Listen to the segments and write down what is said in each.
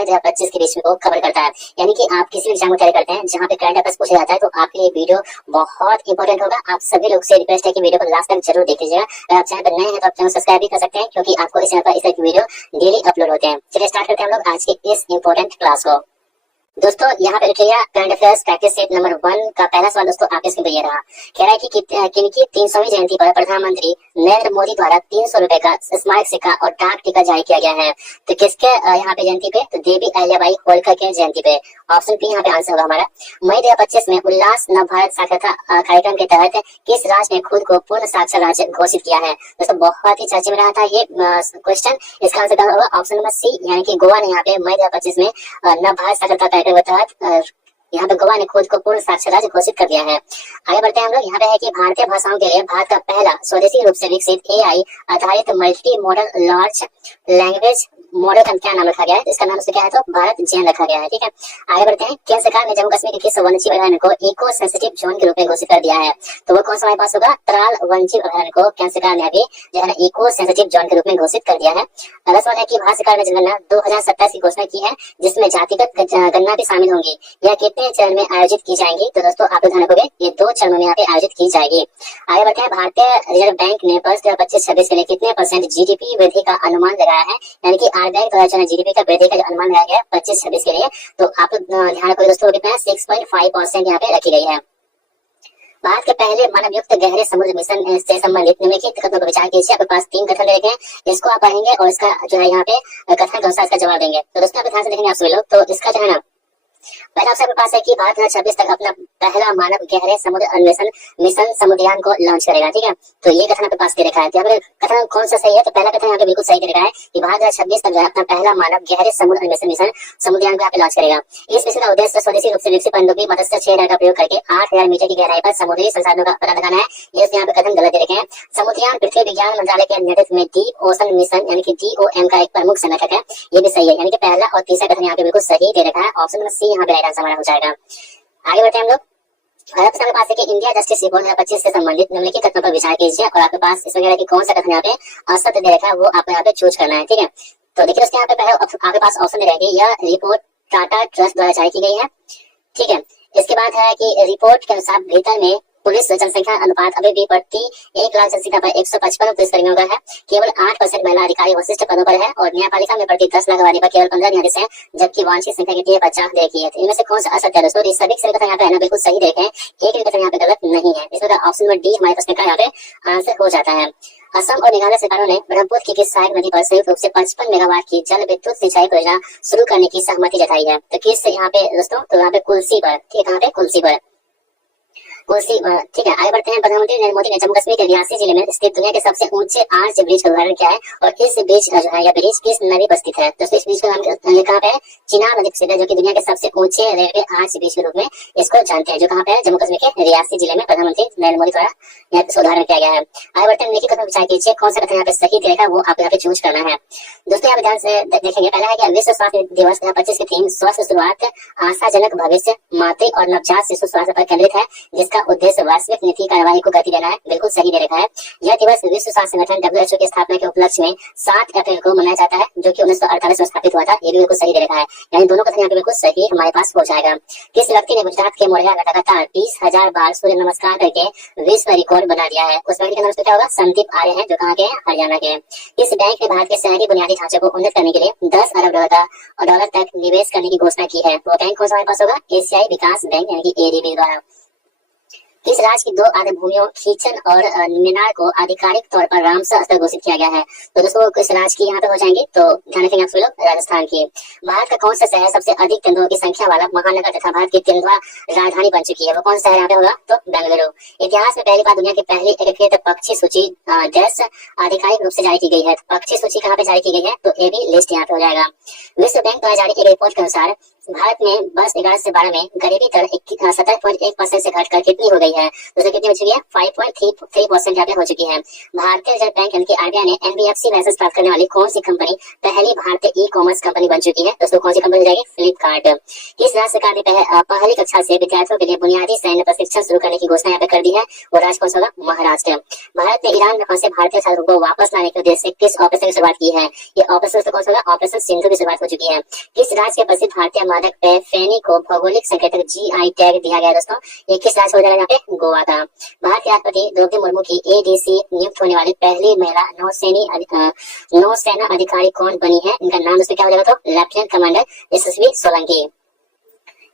मई 2025 के बीच में को कवर करता है। यानी कि आप किसी भी एग्जाम को तैयारी करते हैं जहाँ पे करंट अफेयर्स पूछा जाता है तो आपके लिए वीडियो बहुत इंपॉर्टेंट होगा। आप सभी लोग से रिक्वेस्ट है कि वीडियो को लास्ट तक जरूर देख लीजिएगा। अगर आप चैनल पर नए हैं तो आप चैनल सब्सक्राइब भी कर सकते हैं, क्योंकि आपको इस चैनल पर इस तरह की वीडियो डेली अपलोड होते हैं। चलिए स्टार्ट करते हैं हम लोग आज की इस इंपॉर्टेंट क्लास को। दोस्तों यहाँ पे लिखिएगा current affairs practice set number 1 का पहला सवाल दोस्तों आपके स्क्रीन पर ये रहा। कह रहा है कि किनकी 300वीं जयंती पर प्रधानमंत्री नरेंद्र मोदी द्वारा 300 रुपए का स्मारक सिक्का और डाक टिकट जारी किया गया है। तो किसके यहाँ पे जयंती पे? तो देवी अहिल्याबाई होलकर के जयंती पे। ऑप्शन बी यहाँ पे आंसर होगा हमारा। मई 2025 में उल्लास नव भारत साक्षरता कार्यक्रम के तहत किस राज्य ने खुद को पूर्ण साक्षर राज्य घोषित किया है? दोस्तों बहुत ही चर्चे में रहा था ये क्वेश्चन। इसका आंसर होगा ऑप्शन नंबर सी, यानी कि गोवा ने यहाँ पे मई 2025 में नव भारत साक्षरता कार्यक्रम के तहत यहाँ पे गोवा ने खुद को पूर्ण साक्षर राज्य घोषित कर दिया है। आगे बढ़ते हैं हम लोग। यहाँ पे है कि भारतीय भाषाओं के लिए भारत का पहला स्वदेशी रूप से विकसित एआई आधारित multi modal large language model का क्या नाम रखा गया है? इसका नाम उससे क्या है? तो भारत जैन रखा गया है। ठीक है, आगे बढ़ते हैं। केंद्र सरकार ने जम्मू कश्मीर के किस वन्यजीव अभयारण्य को इको सेंसिटिव जोन के रूप में घोषित कर दिया है? तो वो कौन सा हमारे पास होगा? त्राल वन्यजीव अभयारण्य को केंद्र सरकार ने अभी जो है ना इको सेंसिटिव जोन के रूप में घोषित कर दिया है। अगला सवाल है कि भारत सरकार ने जनगणना 2027 की घोषणा की है, जिसमें जातिगत गणना भी शामिल होंगी। यह कितने चरण में आयोजित की जाएंगी? तो दोस्तों आप ध्यान रखोगे ये 2 चरणों में यहाँ पे आयोजित की जाएगी। आगे बढ़ते हैं। भारतीय रिजर्व बैंक ने वर्ष 2025-26 के लिए कितने % जीडीपी वृद्धि का अनुमान लगाया है? यानी कि आरबीआई द्वारा जो है जीडीपी का वृद्धि का जो अनुमान लगाया गया 25-26 के लिए, तो आप ध्यान रखोगे दोस्तों कितना है? 6.5% यहाँ पे रखी गई है। भारत के पहले मानव युक्त गहरे समुद्र मिशन से संबंधित निम्नलिखित कथनों पर विचार कीजिए। आपके पास 3 कथन दे रखे हैं, इसको आप पढ़ेंगे और इसका जो है यहाँ पे कथन के अनुसार इसका जवाब देंगे। तो दोस्तों आप ध्यान से देखेंगे आप सभी लोग। तो इसका जो है ना पहला ऑप्शन आपके पास है कि भारत 2026 तक अपना पहला मानव गहरे समुद्र अन्वेषण मिशन समुद्रयान को लॉन्च करेगा। ठीक है, तो ये कथन आपके पास दे रखा है। तो यहाँ पे कथन कौन सा सही है? तो पहला कथन यहाँ पे बिल्कुल सही दे रखा है कि भारत 2026 तक जो है अपना पहला मानव गहरे समुद्र अन्वेषण मिशन समुद्रयान को यहाँ पे लॉन्च करेगा। इस मिशन का उद्देश्य स्वदेशी रूप से विकसित पनडुब्बी मत्स्य 6 का प्रयोग करके 8000 मीटर की गहराई पर समुद्री संसाधनों का पता लगाना है। ये यहाँ पे कथन गलत दे रखे हैं। समुद्रयान पृथ्वी विज्ञान मंत्रालय के नेतृत्व में डीप ओशन मिशन यानी कि DOM का एक प्रमुख संगठक है। ये भी सही है, यानी कि पहला और तीसरा कथन यहाँ पे बिल्कुल सही दे रखा है। ऑप्शन नंबर सी यहाँ पे राइट आंसर हमारा हो जाएगा। आगे बढ़ते हैं हम लोग। आपके पास है कि इंडिया जस्टिस रिपोर्ट 2025 से संबंधित निम्नलिखित कथनों पर विचार कीजिए और आपके पास इसमें कि कौन सा कथन यहाँ पे असत्य दे रखा है वो आपको यहाँ पे चूज करना है। ठीक है, तो देखिए दोस्तों यहाँ पे पहले आपके पास ऑप्शन दे रहेगी यह रिपोर्ट टाटा ट्रस्ट द्वारा जारी की गई है। ठीक है, इसके बाद है कि रिपोर्ट के अनुसार भीतर में पुलिस जनसंख्या अनुपात अभी भी प्रति 1 लाख जनसंख्या पर 155 पुलिसकर्मियों का है। केवल 8% महिला अधिकारी वरिष्ठ पदों पर है और न्यायपालिका में प्रति 10 लाख आबादी पर केवल 15 न्यायाधीश हैं, जबकि वांछित संख्या कितनी है? 50 देखी है। तो इनमें से कौन सा असत्य है दोस्तों? ये सभी कथन यहाँ पे है ना बिल्कुल सही देखें, एक भी कथन यहाँ पे गलत नहीं है। इसमें ऑप्शन नंबर डी हमारे प्रश्न का यहाँ पे आंसर हो जाता है। असम और मेघालय सरकारों ने ब्रह्मपुत्र की किस सहायक नदी पर संयुक्त रूप से 55 मेगावाट की जल विद्युत सिंचाई परियोजना शुरू करने की सहमति जताई है? तो किस यहाँ पे दोस्तों? तो यहाँ पे कुल्सी पर। ठीक है, यहाँ पे कुल्सी पर ठीक है, आगे बढ़ते हैं। प्रधानमंत्री नरेंद्र मोदी ने जम्मू कश्मीर के रियासी जिले में स्थित दुनिया के सबसे ऊंचे आर्च ब्रिज का उदाहरण किया है और इस ब्रिज जो है यह ब्रिज किस नदी पर स्थित है? तो इस ब्रिज का नाम कहाँ पे है? चिनाब नदी पर स्थित है, जो कि दुनिया के सबसे ऊंचे रेलवे आर्च ब्रिज के रूप में इसको जानते हैं, जो कहाँ पे है? जम्मू कश्मीर के रियासी जिले में प्रधानमंत्री नरेंद्र मोदी द्वारा यहाँ पे उदाहरण किया गया है। आगे बढ़ते हैं। निम्नलिखित कथन विचार कीजिए, कौन सा कथन यहाँ पे सही देगा वो आपको यहाँ पे चूज करना है। दोस्तों यहाँ ध्यान से देखेंगे। पहला है कि विश्व स्वास्थ्य दिवस 2025 की थीम स्वस्थ शुरुआत आशाजनक भविष्य मातृ और नवजात शिशु स्वास्थ्य पर केंद्रित है, जिसका उद्देश्य वैश्विक नीति कार्यवाही को गति देना है। बिल्कुल सही दे रखा है। यह दिवस विश्व स्वास्थ्य संगठन WHO की स्थापना के उपलक्ष्य में 7 अप्रैल को मनाया जाता है, जो कि 1948 में स्थापित हुआ था। ये भी बिल्कुल सही दे रखा है, यानी दोनों कथन यहाँ पे बिल्कुल सही हमारे पास हो जाएगा। किस व्यक्ति ने गुजरात के मोढेरा में लगातार 20,000 बार सूर्य नमस्कार करके विश्व रिकॉर्ड बना दिया है? उस व्यक्ति का नाम क्या होगा? संदीप आर्य है, जो कहाँ के? हरियाणा के। इस बैंक ने भारत के शहरी बुनियादी ढांचे को उन्नत करने के लिए 10 अरब डॉलर तक निवेश करने की घोषणा की है। वो बैंक कौन सा हमारे पास होगा? एशियाई विकास बैंक यानी कि ADB द्वारा। किस राज्य की 2 आधे भूमियों खींचन और मीनार को आधिकारिक तौर पर रामसर स्थल घोषित किया गया है? तो दोस्तों किस राज्य की यहाँ पे हो जाएंगे? तो ध्यान रखेंगे आप सभी लोग, राजस्थान की। भारत का कौन सा शहर सबसे अधिक तेंदुओं की संख्या वाला महानगर तथा भारत की तेंदुआ राजधानी बन चुकी है? वो कौन सा शहर यहाँ पे होगा? तो बेंगलुरु। इतिहास में पहली बार दुनिया की पहली एकीकृत पक्षी सूची देश आधिकारिक रूप से जारी की गई है। पक्षी सूची कहाँ पे जारी की गई है? तो ये भी लिस्ट यहाँ पे हो जाएगा। विश्व बैंक द्वारा जारी एक रिपोर्ट के अनुसार भारत में वर्ष 11 से 12 में गरीबी दर 17.1% से घटकर कितनी हो गई है? दोस्तों कितनी हो चुकी है? 5.33% यहाँ पे हो चुकी है। भारतीय रिजर्व बैंक यानी कि आरबीआई ने एनबीएफसी लाइसेंस प्राप्त करने वाली कौन सी कंपनी पहली भारतीय ई कॉमर्स कंपनी बन चुकी है? दोस्तों कौन सी कंपनी हो जाएगी? फ्लिपकार्ट। किस राज्य सरकार ने पहली कक्षा से विद्यार्थियों के लिए बुनियादी सैन्य प्रशिक्षण शुरू करने की घोषणा यहाँ पे कर दी है? वो राज्य कौन सा होगा? महाराष्ट्र। भारत ने ईरान में फंसे भारतीय छात्रों को वापस लाने के उद्देश्य से किस ऑपरेशन की शुरुआत की है? ये ऑपरेशन कौन सा होगा? ऑपरेशन सिंधु की शुरुआत हो चुकी है। किस राज्य के प्रसिद्ध भारतीय मादक पेय फेनी को भौगोलिक संकेतक जीआई टैग दिया गया? दोस्तों ये किस राज्य हो जाएगा? यहाँ पे गोवा का। भारत के राष्ट्रपति द्रौपदी मुर्मू की एडीसी नियुक्त होने वाली पहली महिला नौसेना अधिकारी कौन बनी है? इनका नाम दोस्तों क्या हो जाएगा? तो लेफ्टिनेंट कमांडर यशस्वी सोलंकी।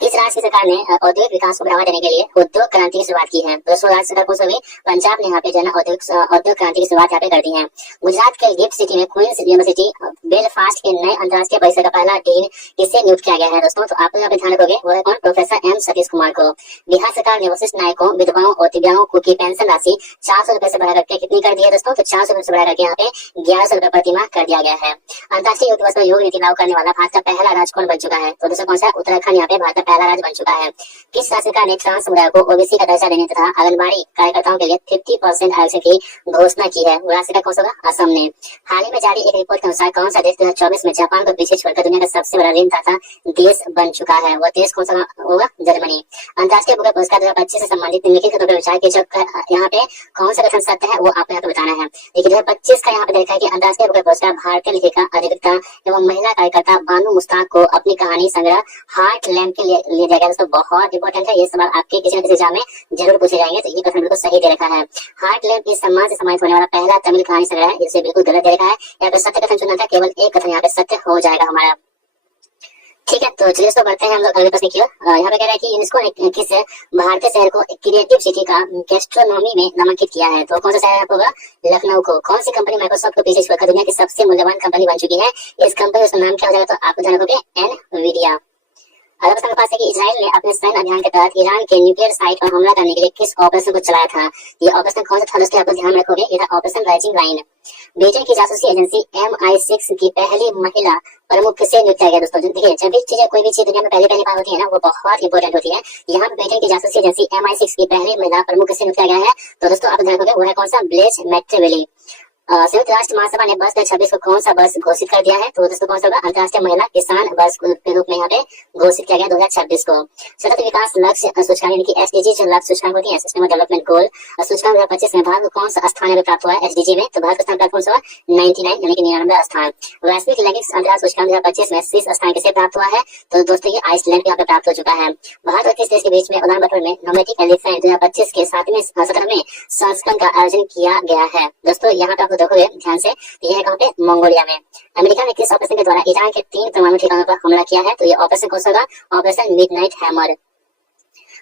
किस राज्य की सरकार ने औद्योगिक विकास को बढ़ावा देने के लिए उद्योग क्रांति की शुरुआत की है? दोस्तों राज्य सरकार कौन सी हुई? पंजाब ने यहाँ पे जन औद्योगिक क्रांति की शुरुआत यहाँ पे कर दी है। गुजरात के गिफ्ट सिटी में क्वींस यूनिवर्सिटी बेलफास्ट के नए अंतर्राष्ट्रीय परिसर का पहला डीन किसे नियुक्त किया गया है? दोस्तों तो आप यहाँ पे ध्यान रखोगे वो है कौन? प्रोफेसर एम सतीश कुमार को। बिहार सरकार ने वरिष्ठ नायकों, विधवाओं और दिव्यांगों की पेंशन राशि 400 रुपए से बढ़ा करके कितनी कर दी है? दोस्तों तो 400 रुपए से बढ़ा करके यहाँ पे 1100 रुपए प्रति माह कर दिया गया है। अंतर्राष्ट्रीय योग दिवस पर योग नीति लागू करने वाला भारत का पहला राज्य कौन बन चुका है? तो दोस्तों कौन सा? उत्तराखंड यहाँ पे भारत का पहला राज्य बन चुका है। किस राज्य सरकार ने ट्रांस समुदाय को ओबीसी का दर्जा देने तथा आंगनबाड़ी कार्यकर्ताओं के लिए 50% आरक्षण की घोषणा की है? राज्य सरकार कौन सा होगा? असम ने। हाल ही में जारी एक रिपोर्ट के अनुसार कौन सा देश 2024 में जापान को पीछे छोड़कर दुनिया का सबसे बड़ा ऋणदाता देश बन चुका है? वो देश कौन सा होगा? जर्मनी। अंतर्राष्ट्रीय बुकर पुरस्कार 2025 से संबंधित निम्नलिखित खतों पर विचार किया यहाँ पे कौन सा कथन सत्य है वो आपको यहाँ पे बताना है। देखिए 2025 का यहाँ पे देखा है कि अंतर्राष्ट्रीय बुकर पुरस्कार भारतीय लेखिका, अधिवक्ता एवं महिला कार्यकर्ता बानू मुश्ताक को अपनी कहानी संग्रह हार्ट लैम्प के लिए दिया गया। दोस्तों बहुत इंपॉर्टेंट है, ये सवाल आपके किसी न किसी एग्जाम में जरूर पूछे जाएंगे, तो ये कथन बिल्कुल सही दे रखा है। हार्ट लैम्प इस सम्मान से सम्मानित होने वाला पहला तमिल कहानी संग्रह है, इसे बिल्कुल गलत दे रखा है। यहाँ पे सत्य कथन चुनना था, केवल एक कथन यहाँ पे सत्य हो जाएगा हमारा। ठीक है, तो चलिए इसको बढ़ते हैं हम लोग अगले प्रश्न की ओर। यहाँ पे कह रहा है कि यूनेस्को ने किस भारतीय शहर को क्रिएटिव सिटी का गैस्ट्रोनॉमी में नामांकित किया है? तो कौन सा शहर होगा? लखनऊ को। कौन सी कंपनी माइक्रोसॉफ्ट को पीछे छोड़कर दुनिया की सबसे मूल्यवान कंपनी बन चुकी है? इस कंपनी का नाम क्या हो जाएगा? तो आपको ध्यान रखोगे एनवीडिया। अगला प्रश्न पास है कि इजराइल ने अपने सैन्य अभियान के तहत ईरान के न्यूक्लियर साइट पर हमला करने के लिए किस ऑपरेशन को चलाया था? ये ऑपरेशन कौन सा था दोस्तों? आपको ध्यान रखोगे, ये था ऑपरेशन राइजिंग लाइन। ब्रिटेन की जासूसी एजेंसी MI6 की पहली महिला प्रमुख किसे नियुक्त किया गया? दोस्तों देखिए जब भी चीजें कोई भी चीज दुनिया में पहली बार होती है ना, वो बहुत इंपॉर्टेंट होती है। यहाँ पे ब्रिटेन की जासूसी एजेंसी MI6 की पहली महिला प्रमुख किसे नियुक्त किया गया है? तो दोस्तों आप ध्यान रखोगे वो है कौन सा? ब्लेज मैट्रेवेली। संयुक्त राष्ट्र महासभा ने वर्ष 2026 को कौन सा वर्ष घोषित कर दिया है? तो दोस्तों कौन सा होगा? अंतर्राष्ट्रीय महिला किसान वर्ष के रूप में यहाँ पे घोषित किया गया 2026 को। सतत विकास लक्ष्य सूचकांक यानी कि SDG जो लक्ष्य सूचकांक होती है, सस्टेनेबल डेवलपमेंट गोल सूचकांक 2025 में भारत को कौन सा स्थान प्राप्त हुआ है SDG में? तो भारत का स्थान प्राप्त कौन सा हुआ? 99 यानी कि 99 स्थान। वैश्विक लैंगिक अंतराल सूचकांक 2025 में शीर्ष स्थान किसे प्राप्त हुआ है? तो दोस्तों ये आइसलैंड यहाँ पे प्राप्त हो चुका है। भारत और किस देश के बीच में उड़ान बटोर में नोमैटिक एलिफेंट 2025 के 17वें संस्करण का आयोजन किया गया है? दोस्तों यहाँ पे आपको देखोगे ध्यान से, ये है कहाँ पे? मंगोलिया में। अमेरिका ने किस ऑपरेशन के द्वारा ईरान के 3 परमाणु ठिकानों पर हमला किया है? तो ये ऑपरेशन कौन सा होगा? Operation midnight hammer.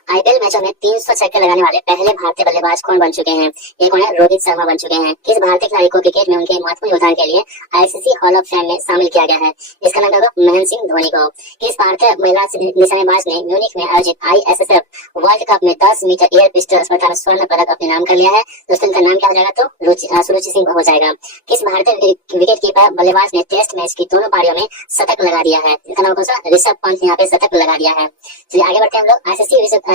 आईपीएल मैचों में 300 छक्के लगाने वाले पहले भारतीय बल्लेबाज कौन बन चुके हैं? ये कौन है? रोहित शर्मा बन चुके हैं। किस भारतीय खिलाड़ी को क्रिकेट में उनके महत्वपूर्ण योगदान के लिए आईसीसी हॉल ऑफ फेम में शामिल किया गया है? इसका नाम होगा महेंद्र सिंह धोनी को। किस भारतीय महिला निशानेबाज ने म्यूनिख में आयोजित ISSF वर्ल्ड कप में 10 मीटर एयर पिस्टल स्पर्धा में स्वर्ण पदक अपने नाम कर लिया है? दोस्तों इनका नाम क्या हो जाएगा? तो सुरुचि सिंह हो जाएगा। किस भारतीय विकेट कीपर बल्लेबाज ने टेस्ट मैच की दोनों पारियों में शतक लगा दिया है? इनका नाम कौन सा? ऋषभ पंत ने यहाँ पे शतक लगा दिया है। चलिए आगे बढ़ते हैं हम लोग। आईसीसी विश्व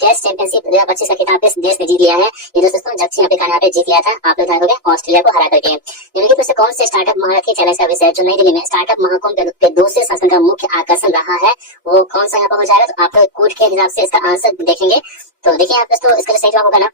टेस्ट चैंपियनशिप 2025 का खिताब किस देश ने जीत लिया है? ये दोस्तों दक्षिण अफ्रीका ने यहाँ पे जीत लिया था, आप लोग ध्यान रखोगे, ऑस्ट्रेलिया को हरा करके। निम्नलिखित में कौन से स्टार्टअप महारथी चैलेंज का विषय जो नई दिल्ली में स्टार्टअप महाकुंभ के दूसरे संस्करण का मुख्य आकर्षण रहा है, वो कौन सा यहाँ पर हो जाएगा? तो आप लोग कोड के हिसाब से इसका आंसर देखेंगे। तो देखिए आप दोस्तों इसका सही जवाब होगा ना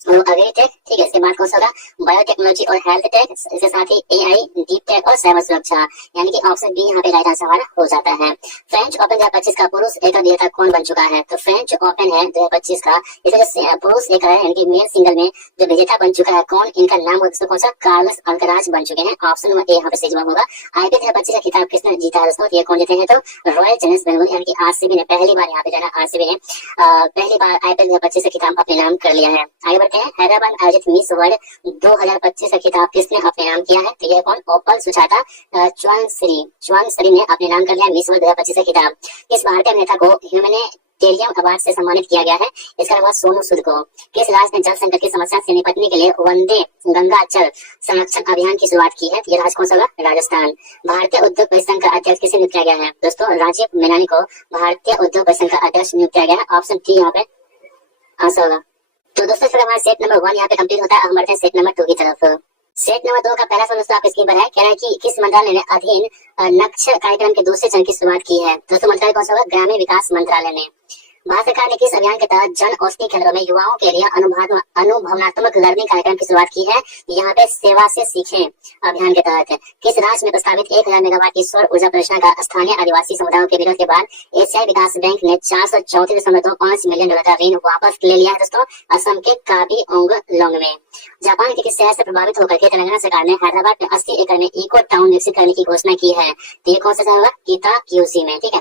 अग्रिटेक। ठीक है, इसके बाद कौन सा होगा? बायोटेक्नोलॉजी और हेल्थ टेक, इसके साथ ही AI, डीप टेक और साइबर सुरक्षा, यानी कि ऑप्शन बी यहाँ पे राइट आंसर हमारा हो जाता है। फ्रेंच ओपन 2025 का पुरुष एकल विजेता कौन बन चुका है? तो फ्रेंच ओपन है 2025 का, इसमें पुरुष एकल है यानी कि मेल सिंगल में जो विजेता बन चुका है कौन? इनका नाम हो दोस्तों कौन सा? कार्लोस अल्कराज बन चुके हैं। ऑप्शन नंबर ए यहाँ पे सही जवाब होगा। IPL 2025 का खिताब किसने जीता है दोस्तों? ये कौन जीते हैं? तो रॉयल चैलेंजर्स बेंगलुरु यानी कि RCB ने पहली बार यहाँ पे जाना, RCB ने पहली बार IPL 2025 का खिताब अपने नाम कर लिया है। आगे बढ़ते हैं। हैदराबाद मिस वर्ल्ड 2025 का खिताब किसने अपने नाम किया है? तो यह कौन? ओपल सुजाता च्वांगसरी ने अपने नाम कर लिया मिस वर्ल्ड 2025 का खिताब। किस भारतीय अभिनेता को टेरियम अवार्ड से सम्मानित किया गया है। इसका नाम सोनू सूद को। किस राज्य ने जल संकट की समस्या से निपटने के लिए वंदे गंगा जल संरक्षण अभियान की शुरुआत की है? ये राज्य कौन सा होगा? राजस्थान। भारतीय उद्योग परिसंघ का अध्यक्ष किसे नियुक्त किया गया है? दोस्तों राजीव मेनानी को भारतीय उद्योग परिसंघ का अध्यक्ष नियुक्त किया गया है। ऑप्शन डी यहाँ पे आंसर होगा। तो दोस्तों हमारा सेट नंबर 1 यहाँ पे कंप्लीट होता है। अब हम बढ़ते हैं सेट नंबर 2 की तरफ। सेट नंबर 2 का पहला सवाल दोस्तों आपकी स्क्रीन पर है। कह रहा है कि किस मंत्रालय ने अधीन नक्शा कार्यक्रम के दूसरे चरण की शुरुआत की है? दोस्तों मंत्रालय कौन सा होगा? ग्रामीण विकास मंत्रालय ने। भारत सरकार ने किस अभियान के तहत जन औषधि केंद्रों में युवाओं के लिए अनुभवनात्मक लर्निंग कार्यक्रम की शुरुआत की है? यहाँ पे सेवा से सीखें अभियान के तहत। किस राज्य में प्रस्तावित 1000 मेगावाट की सौर ऊर्जा परियोजना का स्थानीय आदिवासी समुदायों के विरोध के बाद एशियाई विकास बैंक ने 434.25 मिलियन डॉलर का ऋण वापस ले लिया है? दोस्तों असम के काबी ओंगलोंग में। जापान के किस शहर से प्रभावित होकर के तेलंगाना सरकार ने हैदराबाद में 80 एकड़ में इको टाउन विकसित करने की घोषणा की है? तो ये कौन सा शहर होगा? किताक्यूसी में। ठीक है।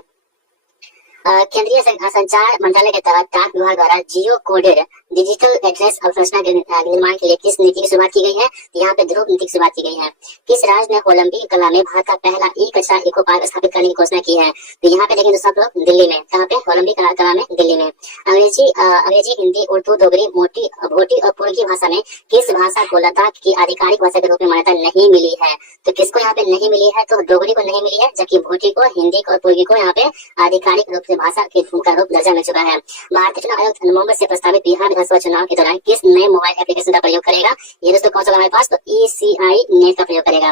केंद्रीय संचार मंत्रालय के तहत डाक विभाग द्वारा जियो कोडेड डिजिटल एड्रेस अवसंरचना के निर्माण के लिए किस नीति की शुरुआत की गई है? यहाँ पे ध्रुव नीति की शुरुआत की गई है। किस राज्य ने होलंबी कला में भारत का पहला ई कचरा इको पार्क स्थापित करने की घोषणा की है? तो यहाँ पे देखेंगे सब लोग दिल्ली में। कहाँ पे? होलंबी कला में दिल्ली में। अंग्रेजी हिंदी उर्दू डोगरी भोटी और पुर्गी भाषा में किस भाषा को लद्दाख की आधिकारिक भाषा के रूप में मान्यता नहीं मिली है? तो किसको यहाँ पे नहीं मिली है? तो डोगरी को नहीं मिली है, जबकि भोटी को, हिंदी को और पुर्गी को यहाँ पे आधिकारिक रूप से भाषा का रूप दर्जा मिल चुका है। भारतीय चुनाव आयोग नवंबर से प्रस्तावित बिहार विधानसभा चुनाव के दौरान किस नए मोबाइल एप्लीकेशन का प्रयोग करेगा? ये दोस्तों कौन सा हमारे पास? तो ECI नेट का प्रयोग करेगा।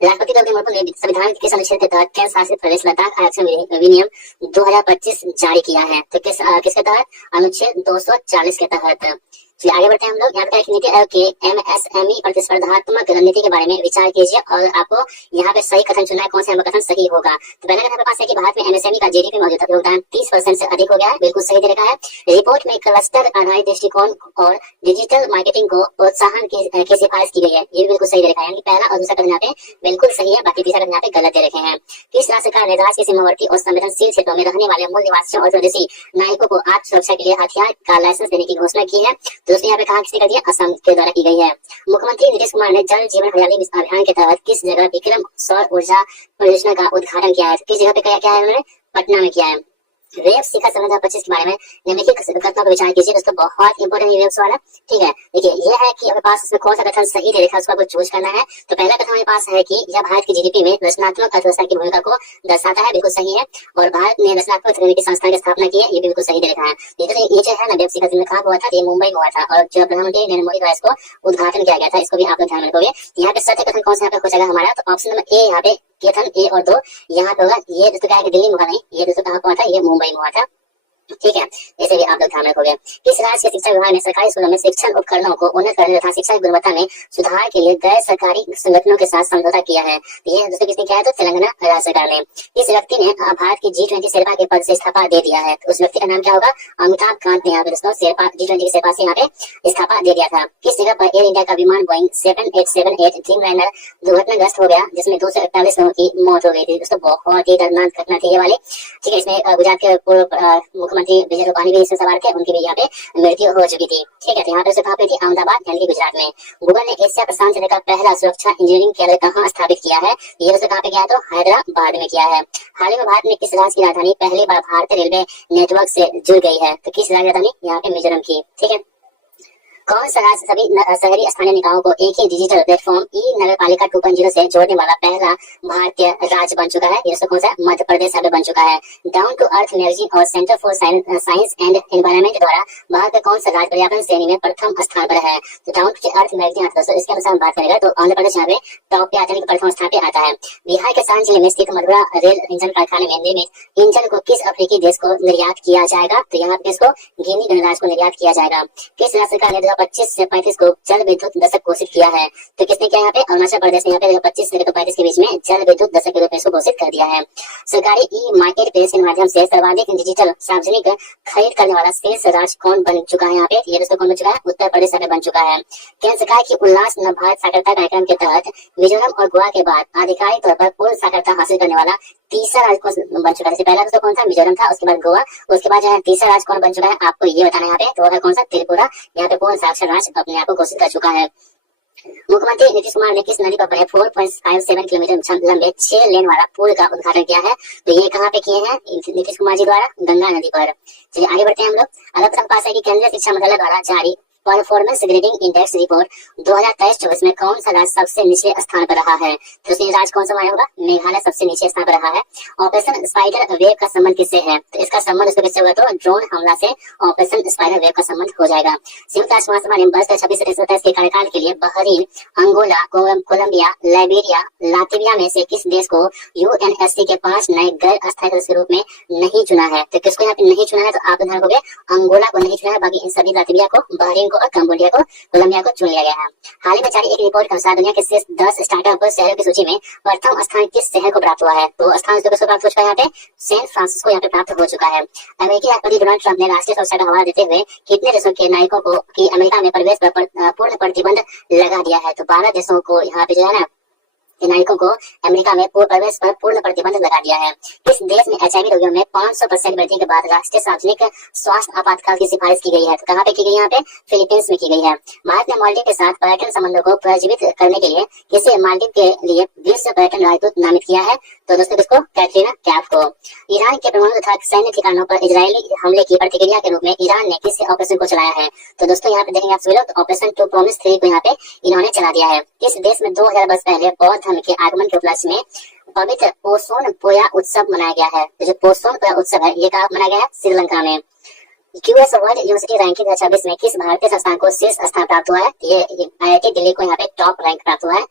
राष्ट्रपति द्रौपदी मुर्मू ने संविधान के अनुच्छेद के तहत केंद्र शासित प्रदेश लद्दाख आरक्षण अधिनियम 2025 जारी किया है? तो किसके तहत? अनुच्छेद 240 के तहत। चलिए आगे बढ़ते हैं हम लोग। यहाँ पे नीति आयोग के MSME प्रतिस्पर्धात्मक रणनीति के बारे में विचार कीजिए और आपको यहाँ पे सही कथन चुनना है। कौन सा कथन सही होगा? तो पहला कथन पास है कि भारत में MSME का GDP मौजूदा योगदान 30% से अधिक हो गया है। बिल्कुल सही दे रखा है। रिपोर्ट में क्लस्टर आधारित दृष्टिकोण और डिजिटल मार्केटिंग को प्रोत्साहन की सिफारिश की गई है। ये भी बिल्कुल सही दे रखा है। यानी पहला और दूसरा कथन यहाँ पे बिल्कुल सही है, बाकी तीसरा कथन यहाँ पे गलत दे रखे हैं। किस राज्य सरकार ने राज्य के सीमावर्ती और संवेदनशील क्षेत्रों में रहने वाले मूल निवासियों और स्वदेशी नागरिकों को आत्म सुरक्षा के लिए हथियार का लाइसेंस देने की घोषणा की है? दोस्तों यहाँ पे कहा किसने कर दिया? असम के द्वारा की गई है। मुख्यमंत्री नीतीश कुमार ने जल जीवन हरियाली अभियान के तहत किस जगह विक्रम सौर ऊर्जा परियोजना का उद्घाटन किया है? किस जगह पे किया है उन्होंने? पटना में किया है। वेब शिखर सम्मेलन 2025 के बारे में निम्नलिखित कथनों पर विचार कीजिए। दोस्तों बहुत इंपॉर्टेंट वेब सवाल है। ठीक है, देखिए ये है कि अपने पास इसमें कौन सा कथन सही दे रखा है, उसको आपको चूज करना है। तो पहला कथन हमारे पास है कि यह भारत की जीडीपी में रचनात्मक अर्थव्यवस्था की भूमिका को दर्शाता है। बिल्कुल सही है। और भारत ने रचनात्मक तकनीकी संस्थान की स्थापना की है। ये बिल्कुल सही दे रखा है। ये जो है ना वेब शिखर सम्मेलन कहाँ हुआ था? ये मुंबई में हुआ था और जो प्रधानमंत्री नरेंद्र मोदी द्वारा इसको उद्घाटन किया गया था। इसको भी आप लोग ध्यान में रखोगे। यहाँ पे सत्य कथन कौन सा यहाँ पे हो जाएगा हमारा? तो ऑप्शन नंबर ए यहाँ पे कथन ए और 2 यहाँ पे होगा। ये दोस्तों क्या है? दिल्ली में हुआ नहीं, ये दोस्तों कहाँ हुआ था? ये मुंबई में हुआ था। ठीक है, ऐसे भी आप लोग ध्यान रखोगे। किस राज्य के शिक्षा विभाग ने सरकारी स्कूलों में शिक्षण उपकरणों को उन्नत करने तथा शिक्षा की गुणवत्ता में सुधार के लिए गैर सरकारी संगठनों के साथ समझौता किया है? ये दोस्तों किसने किया है? तो तेलंगाना राज्य सरकार ने। इस व्यक्ति ने भारत की G20 शेरपा के पद से इस्तीफा दे दिया है। तो उस व्यक्ति का नाम क्या होगा? अमिताभ कांत ने यहाँ पे दोस्तों G20 के शेरपा से यहाँ पे इस्तीफा दे दिया था। किस जगह पर एयर इंडिया का विमान बोइंग 7878 ड्रीमलाइनर दुर्घटनाग्रस्त हो गया, जिसमें 248 लोगों की मौत हो गई थी? दोस्तों बहुत ही दर्दनाक घटना थी ये वाली। ठीक है, इसमें गुजरात के पूर्व मुख्यमंत्री विजय रूपानी भी इसमें सवार थे, उनकी भी यहाँ पे मृत्यु हो चुकी थी। ठीक है, तो यहाँ पे कहाँ पे थी? अहमदाबाद यानी कि गुजरात में। गूगल ने एशिया प्रशांत क्षेत्र का पहला सुरक्षा इंजीनियरिंग केंद्र कहाँ स्थापित किया है? ये दोस्तों कहाँ पे किया है? तो हैदराबाद में किया है। हाल ही में भारत में किस राज्य की राजधानी पहली बार भारतीय रेलवे नेटवर्क से जुड़ गई है? तो किस राज्य की राजधानी? यहाँ पे मिजोरम की। ठीक है, कौन सा राज्य सभी शहरी स्थानीय निकायों को एक ही डिजिटल प्लेटफॉर्म ई नगरपालिका 2.0 से जोड़ने वाला पहला भारतीय राज्य बन चुका है? ये कौन सा? मध्य प्रदेश यहाँ पे बन चुका है। डाउन टू अर्थ एनर्जी और centre for science and environment द्वारा भारत का कौन सा राज्य पर्यावरण श्रेणी में प्रथम स्थान पर है? तो डाउन टू अर्थ एनर्जी दोस्तों इसके अनुसार बात करेगा तो आंध्र प्रदेश यहाँ पे टॉप पे आता है, प्रथम स्थान पे आता है। बिहार के सांची जिले में स्थित मधुरा रेल इंजन कारखाने में निर्मित इंजन को किस अफ्रीकी देश को निर्यात किया जाएगा? तो यहाँ पे इसको गिनी गणराज्य को निर्यात किया जाएगा। किस राज्य सरकार ने 2025 से 35 को जल विद्युत दशक घोषित किया है? तो किसने किया? यहाँ पे अरुणाचल प्रदेश ने यहाँ पे 2025 से 35 के बीच में जल विद्युत दशक के रूप में इसको घोषित कर दिया है। सरकारी ई मार्केट प्लेस के माध्यम से सर्वाधिक डिजिटल सार्वजनिक खरीद करने वाला शीर्ष राज्य कौन बन चुका है? यहाँ पे ये दोस्तों कौन बन चुका है? उत्तर प्रदेश यहाँ पे बन चुका है। केंद्र सरकार की उल्लास न भारत साक्षरता कार्यक्रम के तहत मिजोरम और गोवा के बाद आधिकारिक तौर पर पूर्ण साक्षरता हासिल करने वाला तीसरा राज्य कौन बन चुका है? पहला दोस्तों कौन था? मिजोरम था, उसके बाद गोवा, उसके बाद जो है तीसरा राज्य कौन बन चुका है आपको ये बताना है यहाँ पे। तो वो है कौन सा? त्रिपुरा। यहाँ पे पूर्ण साक्षर राज्य अपने आप को घोषित कर चुका है। मुख्यमंत्री नीतीश कुमार ने किस नदी पर बने 4.57 किलोमीटर लंबे 6 लेन वाला पुल का उद्घाटन किया है? तो ये कहाँ पे किए हैं नीतीश कुमार जी द्वारा? गंगा नदी पर। चलिए आगे बढ़ते हैं हम लोग। अगला प्रश्न पास है कि केंद्रीय शिक्षा मंत्रालय द्वारा जारी परफॉर्मेंस ग्रेडिंग इंडेक्स रिपोर्ट 2023-24 में कौन सा राज्य सबसे निचले स्थान पर रहा है? तो इसमें राज्य कौन सा माना होगा? मेघालय सबसे नीचे स्थान पर रहा है। ऑपरेशन स्पाइडर वेव का संबंध किससे है? तो इसका संबंध इसको किससे होगा? तो ड्रोन हमला से ऑपरेशन स्पाइडर वेव का संबंध हो जाएगा। संयुक्त राष्ट्र महासभा ने वर्ष 26 के कार्यकाल के लिए Bahrain, Angola, Colombia, Liberia, Latvia में से किस देश को यूएनएससी के 5 नए गैर अस्थायी सदस्य के रूप में नहीं चुना है? तो किसको यहाँ पे नहीं चुना है? तो आप ध्यान रखोगे अंगोला को नहीं चुना है, बाकी इन सभी लातविया को, बहरीन को और कंबोडिया को, कोलंबिया को चुन लिया गया है। हाल ही में जारी एक रिपोर्ट के अनुसार दुनिया के शीर्ष 10 स्टार्टअप शहरों की सूची में प्रथम स्थान किस शहर को प्राप्त हुआ है? तो स्थान किसको प्राप्त हो चुका है? यहाँ पे सैन फ्रांसिस्को यहाँ पे प्राप्त हो चुका है। अमेरिकी राष्ट्रपति डोनाल्ड ट्रंप ने राष्ट्रीय सुरक्षा का हवाला देते हुए कितने देशों के नागरिकों को की अमेरिका में प्रवेश पर पूर्ण प्रतिबंध लगा दिया है? तो 12 देशों को यहाँ पे जो है ना नागरिकों को अमेरिका में प्रवेश पर पूर्ण प्रतिबंध लगा दिया है। इस देश में एचआईवी रोगियों में 500% वृद्धि के बाद राष्ट्रीय सार्वजनिक स्वास्थ्य आपातकाल की सिफारिश की गई है। तो कहाँ पे की गई? यहाँ पे फिलीपींस में की गई है। भारत ने मालदीव के साथ पर्यटन संबंधों को प्रजीवित करने के लिए किसे मालदीव के लिए विश्व पर्यटन राजदूत नामित किया है? तो दोस्तों किसको? कैटरीना कैफ को। ईरान के परमाणु तथा सैन्य ठिकानों पर इजरायली हमले की प्रतिक्रिया के रूप में ईरान ने किस ऑपरेशन को चलाया है? तो दोस्तों यहाँ पे देखेंगे आप सभी लोग, तो ऑपरेशन 2 प्रॉमिस 3 को यहाँ पे इन्होंने चला दिया है। इस देश में 2000 वर्ष पहले बौद्ध धर्म के आगमन के उपलक्ष्य में पवित्र पोषण पोया उत्सव मनाया गया है। तो जो पोषण पोया उत्सव है ये कहाँ मनाया गया है? श्रीलंका में। क्यूएस वर्ल्ड यूनिवर्सिटी रैंकिंग 2026 में किस भारतीय संस्थान को शीर्ष स्थान प्राप्त हुआ है? ये IIT दिल्ली को यहाँ पे टॉप रैंक प्राप्त हुआ है।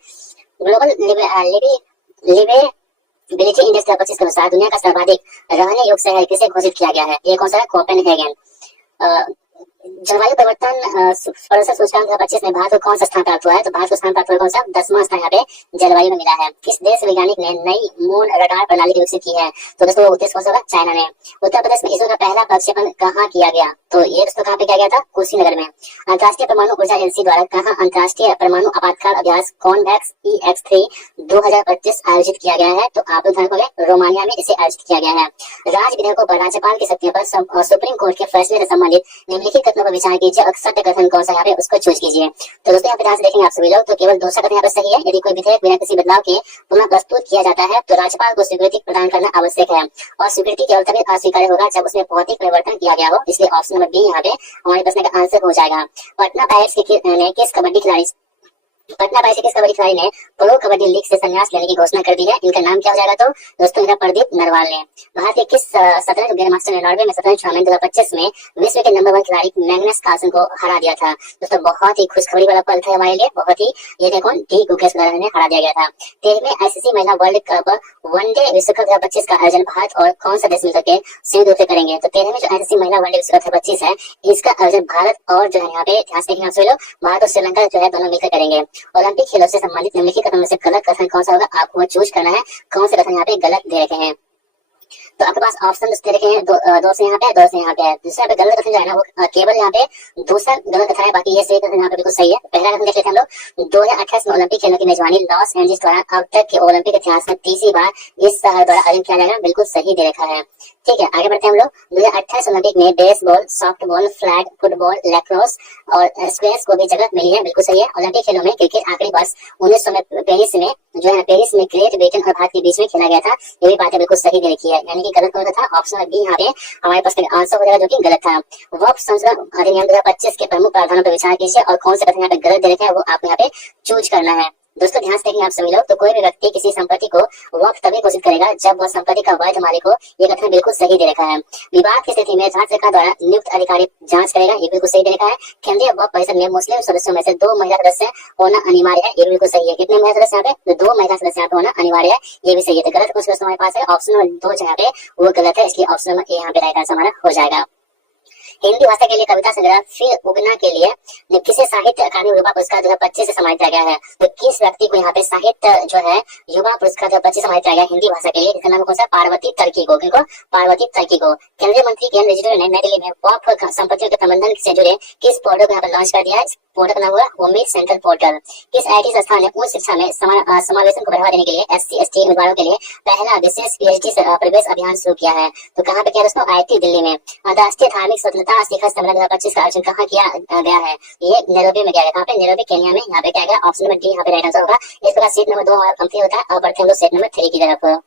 ग्लोबल लिवेबिलिटी इंडेक्स 2025 के अनुसार दुनिया का सर्वाधिक रहने योग्य शहर किसे घोषित किया गया है? ये कौन सा है? कोपेनहेगन। जलवायु परिवर्तन सूचकांक 2025 में भारत को कौन सा स्थान प्राप्त हुआ है? तो भारत को स्थान प्राप्त हुआ कौन सा? 10वां स्थान यहाँ पे जलवायु में मिला है। किस देश वैज्ञानिक ने नई मून रडार प्रणाली विकसित की है? तो दोस्तों वो देश कौन सा होगा? चाइना ने। उत्तर प्रदेश में इसरो का पहला प्रक्षेपण कहाँ किया गया? तो ये दोस्तों कहाँ पे किया गया था? कुशीनगर में। अंतर्राष्ट्रीय परमाणु ऊर्जा एजेंसी द्वारा कहाँ अंतर्राष्ट्रीय परमाणु आपातकाल अभ्यास कॉन्वेक्स EX3 2025 आयोजित किया गया है? तो आप ध्यान रखोगे रोमानिया में इसे आयोजित किया गया है। राज्य विधेयकों पर राज्यपाल की शक्तियों पर सुप्रीम कोर्ट के फैसले से संबंधित निम्नलिखित कथनों पर विचार कीजिए और सत्य कथन कौन सा यहाँ पे उसको चूज कीजिए। तो दोस्तों यहाँ पे ध्यान से देखेंगे आप सभी लोग, तो केवल दूसरा कथन यहाँ पे सही है। यदि कोई विधेयक बिना किसी बदलाव के पुनः प्रस्तुत किया जाता है तो राज्यपाल को स्वीकृति प्रदान करना आवश्यक है और स्वीकृति केवल तभी अस्वीकार्य होगा जब उसमें भौतिक परिवर्तन किया गया हो। इसलिए ऑप्शन नंबर बी यहाँ पे हमारे प्रश्न का आंसर हो जाएगा। पटना पायरेट्स ने किस कबड्डी खिलाड़ी ने प्रो कबड्डी लीग से संन्यास लेने की घोषणा कर दी है? इनका नाम क्या हो जाएगा? तो दोस्तों इनका प्रदीप नरवाल ने। भारत के किस शतरंज ग्रैंडमास्टर ने नॉर्वे में शतरंज टूर्नामेंट 2025 में विश्व के नंबर 1 खिलाड़ी मैग्नस कार्लसन को हरा दिया था? दोस्तों बहुत ही खुशखबरी वाला पल था हमारे लिए, बहुत ही। ये देखो डी गुकेश ने हरा दिया गया था। 13वें ICC महिला वर्ल्ड कप वनडे विश्व कप 2025 का आयोजन भारत और कौन सा देश मिलकर के संयुक्त रूप से करेंगे? तो 13वें जो ICC महिला वर्ल्ड विश्व कप 2025 है इसका आयोजन भारत और जो है यहाँ पे ध्यान से देखेंगे आप सभी लोग, भारत और श्रीलंका जो है दोनों मिलकर करेंगे। ओलंपिक खेलों से संबंधित निम्नलिखित कथनों में से गलत कथन कौन सा होगा? आपको चूज करना है कौन से कथन यहाँ पे गलत दे रखे हैं। तो आपके पास ऑप्शन दे रखे हैं दो से यहाँ पे, दो से यहाँ पे है। दूसरा पे गलत कथन जो है ना वो केवल यहाँ पे दूसरा गलत कथन है, बाकी ये सही कथन यहाँ पे बिल्कुल सही है। पहला कथन देख लेते हैं हम लोग। 2028 में ओलंपिक खेलों की मेजबानी लॉस एंजलिस द्वारा अब तक के ओलंपिक इतिहास में तीसरी बार इस शहर द्वारा आयोजन किया जाएगा। बिल्कुल सही दे रखा है। ठीक है, आगे बढ़ते हैं हम लोग। 2028 ओलंपिक में baseball, softball, flag football, lacrosse और स्क्वैश को भी जगह मिली है। बिल्कुल सही है। ओलंपिक खेलों में क्रिकेट आखिरी वर्ष 1900 में पेरिस में ग्रेट ब्रिटेन और भारत के बीच में खेला गया था। ये भी बातें बिल्कुल सही दे रखी है, यानी कि गलत कौन सा था? ऑप्शन बी यहाँ पे हमारे पास आंसर हो जाएगा जो कि गलत था। वक्फ संशोधन अधिनियम 2025 के प्रमुख प्रावधानों पर विचार कीजिए और कौन से कथन यहाँ पे गलत दे रखे हैं वो आपको यहाँ पे चूज करना है। दोस्तों ध्यान से देखेंगे आप सभी लोग, तो कोई भी व्यक्ति किसी संपत्ति को वक्फ तभी घोषित करेगा जब वह संपत्ति का वैध मालिक हो। ये कथन बिल्कुल सही दे रखा है। विवाद की स्थिति में राज्य सरकार द्वारा नियुक्त अधिकारी जांच करेगा। ये बिल्कुल सही दे रखा है। केंद्रीय वक्फ परिषद में मुस्लिम सदस्यों में से 2 महिला सदस्य होना अनिवार्य है। ये बिल्कुल सही है। कितने महिला सदस्य यहाँ पे? 2 महिला सदस्य यहाँ पे होना अनिवार्य है। ये भी सही है। तो गलत क्वेश्चन हमारे पास है ऑप्शन नंबर 2 यहाँ पे वो गलत है, इसलिए ऑप्शन नंबर ए यहाँ पे राइट आंसर हमारा हो जाएगा। हिंदी भाषा के लिए कविता संग्रह फिर उगना के लिए किसे साहित्य अकादमी युवा पुरस्कार 2025 से सम्मानित किया गया है? तो किस व्यक्ति को यहाँ पे साहित्य जो है युवा पुरस्कार 2025 सम्मानित किया गया हिंदी भाषा के लिए? इसका नाम कौन सा? पार्वती तर्की को। किनको? पार्वती तर्की को। केंद्रीय मंत्री किरण रिजिजू ने नई दिल्ली में वक्फ संपत्तियों के प्रबंधन से जुड़े किस पोर्टल को यहाँ पे लॉन्च कर दिया है? पोर्टल का नाम हुआ उम्मीद सेंट्रल पोर्टल। किस आईटी संस्थान ने उच्च शिक्षा में समावेशन को बढ़ावा देने के लिए एससी एसटी उम्मीदवारों के लिए पहला विशेष पीएचडी प्रवेश अभियान शुरू किया है? तो कहाँ पे किया दोस्तों? आईआईटी दिल्ली में। अंतर्राष्ट्रीय धार्मिक स्वतंत्रता शिखर सम्मेलन 2025 का आयोजन कहाँ किया गया है? ये नैरोबी में किया गया। कहाँ पे? नैरोबी केन्या में। यहाँ पे क्या गया? ऑप्शन नंबर डी यहाँ पे राइट आंसर होगा। इस प्रकार सेट नंबर 2 हमारा कंप्लीट होता है। अब बढ़ते हैं हम लोग सेट नंबर 3 की तरफ।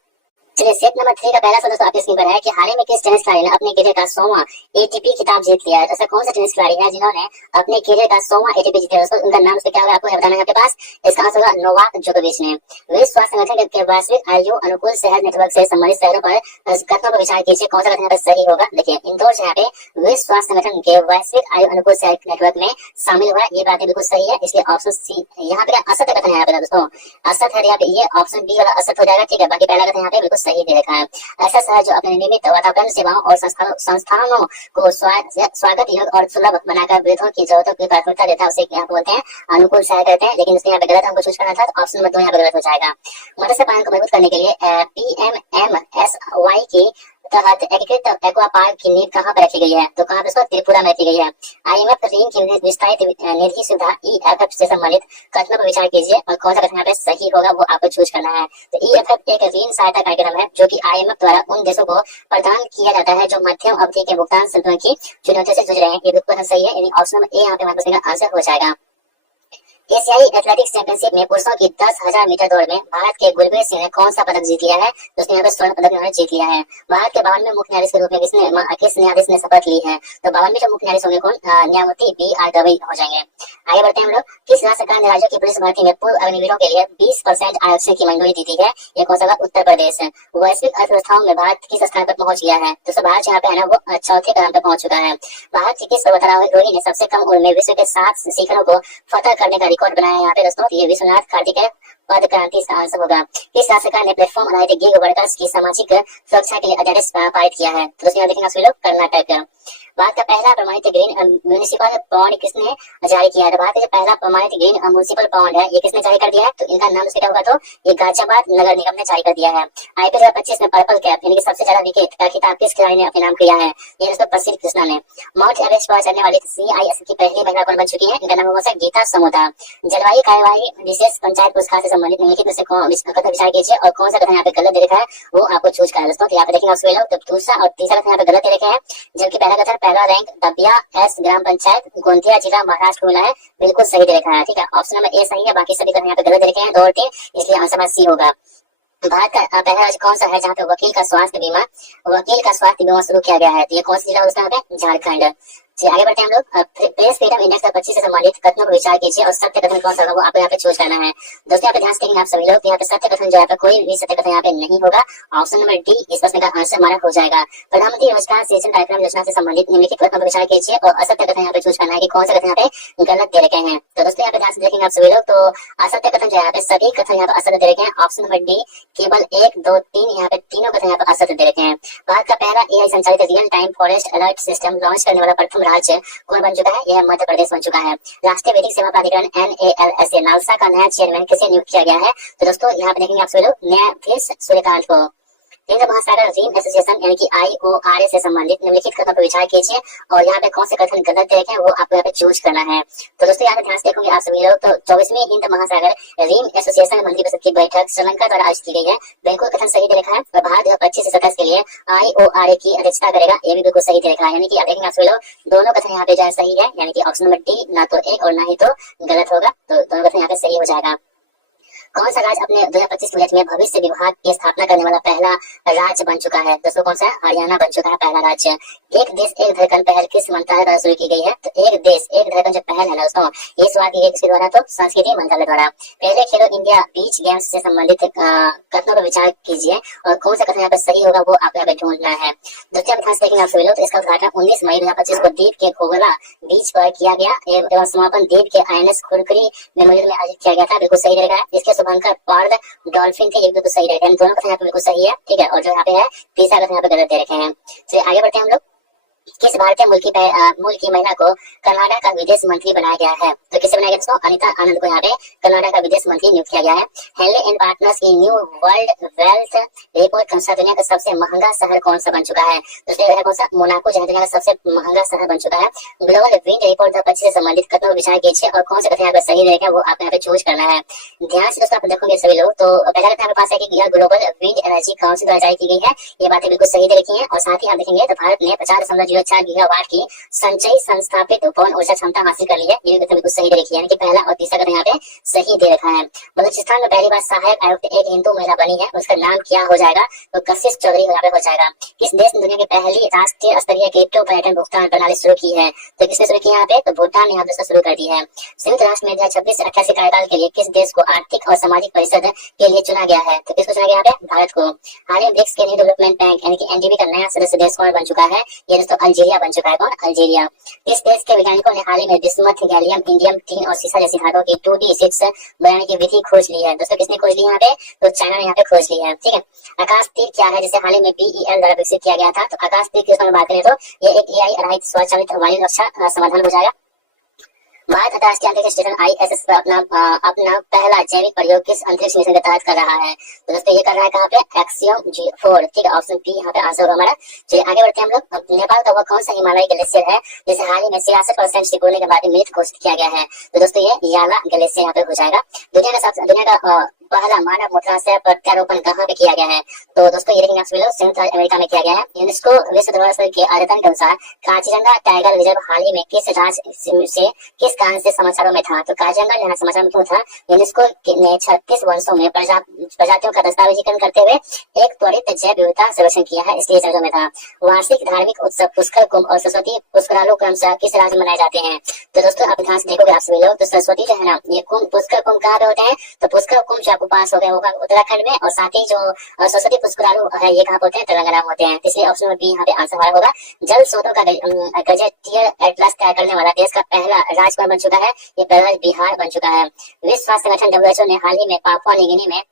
चलिए सेट नंबर 3 का पहला सवाल दोस्तों आपके स्क्रीन पर है कि हाल ही में किस टेनिस खिलाड़ी ने अपने करियर का 100वां एटीपी खिताब जीत लिया है? तो ऐसा कौन सा टेनिस खिलाड़ी है जिन्होंने अपने करियर का 100वां एटीपी जीत लिया? दोस्तों उनका नाम उस पे क्या होगा आपको बताना है आपके पास। इसका आंसर होगा नोवाक जोकोविच ने। विश्व स्वास्थ्य संगठन के वैश्विक आयु अनुकूल शहर नेटवर्क से संबंधित शहरों पर कथनों पर विचार कीजिए, कौन सा कथन यहाँ पे सही होगा? देखिए इंदौर यहाँ पे विश्व स्वास्थ्य संगठन के वैश्विक आयु अनुकूल शहर नेटवर्क में शामिल हुआ है। ये बात बिल्कुल सही है, इसलिए ऑप्शन सी यहाँ पे असत्य कथन है। यहाँ पे दोस्तों असत्य है, यहाँ पे ये ऑप्शन बी वाला असत्य हो जाएगा। ठीक है, बाकी पहला कथन यहाँ पे बिल्कुल सही दे रखा है। ऐसा शहर जो अपने नियमित वातावरण सेवाओं और संस्थानों को स्वागत योग्य और सुलभ बनाकर वृद्धों की जरूरतों की प्राथमिकता देता है, उसे यहाँ बोलते हैं अनुकूल शहर कहते हैं। लेकिन इसमें यहाँ पे गलत हमको चूज करना था, तो ऑप्शन नंबर 2 यहाँ पे गलत हो जाएगा। मत्स्य पालन को मजबूत करने के लिए PMMSY की तहत एकीकृत एक्वा पार्क की नींव कहाँ पर रखी गई है? तो कहाँ पे? इसको त्रिपुरा में रखी गई है। IMF ऋण की विस्तारित निधि सुविधा EFF से संबंधित कथनों पर विचार कीजिए और कौन सा कथन यहाँ पे सही होगा वो आपको चूज करना है। तो EFF एक ऋण सहायता कार्यक्रम है जो कि IMF द्वारा उन देशों को प्रदान किया जाता है जो मध्यम अवधि के भुगतान संतुलन की चुनौतियों से जूझ रहे हैं। ये बिल्कुल सही है, यानी ऑप्शन नंबर ए यहाँ पे हमारे पास आंसर हो जाएगा। एशियाई एथलेटिक्स चैंपियनशिप में पुरुषों की 10,000 मीटर दौड़ में भारत के गुरप्रीत सिंह ने कौन सा पदक जीत लिया है? दोस्तों यहाँ पे स्वर्ण पदक उन्होंने जीत लिया है। भारत के 52वें मुख्य न्यायाधीश के रूप में किस न्यायाधीश ने शपथ ली है? तो 52वें जो मुख्य न्यायाधीश होंगे कौन? न्यायमूर्ति BR गवई हो जाएंगे। आगे बढ़ते हैं हम लोग। किस राज्य सरकार ने राज्यों की पुलिस भर्ती में पूर्व अग्निवीरों के लिए 20% आरक्षण की मंजूरी दी है? ये कौन सा होगा? उत्तर प्रदेश। वैश्विक अर्थव्यवस्थाओं में भारत किस स्थान पर पहुंच गया है? दोस्तों भारत यहाँ पे है ना वो चौथे कदम पे पहुंच चुका है। भारत की किस पर्वतारोही ने सबसे कम उम्र में विश्व के 7 शिखरों को फतह करने का रिकॉर्ड बनाया है? यहाँ पे दोस्तों ये विश्वनाथ कार्तिकेय पद क्रांति इसका आंसर होगा। किस राज्य सरकार ने प्लेटफॉर्म आधारित गिग वर्कर्स की सामाजिक सुरक्षा के लिए अध्यादेश पारित किया है? तो दोस्तों यहाँ देखेंगे आप सभी लोग कर्नाटक। भारत का पहला प्रमाणित ग्रीन म्यूनिसिपल बॉन्ड किसने जारी किया है? तो भारत का जो पहला प्रमाणित ग्रीन म्यूनिसिपल बॉन्ड है ये किसने जारी कर दिया है? तो इनका नाम क्या होगा? तो ये गाजियाबाद नगर निगम ने जारी कर दिया है। IPL 2025 में पर्पल कैप यानी कि सबसे ज्यादा विकेट का खिताब किस खिलाड़ी ने अपने नाम किया है? ये दोस्तों प्रसिद्ध कृष्णा ने। माउंट एवरेस्ट पर चढ़ने वाली CISF की पहली महिला कौन बन चुकी है? इनका नाम होगा गीता समोता। जलवायु कार्यवाही विशेष पंचायत पुरस्कार से संबंधित निम्नलिखित में से कथन विचार कीजिए और कौन सा कथन यहाँ पे गलत दे रखा है वो आपको चूज करना है। दोस्तों यहाँ पे देखेंगे आप सभी लोग, तो दूसरा और तीसरा कथन यहाँ पे गलत दे रखे हैं, जबकि पहला कथन पहला रैंक दबिया S ग्राम पंचायत गोंदिया जिला महाराष्ट्र को मिला है, बिल्कुल सही दे रखा है। ठीक है, ऑप्शन नंबर ए सही है, बाकी सभी कथन यहाँ पे गलत दे रखे हैं 2 और 3, इसलिए आंसर सी होगा। भारत का पहला राज्य कौन सा है जहाँ पे वकील का स्वास्थ्य बीमा शुरू किया गया है? तो ये कौन सा जिला होगा? झारखंड। चलिए आगे बढ़ते हैं हम लोग। प्रेस फ्रीडम इंडेक्स 25 से संबंधित कथनों पर विचार कीजिए और सत्य कथन कौन सा होगा वो आपको यहाँ पे चूज करना है। दोस्तों यहाँ पे ध्यान देंगे आप सभी लोग, यहाँ पे सत्य कथन जो है कोई भी सत्य कथन यहाँ पे नहीं होगा। ऑप्शन नंबर डी इस प्रश्न का आंसर हमारा हो जाएगा। प्रधानमंत्री रोजगार सृजन कार्यक्रम योजना से संबंधित निम्नलिखित कथनों पर विचार कीजिए और असत्य कथन यहाँ पे चूज करना है कि कौन सा कथन यहाँ पे गलत दे रखे हैं। तो दोस्तों यहाँ पे ध्यान से देखेंगे आप सभी लोग, तो असत्य कथन जो है यहाँ पे सभी कथन यहाँ पे असत्य दे रखे हैं। ऑप्शन नंबर डी केवल 1, 2, 3 यहाँ पे तीनों कथन यहाँ पे असत्य दे रखे हैं। भारत का पहला AI संचालित real time forest alert system launch करने वाला प्रथम राज्य कौन बन चुका है? यह मध्य प्रदेश बन चुका है। राष्ट्रीय विधिक सेवा प्राधिकरण NALSA नालसा का नया चेयरमैन किसे नियुक्त किया गया है? तो दोस्तों यहाँ पे देखेंगे आप सभी लोग न्यायाधीश सूर्यकांत को। हिंद महासागर रीम एसोसिएशन यानी कि IORA से संबंधित निम्नलिखित कथनों पर विचार कीजिए और यहाँ पे कौन से कथन गलत दे रखे हैं वो आपको यहाँ पे चूज करना है। तो दोस्तों यहाँ पे ध्यान से देखोगे आप सभी लोग, तो 24वीं हिंद महासागर रीम एसोसिएशन मंत्रिपरिषद की बैठक श्रीलंका द्वारा आयोजित की गई है, बिल्कुल कथन सही दे रखा है। और भारत 2025 से 27 के लिए IORA की अध्यक्षता करेगा, ये भी बिल्कुल सही दे रखा है। यानी कि आप देखेंगे आप सभी लोग दोनों कथन यहाँ पे जो है सही है, यानी कि ऑप्शन नंबर डी ना तो एक और ना ही तो गलत होगा, तो दोनों कथन यहाँ पे सही हो जाएगा। कौन सा राज्य अपने 2025 के बजट में भविष्य विभाग की स्थापना करने वाला पहला राज्य बन चुका है? दोस्तों कौन सा है? हरियाणा बन चुका है पहला राज्य। एक देश एक धड़कन पहल किस मंत्रालय द्वारा शुरू की गई है? तो एक देश एक धड़कन जो पहल है ना दोस्तों, ये शुरुआत की गई किसके द्वारा? तो संस्कृति मंत्रालय द्वारा। पहले खेलो इंडिया बीच गेम्स से संबंधित कथनों पर विचार कीजिए और कौन सा कथन यहाँ पे सही होगा वो आपको यहाँ पे ढूंढना है। दोस्तों ध्यान से देखेंगे आप सभी लोग, तो इसका उद्घाटन 19 मई 2025 को द्वीप के खोगला बीच पर किया गया एवं समापन द्वीप के INS खुरखरी मेमोरियल में आयोजित किया गया था, बिल्कुल सही रहेगा। इसके शुभंकर पार्द डॉल्फिन थे, ये बिल्कुल सही रहेगा। दोनों कथन यहाँ पे बिल्कुल सही है। ठीक है, और जो यहाँ पे है तीसरा कथन यहाँ पे गलत दे रखे हैं। चलिए आगे बढ़ते हैं हम लोग। किस भारतीय मूल की महिला को कनाडा का विदेश मंत्री बनाया गया है? तो किसे बनाया गया दोस्तों? अनीता आनंद को यहाँ पे कनाडा का विदेश मंत्री नियुक्त किया गया है। हेनले एंड पार्टनर्स की न्यू वर्ल्ड वेल्थ रिपोर्ट के अनुसार दुनिया का सबसे महंगा शहर कौन सा बन चुका है? दोस्तों यह कौन सा? मोनाको जो है दुनिया का सबसे महंगा शहर बन चुका है। ग्लोबल विंड रिपोर्ट 2025 से संबंधित कथनों पर विचार कीजिए और कौन सा कथन यहाँ पे सही रहेगा वो आपको यहाँ पे चूज करना है। ध्यान से दोस्तों आप देखोगे सभी लोग, तो पहला कथन आपके पास है कि यह ग्लोबल विंड एनर्जी काउंसिल द्वारा जारी की गई है। ये बातें बिल्कुल सही दे रखी है। और साथ ही आप देखेंगे तो भारत ने 50.04 गीगावाट की संचयी संस्थापित पवन ऊर्जा क्षमता हासिल कर ली है। ये बिल्कुल सही दे रखी है, यानी कि पहला और तीसरा कथन यहाँ पे सही दे रखा है। बलूचिस्तान में पहली बार सहायक आयुक्त एक हिंदू महिला बनी है, उसका नाम क्या हो जाएगा? तो कशिश चौधरी यहाँ पे हो जाएगा। किस देश ने दुनिया की पहली राष्ट्रीय स्तरीय क्रिप्टो पर्यटन भुगतान प्रणाली शुरू की है? तो किसने शुरू की यहाँ पे? तो भूटान ने यहाँ पे शुरू कर दी है। संयुक्त राष्ट्र में 2026 से 88 कार्यकाल के लिए किस देश को आर्थिक और सामाजिक परिषद के लिए चुना गया है? तो किसको चुना गया यहाँ पे? भारत को। हाल ही में ब्रिक्स के न्यू डेवलपमेंट बैंक यानी कि एनडीबी का नया सदस्य देश कौन बन चुका है? ये दोस्तों अल्जीरिया बन चुका है। कौन? अल्जीरिया। किस देश के वैज्ञानिकों ने हाल ही में बिस्मथ, गैलियम, इंडियम टीन और सीसा जैसी धातुओं की 2D6 बनाने की विधि खोज ली है? दोस्तों किसने खोज ली यहाँ पे? तो चाइना ने यहाँ पे खोज ली है। ठीक है। आकाश तीर क्या है जिसे हाल ही में BEL द्वारा विकसित किया गया था? तो आकाश तीर की बात करें तो ये एक AI आधारित स्वचालित वायु रक्षा समाधान हो जाएगा। भारत अंतर्राष्ट्रीय अंतरिक्ष स्टेशन ISS पर अपना पहला जैविक प्रयोग किस अंतरिक्ष मिशन के तहत कर रहा है? तो दोस्तों ये कर रहा है कहाँ पे? Axiom G4। ठीक है, ऑप्शन बी यहाँ पे आंसर होगा हमारा। चलिए आगे बढ़ते हैं हम लोग। नेपाल का वह कौन सा हिमालय ग्लेशियर है जिसे हाल ही में 66% सिकुड़ने के बाद मृत घोषित किया गया है? तो दोस्तों ये याला ग्लेशियर यहाँ पे हो जाएगा। दुनिया का पहला मानव मूत्राशय प्रत्यारोपण कहाँ पे किया गया है? तो दोस्तों ये देखेंगे आप सभी लोग, संयुक्त राज्य अमेरिका में किया गया है। यूनेस्को विश्व धरोहर स्थल के आयतन के अनुसार काजीरंगा टाइगर रिजर्व हाल ही में किस राज्य से किस कारण से समाचारों में था? तो काजीरंगा यहाँ समाचार में क्यों था? यूनेस्को ने 36 वंशों में प्रजातियों का दस्तावेजीकरण करते हुए एक त्वरित जैव विविधता सर्वेक्षण किया है, इसलिए चर्चा में था। वार्षिक धार्मिक उत्सव पुष्कर कुंभ और सरस्वती पुष्करालु क्रमशः किस राज्य में मनाए जाते हैं? तो दोस्तों आप ध्यान से देखोगे आप सभी लोग, तो सरस्वती जो है ना, ये कुंभ पुष्कर कुंभ कहाँ पे होते हैं? तो पुष्कर कुंभ जो आपको पास हो गया होगा उत्तराखंड में, और साथ ही जो सरस्वती पुष्करालु है ये कहाँ होते हैं? तेलंगाना में होते हैं। इसलिए ऑप्शन नंबर बी यहाँ पे आंसर हमारा होगा। जल स्रोतों का गजेटियर एटलस तैयार करने वाला देश का पहला राज्य कौन बन चुका है? ये पहला बिहार बन चुका है। विश्व स्वास्थ्य संगठन WHO ने हाल ही में पापुआ न्यू गिनी में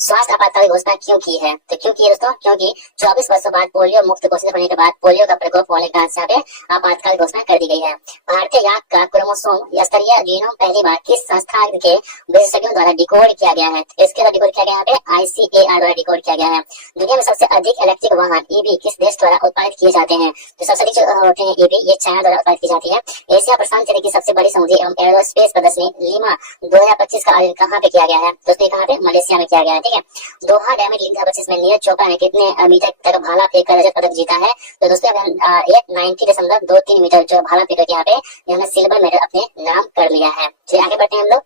स्वास्थ्य आपातकाल की घोषणा क्यों की है? तो क्यों की है दोस्तों? क्योंकि 24 वर्षों बाद पोलियो मुक्त घोषित होने के बाद पोलियो का प्रकोप होने के कारण यहाँ पे आपातकाल घोषणा कर दी गई है। भारतीय याक का क्रोमोसोम स्तरीय जीनोम पहली बार किस संस्था के विशेषज्ञों द्वारा डिकोड किया गया है? इसके द्वारा डिकोड किया गया यहाँ पे ICAR द्वारा डिकोड किया गया है। दुनिया में सबसे अधिक इलेक्ट्रिक वाहन EV किस देश द्वारा उत्पादित किए जाते हैं? तो सबसे अधिक जो होते हैं EV ये चाइना द्वारा उत्पादित की जाती है। एशिया प्रशांत क्षेत्र की सबसे बड़ी समुद्री एवं एरोस्पेस प्रदर्शनी लीमा 2025 का आयोजन कहाँ पे किया गया है? दोस्तों कहाँ पे? मलेशिया में किया गया है। ठीक है। दोहा डायमंड लीग 2025 में नीरज चोपड़ा ने कितने मीटर तक भाला फेंक कर रजत पदक जीता है? तो दोस्तों ये 90.23 मीटर जो भाला फेंक यहाँ पे हमने सिल्वर मेडल अपने नाम कर लिया है। चलिए आगे बढ़ते हैं हम लोग।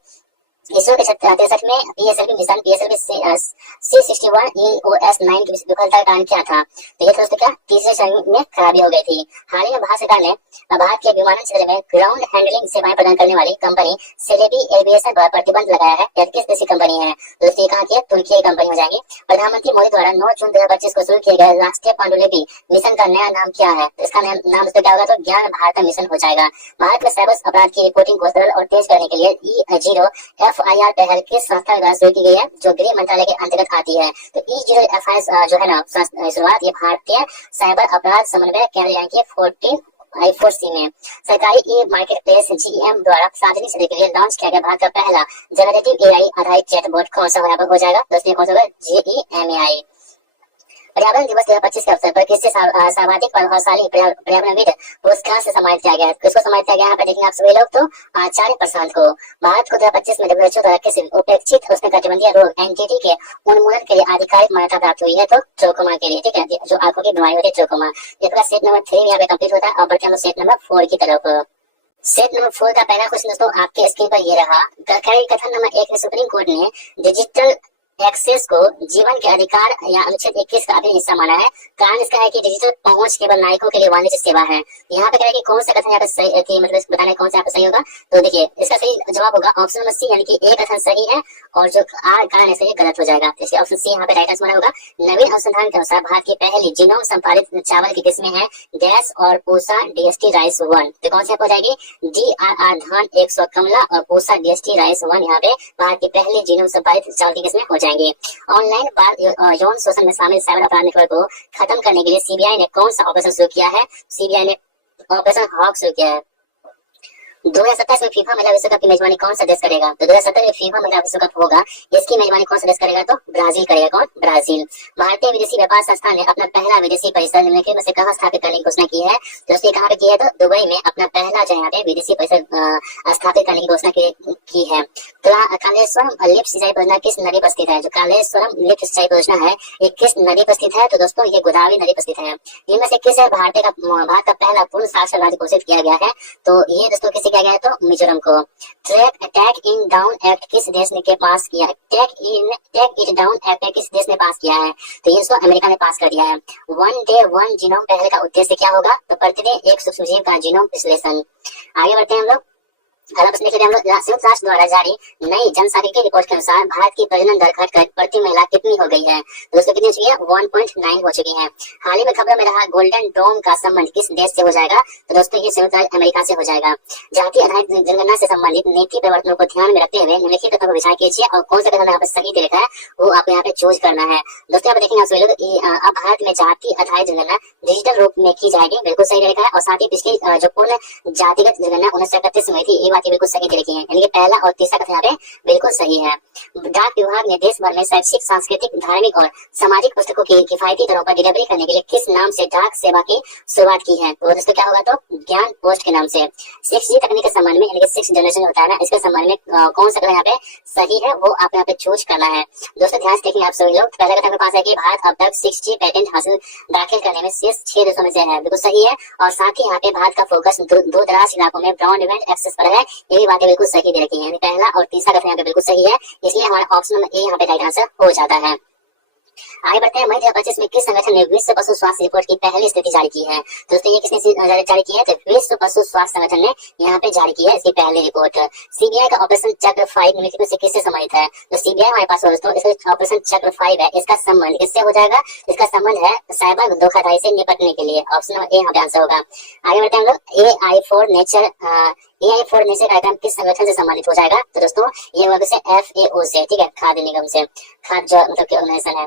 इसरो के 63 में PSLV mission PSLV C61 EOS-9 की विफलता का कारण क्या था? तो ये दोस्तों क्या? तीसरे चरण में खराबी हो गई थी। हाल ही में भारत सरकार ने भारत के विमानन क्षेत्र में ग्राउंड हैंडलिंग सेवाएं प्रदान करने वाली कंपनी सेलेबी एविएशन पर प्रतिबंध लगाया है। यह किस देशी कंपनी है? तो दोस्तों कहा कि तुर्की की कंपनी हो जाएगी। प्रधानमंत्री मोदी द्वारा 9 जून 2025 को शुरू किए गए राष्ट्रीय पांडुलिपि मिशन का नया नाम क्या है? तो इसका नाम दोस्तों क्या होगा? तो ज्ञान भारत मिशन हो जाएगा। भारत में साइबर अपराध की रिपोर्टिंग को सरल और तेज करने के लिए E0FIR पहल किस संस्था द्वारा शुरू की गई है जो गृह मंत्रालय के अंतर्गत आती है? तो E0FIR जो है ना शुरुआत ये भारतीय साइबर अपराध समन्वय केंद्र यानी कि 14I4C में सरकारी ई मार्केट प्लेस GEM द्वारा सार्वजनिक क्षेत्र के लिए लॉन्च किया गया भारत का पहला जनरेटिव AI आधारित चैटबॉट कौन सा होगा? हो जाएगा दोस्तों कौन सा होगा? GEMAI। पर्यावरण दिवस 2025 के अवसर पर किससे सर्वाधिक प्रभावशाली पर्यावरणविद पुरस्कार से सम्मानित किया गया? किसको सम्मानित किया गया? यहाँ पे देखेंगे आप सभी लोग, तो आचार्य प्रशांत को। भारत को 2025 में WHO द्वारा किसी उपेक्षित उष्णकटिबंधीय रोग NTD के उन्मूलन के लिए आधिकारिक मान्यता प्राप्त हुई है? तो ट्रोकोमा के लिए। ठीक है, जो आंखों की बीमारी होती है ट्रोकोमा। ये पूरा सेट नंबर 3 यहाँ पे कंप्लीट होता है। और बढ़ते हैं हम सेट नंबर 4 की तरफ। सेट नंबर 4 का पहला क्वेश्चन दोस्तों आपके स्क्रीन पर ये रहा। कथन नंबर 1 में सुप्रीम कोर्ट ने डिजिटल एक्सेस को जीवन के अधिकार या अनुच्छेद 21 का अभिन्न हिस्सा माना है। कारण इसका है कि डिजिटल पहुंच केवल नागरिकों के लिए वाणिज्य सेवा है। यहाँ पे कह रहा है कि कौन सा कथन यहाँ पे सही कि मतलब इसको बताना है कौन सा यहाँ पे सही होगा? तो देखिए इसका सही जवाब होगा ऑप्शन नंबर C, यानी कि एक कथन सही है और जो कारण है गलत हो जाएगा। इसलिए ऑप्शन C यहाँ पे राइट आंसर माना होगा। नवीन अनुसंधान के अनुसार भारत की पहली जीनोम संपादित चावल की किस्में हैं गैस और पूसा DST राइस 1। तो कौन सी हो जाएगी? DRR धान 100 कमला और पूसा DST राइस 1 यहाँ पे भारत की पहली जीनोम संपादित चावल की किस्में हो जाएंगे। ऑनलाइन यौन शोषण में शामिल साइबर अपराध नेटवर्क को खत्म करने के लिए सीबीआई ने कौन सा ऑपरेशन शुरू किया है? सीबीआई ने ऑपरेशन हॉक शुरू किया है। 2027 में फीफा महिला विश्व कप की मेजबानी कौन सा देश करेगा? तो 2017 में फीफा महिला विश्व कप होगा, इसकी मेजबानी कौन सा देश करेगा? तो ब्राजील करेगा। कौन? ब्राजील। भारतीय विदेशी व्यापार संस्थान ने अपना पहला विदेशी परिसर निम्नलिखित में से कहाँ स्थापित करने की घोषणा की है? तो उसने कहाँ पे की है? तो दुबई में अपना पहला जो यहाँ पे विदेशी परिसर स्थापित करने की घोषणा की है। कालेश्वरम लिफ्ट सिंचाई परियोजना किस नदी पर स्थित है? जो कालेश्वरम लिफ्ट सिंचाई परियोजना है ये किस नदी पर स्थित है? तो दोस्तों ये गोदावरी नदी पर स्थित है। इनमें से किस भारत का पहला पूर्ण साक्षर राज्य घोषित किया गया है? तो ये दोस्तों किसे किया गया है? तो मिजोरम को। टैग इन डाउन एक्ट किस देश ने के पास किया है? टैग इट डाउन एक्ट किस देश ने पास किया है? तो ये इसको अमेरिका ने पास कर दिया है। वन डे वन जीनोम पहल का उद्देश्य क्या होगा? तो प्रतिदिन एक सूक्ष्मजीव का जीनोम विश्लेषण। आगे बढ़ते हैं हम लोग। अगला प्रश्न हम लोग संयुक्त राष्ट्र द्वारा जारी नई जनसांख्यिकी रिपोर्ट के अनुसार भारत की प्रजनन दर घटकर प्रति महिला कितनी हो गई है? दोस्तों कितनी हो चुकी है? 1.9 हो चुकी है। हाल ही में खबरों में रहा गोल्डन डोम का संबंध किस देश से हो जाएगा? तो दोस्तों ये संयुक्त राज्य अमेरिका से हो जाएगा। जाति आधारित जनगणना से संबंधित नीति परिवर्तनों को ध्यान में रखते हुए निम्नलिखित कथनों को विचार कीजिए और कौन सा कथन यहाँ पे सही दे रखा है वो आपको यहाँ पे चूज करना है। दोस्तों यहाँ पे देखेंगे आप सभी लोग अब भारत में जाति आधारित जनगणना डिजिटल रूप में की जाएगी, बिल्कुल सही दे रखा है। और साथ ही पिछली जो पूर्ण जातिगत जनगणना 1931 में हुई थी, ये बातें बिल्कुल सही दे रखी है। यानी कि पहला और तीसरा कथन यहाँ पे बिल्कुल सही है। डाक विभाग ने देश भर में शैक्षिक, सांस्कृतिक, धार्मिक और सामाजिक पुस्तकों की किफायती दरों पर डिलीवरी करने के लिए किस नाम से डाक सेवा की शुरुआत की है? तो दोस्तों क्या होगा? तो ज्ञान पोस्ट के नाम से। 6G तकनीक के संबंध में यानी कि 6th जनरेशन होता है ना, इसके संबंध में कौन सा कथन यहाँ पे सही है वो आप यहाँ पे चूज करना है। दोस्तों ध्यान से देखेंगे आप सभी लोग। पहला कथन के पास है कि भारत अब तक 6G पेटेंट हासिल दाखिल करने में शीर्ष 6 देशों में से है, बिल्कुल सही है। और साथ ही यहाँ पे भारत का फोकस दूर दराज इलाकों में ब्रॉडबैंड एक्सेस पर है, ये भी बातें बिल्कुल सही दे रखी है। पहला और तीसरा कथन यहाँ पे बिल्कुल सही है, इसलिए हमारा ऑप्शन नंबर ए यहाँ पे राइट आंसर हो जाता है। आगे बढ़ते हैं। मई 2025 में किस संगठन ने विश्व पशु स्वास्थ्य रिपोर्ट की पहली स्थिति जारी की है? दोस्तों ये किसने जारी की है? तो विश्व पशु स्वास्थ्य संगठन ने यहाँ पे जारी की है इसकी पहली रिपोर्ट। सीबीआई का ऑपरेशन चक्र 5 निम्नलिखित में से किससे संबंधित है? तो सीबीआई हमारे पास दोस्तों इसका ऑपरेशन चक्र 5 है, इसका संबंध किससे हो जाएगा? इसका संबंध है साइबर धोखाधड़ी से निपटने के लिए। ऑप्शन नंबर ए यहाँ पे आंसर होगा। आगे बढ़ते हैं हम लोग। AI फॉर नेचर कार्यक्रम किस संगठन से संबंधित हो जाएगा? तो दोस्तों ये होगा FAO से, ठीक है, खाद्य निगम से, खाद्य जो मतलब की ऑर्गेनाइजेशन है।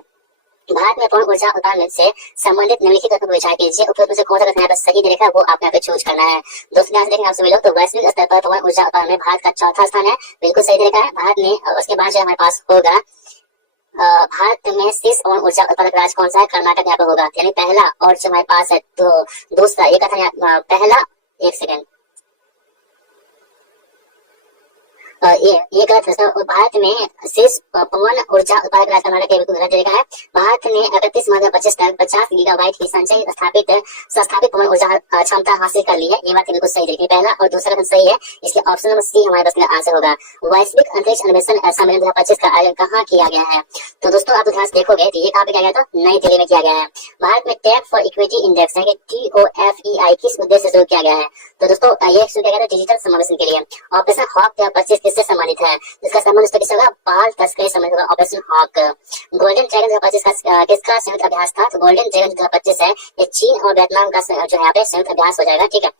भारत में पवन ऊर्जा उत्पादन से संबंधित निम्नलिखित कथनों को विचार कीजिए, उपरोक्त में से कौन सा कथन यहाँ पर सही दे रखा है वो आप यहाँ पे चूज करना है। दोस्तों यहाँ से देखेंगे आप सभी लोग। तो वैश्विक स्तर पर पवन ऊर्जा उत्पादन में भारत का चौथा स्थान है, बिल्कुल सही दे रखा है। भारत में उसके बाद जो हमारे पास होगा भारत में शीर्ष पवन ऊर्जा उत्पादक राज्य कौन सा है? कर्नाटक यहाँ पे होगा, यानी पहला। और जो हमारे पास है तो दूसरा ये कथन पहला, एक सेकेंड, ये गलत है। भारत में शीर्ष पवन ऊर्जा उत्पादक राज्य कर्नाटक के बिल्कुल गलत तरीका है। भारत ने 31 मार्च 2025 तक 50 गीगावाट की संचय स्थापित पवन ऊर्जा क्षमता हासिल कर ली है, ये बात बिल्कुल सही तरीके। पहला और दूसरा कथन सही है, इसके ऑप्शन नंबर सी हमारे पास आंसर होगा। वैश्विक अंतरिक्ष अन्वेषण सम्मेलन 2025 का आयोजन कहाँ किया गया है? तो दोस्तों आप ध्यान से देखोगे तो ये कहाँ पे किया गया? तो नई दिल्ली में किया गया है। भारत में टैग फॉर इक्विटी इंडेक्स है TOFEI किस उद्देश्य से शुरू किया गया है? तो दोस्तों ये शुरू किया गया डिजिटल समावेशन के लिए। ऑपरेशन हॉक 2025 किससे संबंधित है? इसका संबंध दोस्तों किससे होगा? बाल तस्करी से संबंधित होगा, ऑपरेशन हॉक। गोल्डन ड्रैगन 2025 का किसका संयुक्त अभ्यास था? तो गोल्डन ड्रैगन 2025 है ये चीन और वियतनाम का जो है यहाँ पे संयुक्त अभ्यास हो जाएगा, ठीक है।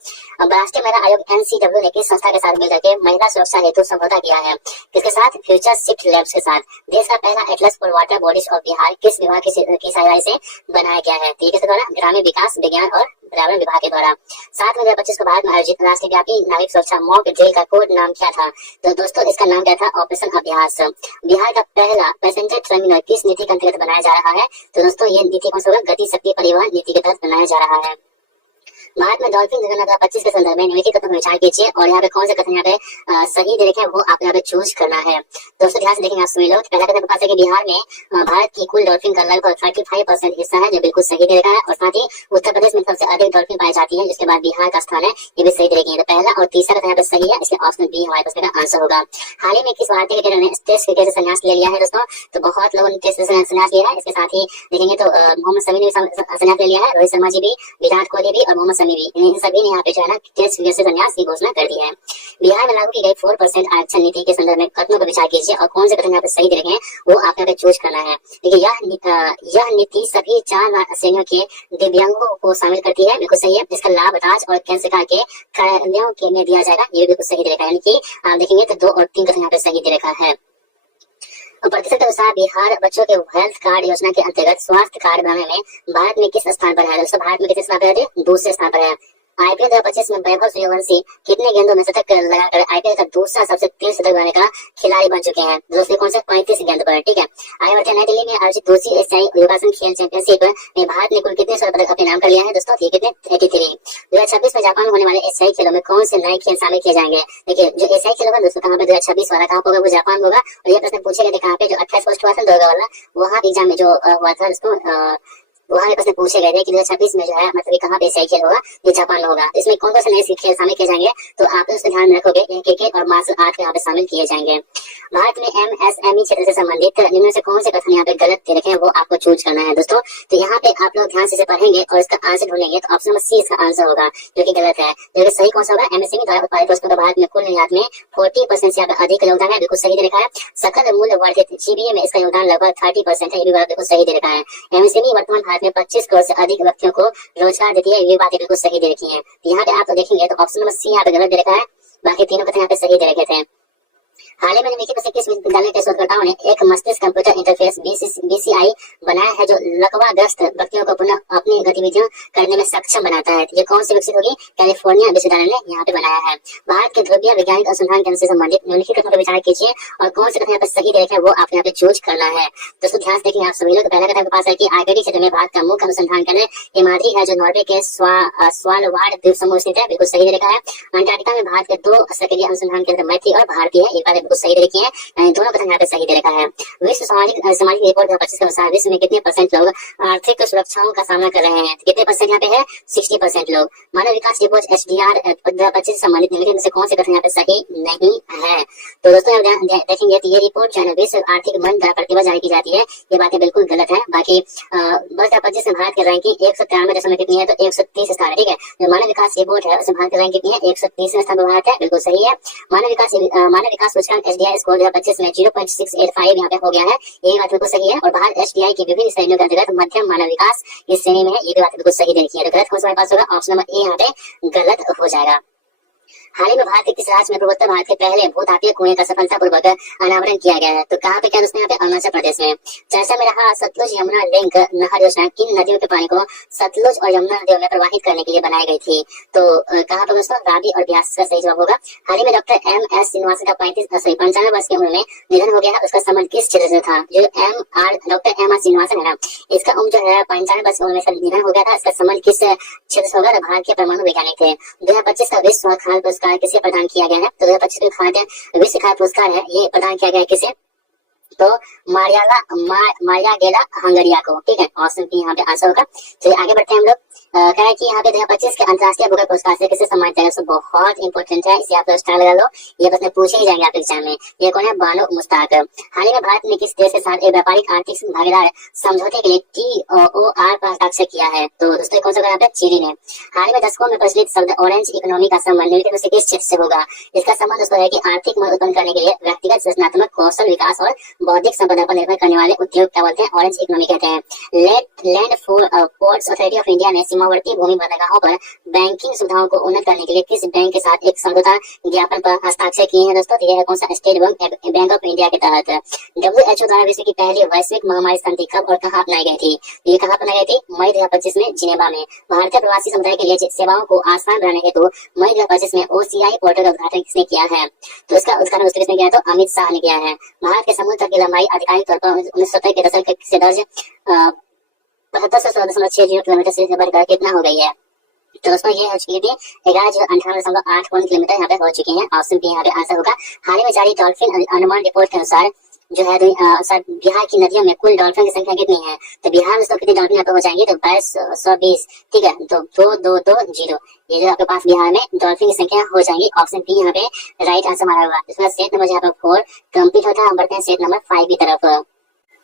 अब राष्ट्रीय महिला आयोग NCW ने किस संस्था के साथ मिलकर के महिला सुरक्षा हेतु समझौता किया है? किसके साथ? फ्यूचर शिफ्ट लैब्स के साथ। देश का पहला Atlas for water bodies of Bihar किस विभाग की सहायता से बनाया गया है? तो ये किसके द्वारा? ग्रामीण विकास, विज्ञान और पर्यावरण विभाग के द्वारा। 7 मई 2025 को भारत में आयोजित राष्ट्रव्यापी नागरिक सुरक्षा मॉक ड्रिल का कोड नाम क्या था? तो दोस्तों इसका नाम क्या था? ऑपरेशन अभ्यास। बिहार का पहला पैसेंजर टर्मिनल किस नीति के अंतर्गत बनाया जा रहा है? तो दोस्तों ये नीति कौन सा होगा? गति शक्ति परिवहन नीति के तहत बनाया जा रहा है। भारत में डॉल्फिन जनगणना 2025 के संदर्भ में निम्नलिखित कथन विचार कीजिए और यहाँ पे कौन से कथन यहाँ पे सही दे रखे हैं वो आप यहाँ पे चूज करना है। दोस्तों ध्यान से देखेंगे आप सभी लोग। पहला कथन पास है कि बिहार में भारत की कुल डॉल्फिन का लगभग 35% हिस्सा है, जो बिल्कुल सही दे रखा है। और साथ ही उत्तर प्रदेश में सबसे अधिक डॉल्फिन पाई जाती है, जिसके बाद बिहार का स्थान है, ये भी सही दे रखी है। तो पहला और तीसरा कथन यहाँ पे सही है, इसलिए ऑप्शन बी हमारे पास का आंसर होगा। हाल ही में किस भारतीय क्रिकेटर ने टेस्ट क्रिकेट से संन्यास ले लिया है? दोस्तों तो बहुत लोगों ने टेस्ट से संन्यास लिया है। इसके साथ ही देखेंगे तो मोहम्मद शमी ने भी संन्यास ले लिया है, रोहित शर्मा जी भी, विराट कोहली भी और मोहम्मद शमी भी, इन सभी ने यहाँ पे जो है ना टेस्ट क्रिकेट से संन्यास की घोषणा कर दी है। बिहार में लागू की गई 4% आरक्षण नीति के संदर्भ में कथनों पर विचार कीजिए और कौन से कथन यहाँ पे सही दे रखे हैं वो आप यहाँ पे चूज करना है। देखिए यह नीति सभी 4 श्रेणियों के दिव्यांगों को शामिल करती है, बिल्कुल सही है। इसका लाभ राज्य और केंद्र सरकार के कार्यालयों के में दिया जाएगा, ये बिल्कुल सही दे रखा है। यानी कि आप देखेंगे तो 2 और 3 कथन यहाँ पे सही दे रखा है। प्रतिशत के अनुसार बिहार बच्चों के हेल्थ कार्ड योजना के अंतर्गत स्वास्थ्य कार्ड बनाने में भारत में किस स्थान पर है? दोस्तों भारत में किस स्थान पर है? दूसरे स्थान पर है। आईपीएल 2025 में वैभव सूर्यवंशी कितने गेंदों में शतक लगाकर आईपीएल का दूसरा सबसे तेज शतक बनाने का खिलाड़ी बन चुके हैं? दोस्तों कौन सा 35 गेंद पर, ठीक है। आगे बढ़ते हैं, नई दिल्ली में आयोजित दूसरी एशियाई योगासन खेल चैंपियनशिप में भारत ने कुल कितने स्वर्ण पदक अपने नाम कर लिया है? दोस्तों ये कितने? 83। 2026 में जापान में होने वाले एशियाई खेलों में कौन से नए खेल शामिल किए जाएंगे? देखिए जो एशियाई खेल होगा दोस्तों कहाँ पे 2026 वाला कहाँ होगा? वो जापान होगा। और ये प्रश्न पूछेगा कहाँ पे? जो 28 अगस्त हुआ था 2000 वाला, वहाँ एग्जाम में जो हुआ था दोस्तों वहाँ पे प्रश्न पूछे गए थे कि 2026 में जो है मतलब कहाँ पे एशियाई खेल होगा? ये जापान में होगा। इसमें कौन कौन से नए खेल शामिल किए जाएंगे? तो आप उसको ध्यान में रखोगे, क्रिकेट और मार्शल आर्ट यहाँ पे शामिल किए जाएंगे। भारत में एमएसएमई क्षेत्र से संबंधित निम्न से कौन से कथन यहाँ पे गलत दे रखे हैं वो आपको चूज करना है दोस्तों। तो यहाँ पे आप लोग ध्यान से पढ़ेंगे और इसका आंसर ढूंढेंगे तो ऑप्शन नंबर सी इसका आंसर होगा, जो कि गलत है। जो कि सही कौन सा होगा? एमएसएमई द्वारा उत्पादित वस्तुओं का भारत में कुल निर्यात में 40% से अधिक योगदान है, बिल्कुल सही दे रखा है। सकल मूल्य वर्धित जीबीए में इसका योगदान लगभग 30% है, ये भी बिल्कुल सही दे रखा है। एमएसएमई वर्तमान भारत में 25 करोड़ से अधिक व्यक्तियों को रोजगार देती है, ये बातें बिल्कुल सही दे रखी है। यहाँ पे आप देखेंगे तो ऑप्शन नंबर सी यहाँ पे गलत दे रखा है, बाकी तीनों कथन यहाँ पे सही दे रखे थे। हाल ही में निम्नलिखित में से किस विश्वविद्यालय के शोधकर्ताओं ने एक मस्तिष्क कंप्यूटर इंटरफेस बीसीआई बनाया है जो लकवाग्रस्त व्यक्तियों को पुनः अपनी गतिविधियां करने में सक्षम बनाता है? ये कौन सी विकसित होगी? कैलिफोर्निया विश्वविद्यालय ने यहाँ पे बनाया है। भारत के ध्रुवीय वैज्ञानिक अनुसंधान केंद्र से संबंधित निम्नलिखित कथनों पर विचार कीजिए और कौन से कथन यहाँ पे सही दे रखे हैं वो आप यहाँ पे चूज करना है। दोस्तों ध्यान से देखिए आप सभी लोग। पहला कथन के पास है कि आर्कटिक क्षेत्र में भारत का मुख्य अनुसंधान केंद्र हिमाद्री है जो नॉर्वे के स्वालबार्ड द्वीप समूह स्थित है, बिल्कुल सही दे रखा है। अंटार्कटिका में भारत के 2 सक्रिय अनुसंधान केंद्र मैत्री और भारतीय है, ये बात बिल्कुल सही दे रखी है। दोनों कथन यहाँ पे सही दे रखा है। विश्व सामाजिक रिपोर्ट 2025 के अनुसार विश्व में कितने % लोग आर्थिक सुरक्षाओं का सामना कर रहे हैं? कितने % यहाँ पे है? 60% लोग। मानव विकास रिपोर्ट एचडीआर 2025 से संबंधित निम्नलिखित में से कौन से कथन यहाँ पे सही नहीं है? तो दोस्तों देखेंगे तो ये रिपोर्ट जो है विश्व आर्थिक मंद प्रतिबद्ध जारी की जाती है, ये बातें बिल्कुल गलत है। बाकी 2025 में भारत की रैंकिंग 193 कितनी है? तो 130 स्थान है, ठीक है। जो मानव विकास रिपोर्ट है उसमें भारत की रैंकिंग कितनी है? 130 स्थान पर भारत है, बिल्कुल सही है। मानव विकास सूचकांक एचडीआई स्कोर 2025 में 0.685 यहाँ पे हो गया है, ये बात बिल्कुल सही है। और भारत एचडीआई की विभिन्न श्रेणियों के अंतर्गत मध्यम मानव विकास इस श्रेणी में है, ये भी बात बिल्कुल सही दे रखी है। तो गलत कौन सा हमारे पास होगा? ऑप्शन नंबर ए यहाँ पे गलत हो जाएगा। हाल ही में भारत के किस राज्य में पूर्वोत्तर भारत के पहले भूतापीय कुएं का सफलतापूर्वक अनावरण किया गया है? तो कहाँ पे क्या दोस्तों? यहाँ पे अरुणाचल प्रदेश में। चर्चा में रहा सतलुज यमुना लिंक नहर योजना किन नदियों के पानी को सतलुज और यमुना नदियों में प्रवाहित करने के लिए बनाई गई थी? तो कहाँ पर दोस्तों? रावी और ब्यास का सही जवाब होगा। हाल ही में डॉक्टर एम.एस. श्रीनिवासन का 95 वर्ष की उम्र में निधन हो गया है, उसका संबंध किस क्षेत्र से था? जो डॉक्टर एम.आर. श्रीनिवासन है ना, इसका उम्र जो है 95 वर्ष की उम्र में इसका निधन हो गया था, इसका संबंध किस क्षेत्र से होगा? भारत के परमाणु वैज्ञानिक थे। 2025 का विश्व खाद्य पुरस्कार किसे प्रदान किया गया है? तो 2025 में खाद्य विश्व खाद्य पुरस्कार है, ये प्रदान किया गया है किसे? तो मारिया गेला हंगरिया को, ठीक है। ऑप्शन बी यहाँ पे आंसर होगा। चलिए आगे बढ़ते हैं हम लोग। कह रहे हैं कि यहाँ पे 2025 के अंतर्राष्ट्रीय भूगोल पुरस्कार से किसे सम्मानित किया गया? बहुत इंपॉर्टेंट है, इसे आप लोग स्टार लगा लो, ये प्रश्न पूछे ही जाएंगे आप एग्जाम में। ये कौन है? बानो मुश्ताक। हाल ही में भारत ने किस देश के साथ एक व्यापारिक आर्थिक भागीदार समझौते के लिए TOR पर हस्ताक्षर किया है? तो दोस्तों कौन सा यहाँ पे? चिली ने। हाल ही में दशकों में प्रचलित शब्द ऑरेंज इकोनॉमी का संबंध निम्नलिखित में से किस क्षेत्र से होगा? इसका संबंध दोस्तों है कि आर्थिक मद उत्पन्न करने के लिए व्यक्तिगत रचनात्मक कौशल विकास और बौद्धिक संपदा पर निर्भर करने वाले उद्योग क्या बोलते हैं? ऑरेंज इकोनॉमी कहते हैं। Land ports authority of India ने सीमावर्ती भूमि बंदरगाहों पर बैंकिंग सुविधाओं को उन्नत करने के लिए किस बैंक के साथ एक समझौता ज्ञापन पर हस्ताक्षर किए हैं दोस्तों? ये है कौन सा? स्टेट बैंक ऑफ इंडिया के तहत। WHO द्वारा विश्व की पहली वैश्विक महामारी स्थिति कब और कहाँ अपनाई गई थी? ये कहाँ अपनाई गई थी? मई 2025 में जिनेवा में। भारतीय प्रवासी समुदाय के लिए सेवाओं को आसान बनाने हेतु मई 2025 में OCI पोर्टल का उद्घाटन किसने किया है? तो इसका उद्घाटन किसने किया? तो अमित शाह ने किया है। भारत के समुद्र तट की लंबाई आधिकारिक तौर पर 1970 के दशक से दर्ज 75.60 किलोमीटर से बढ़कर कितना हो गई है? तो दोस्तों ये हो चुकी थी 11.58 किलोमीटर यहाँ पे हो चुके हैं। ऑप्शन बी यहाँ पे आंसर होगा। हाल ही में जारी डॉल्फिन अनुमान रिपोर्ट के अनुसार जो है बिहार की नदियों में कुल डॉल्फिन की संख्या कितनी है? तो बिहार में कितनी डॉल्फिन यहाँ पे हो जाएंगी? तो 2220, ठीक है। तो 2220 ये जो आपके पास बिहार में डॉल्फिन की संख्या हो जाएंगी। ऑप्शन बी यहाँ पे राइट आंसर मारा होगा। इसमें सेट नंबर यहाँ पे 4 कंप्लीट होता है। हम बढ़ते हैं सेट नंबर 5 की तरफ।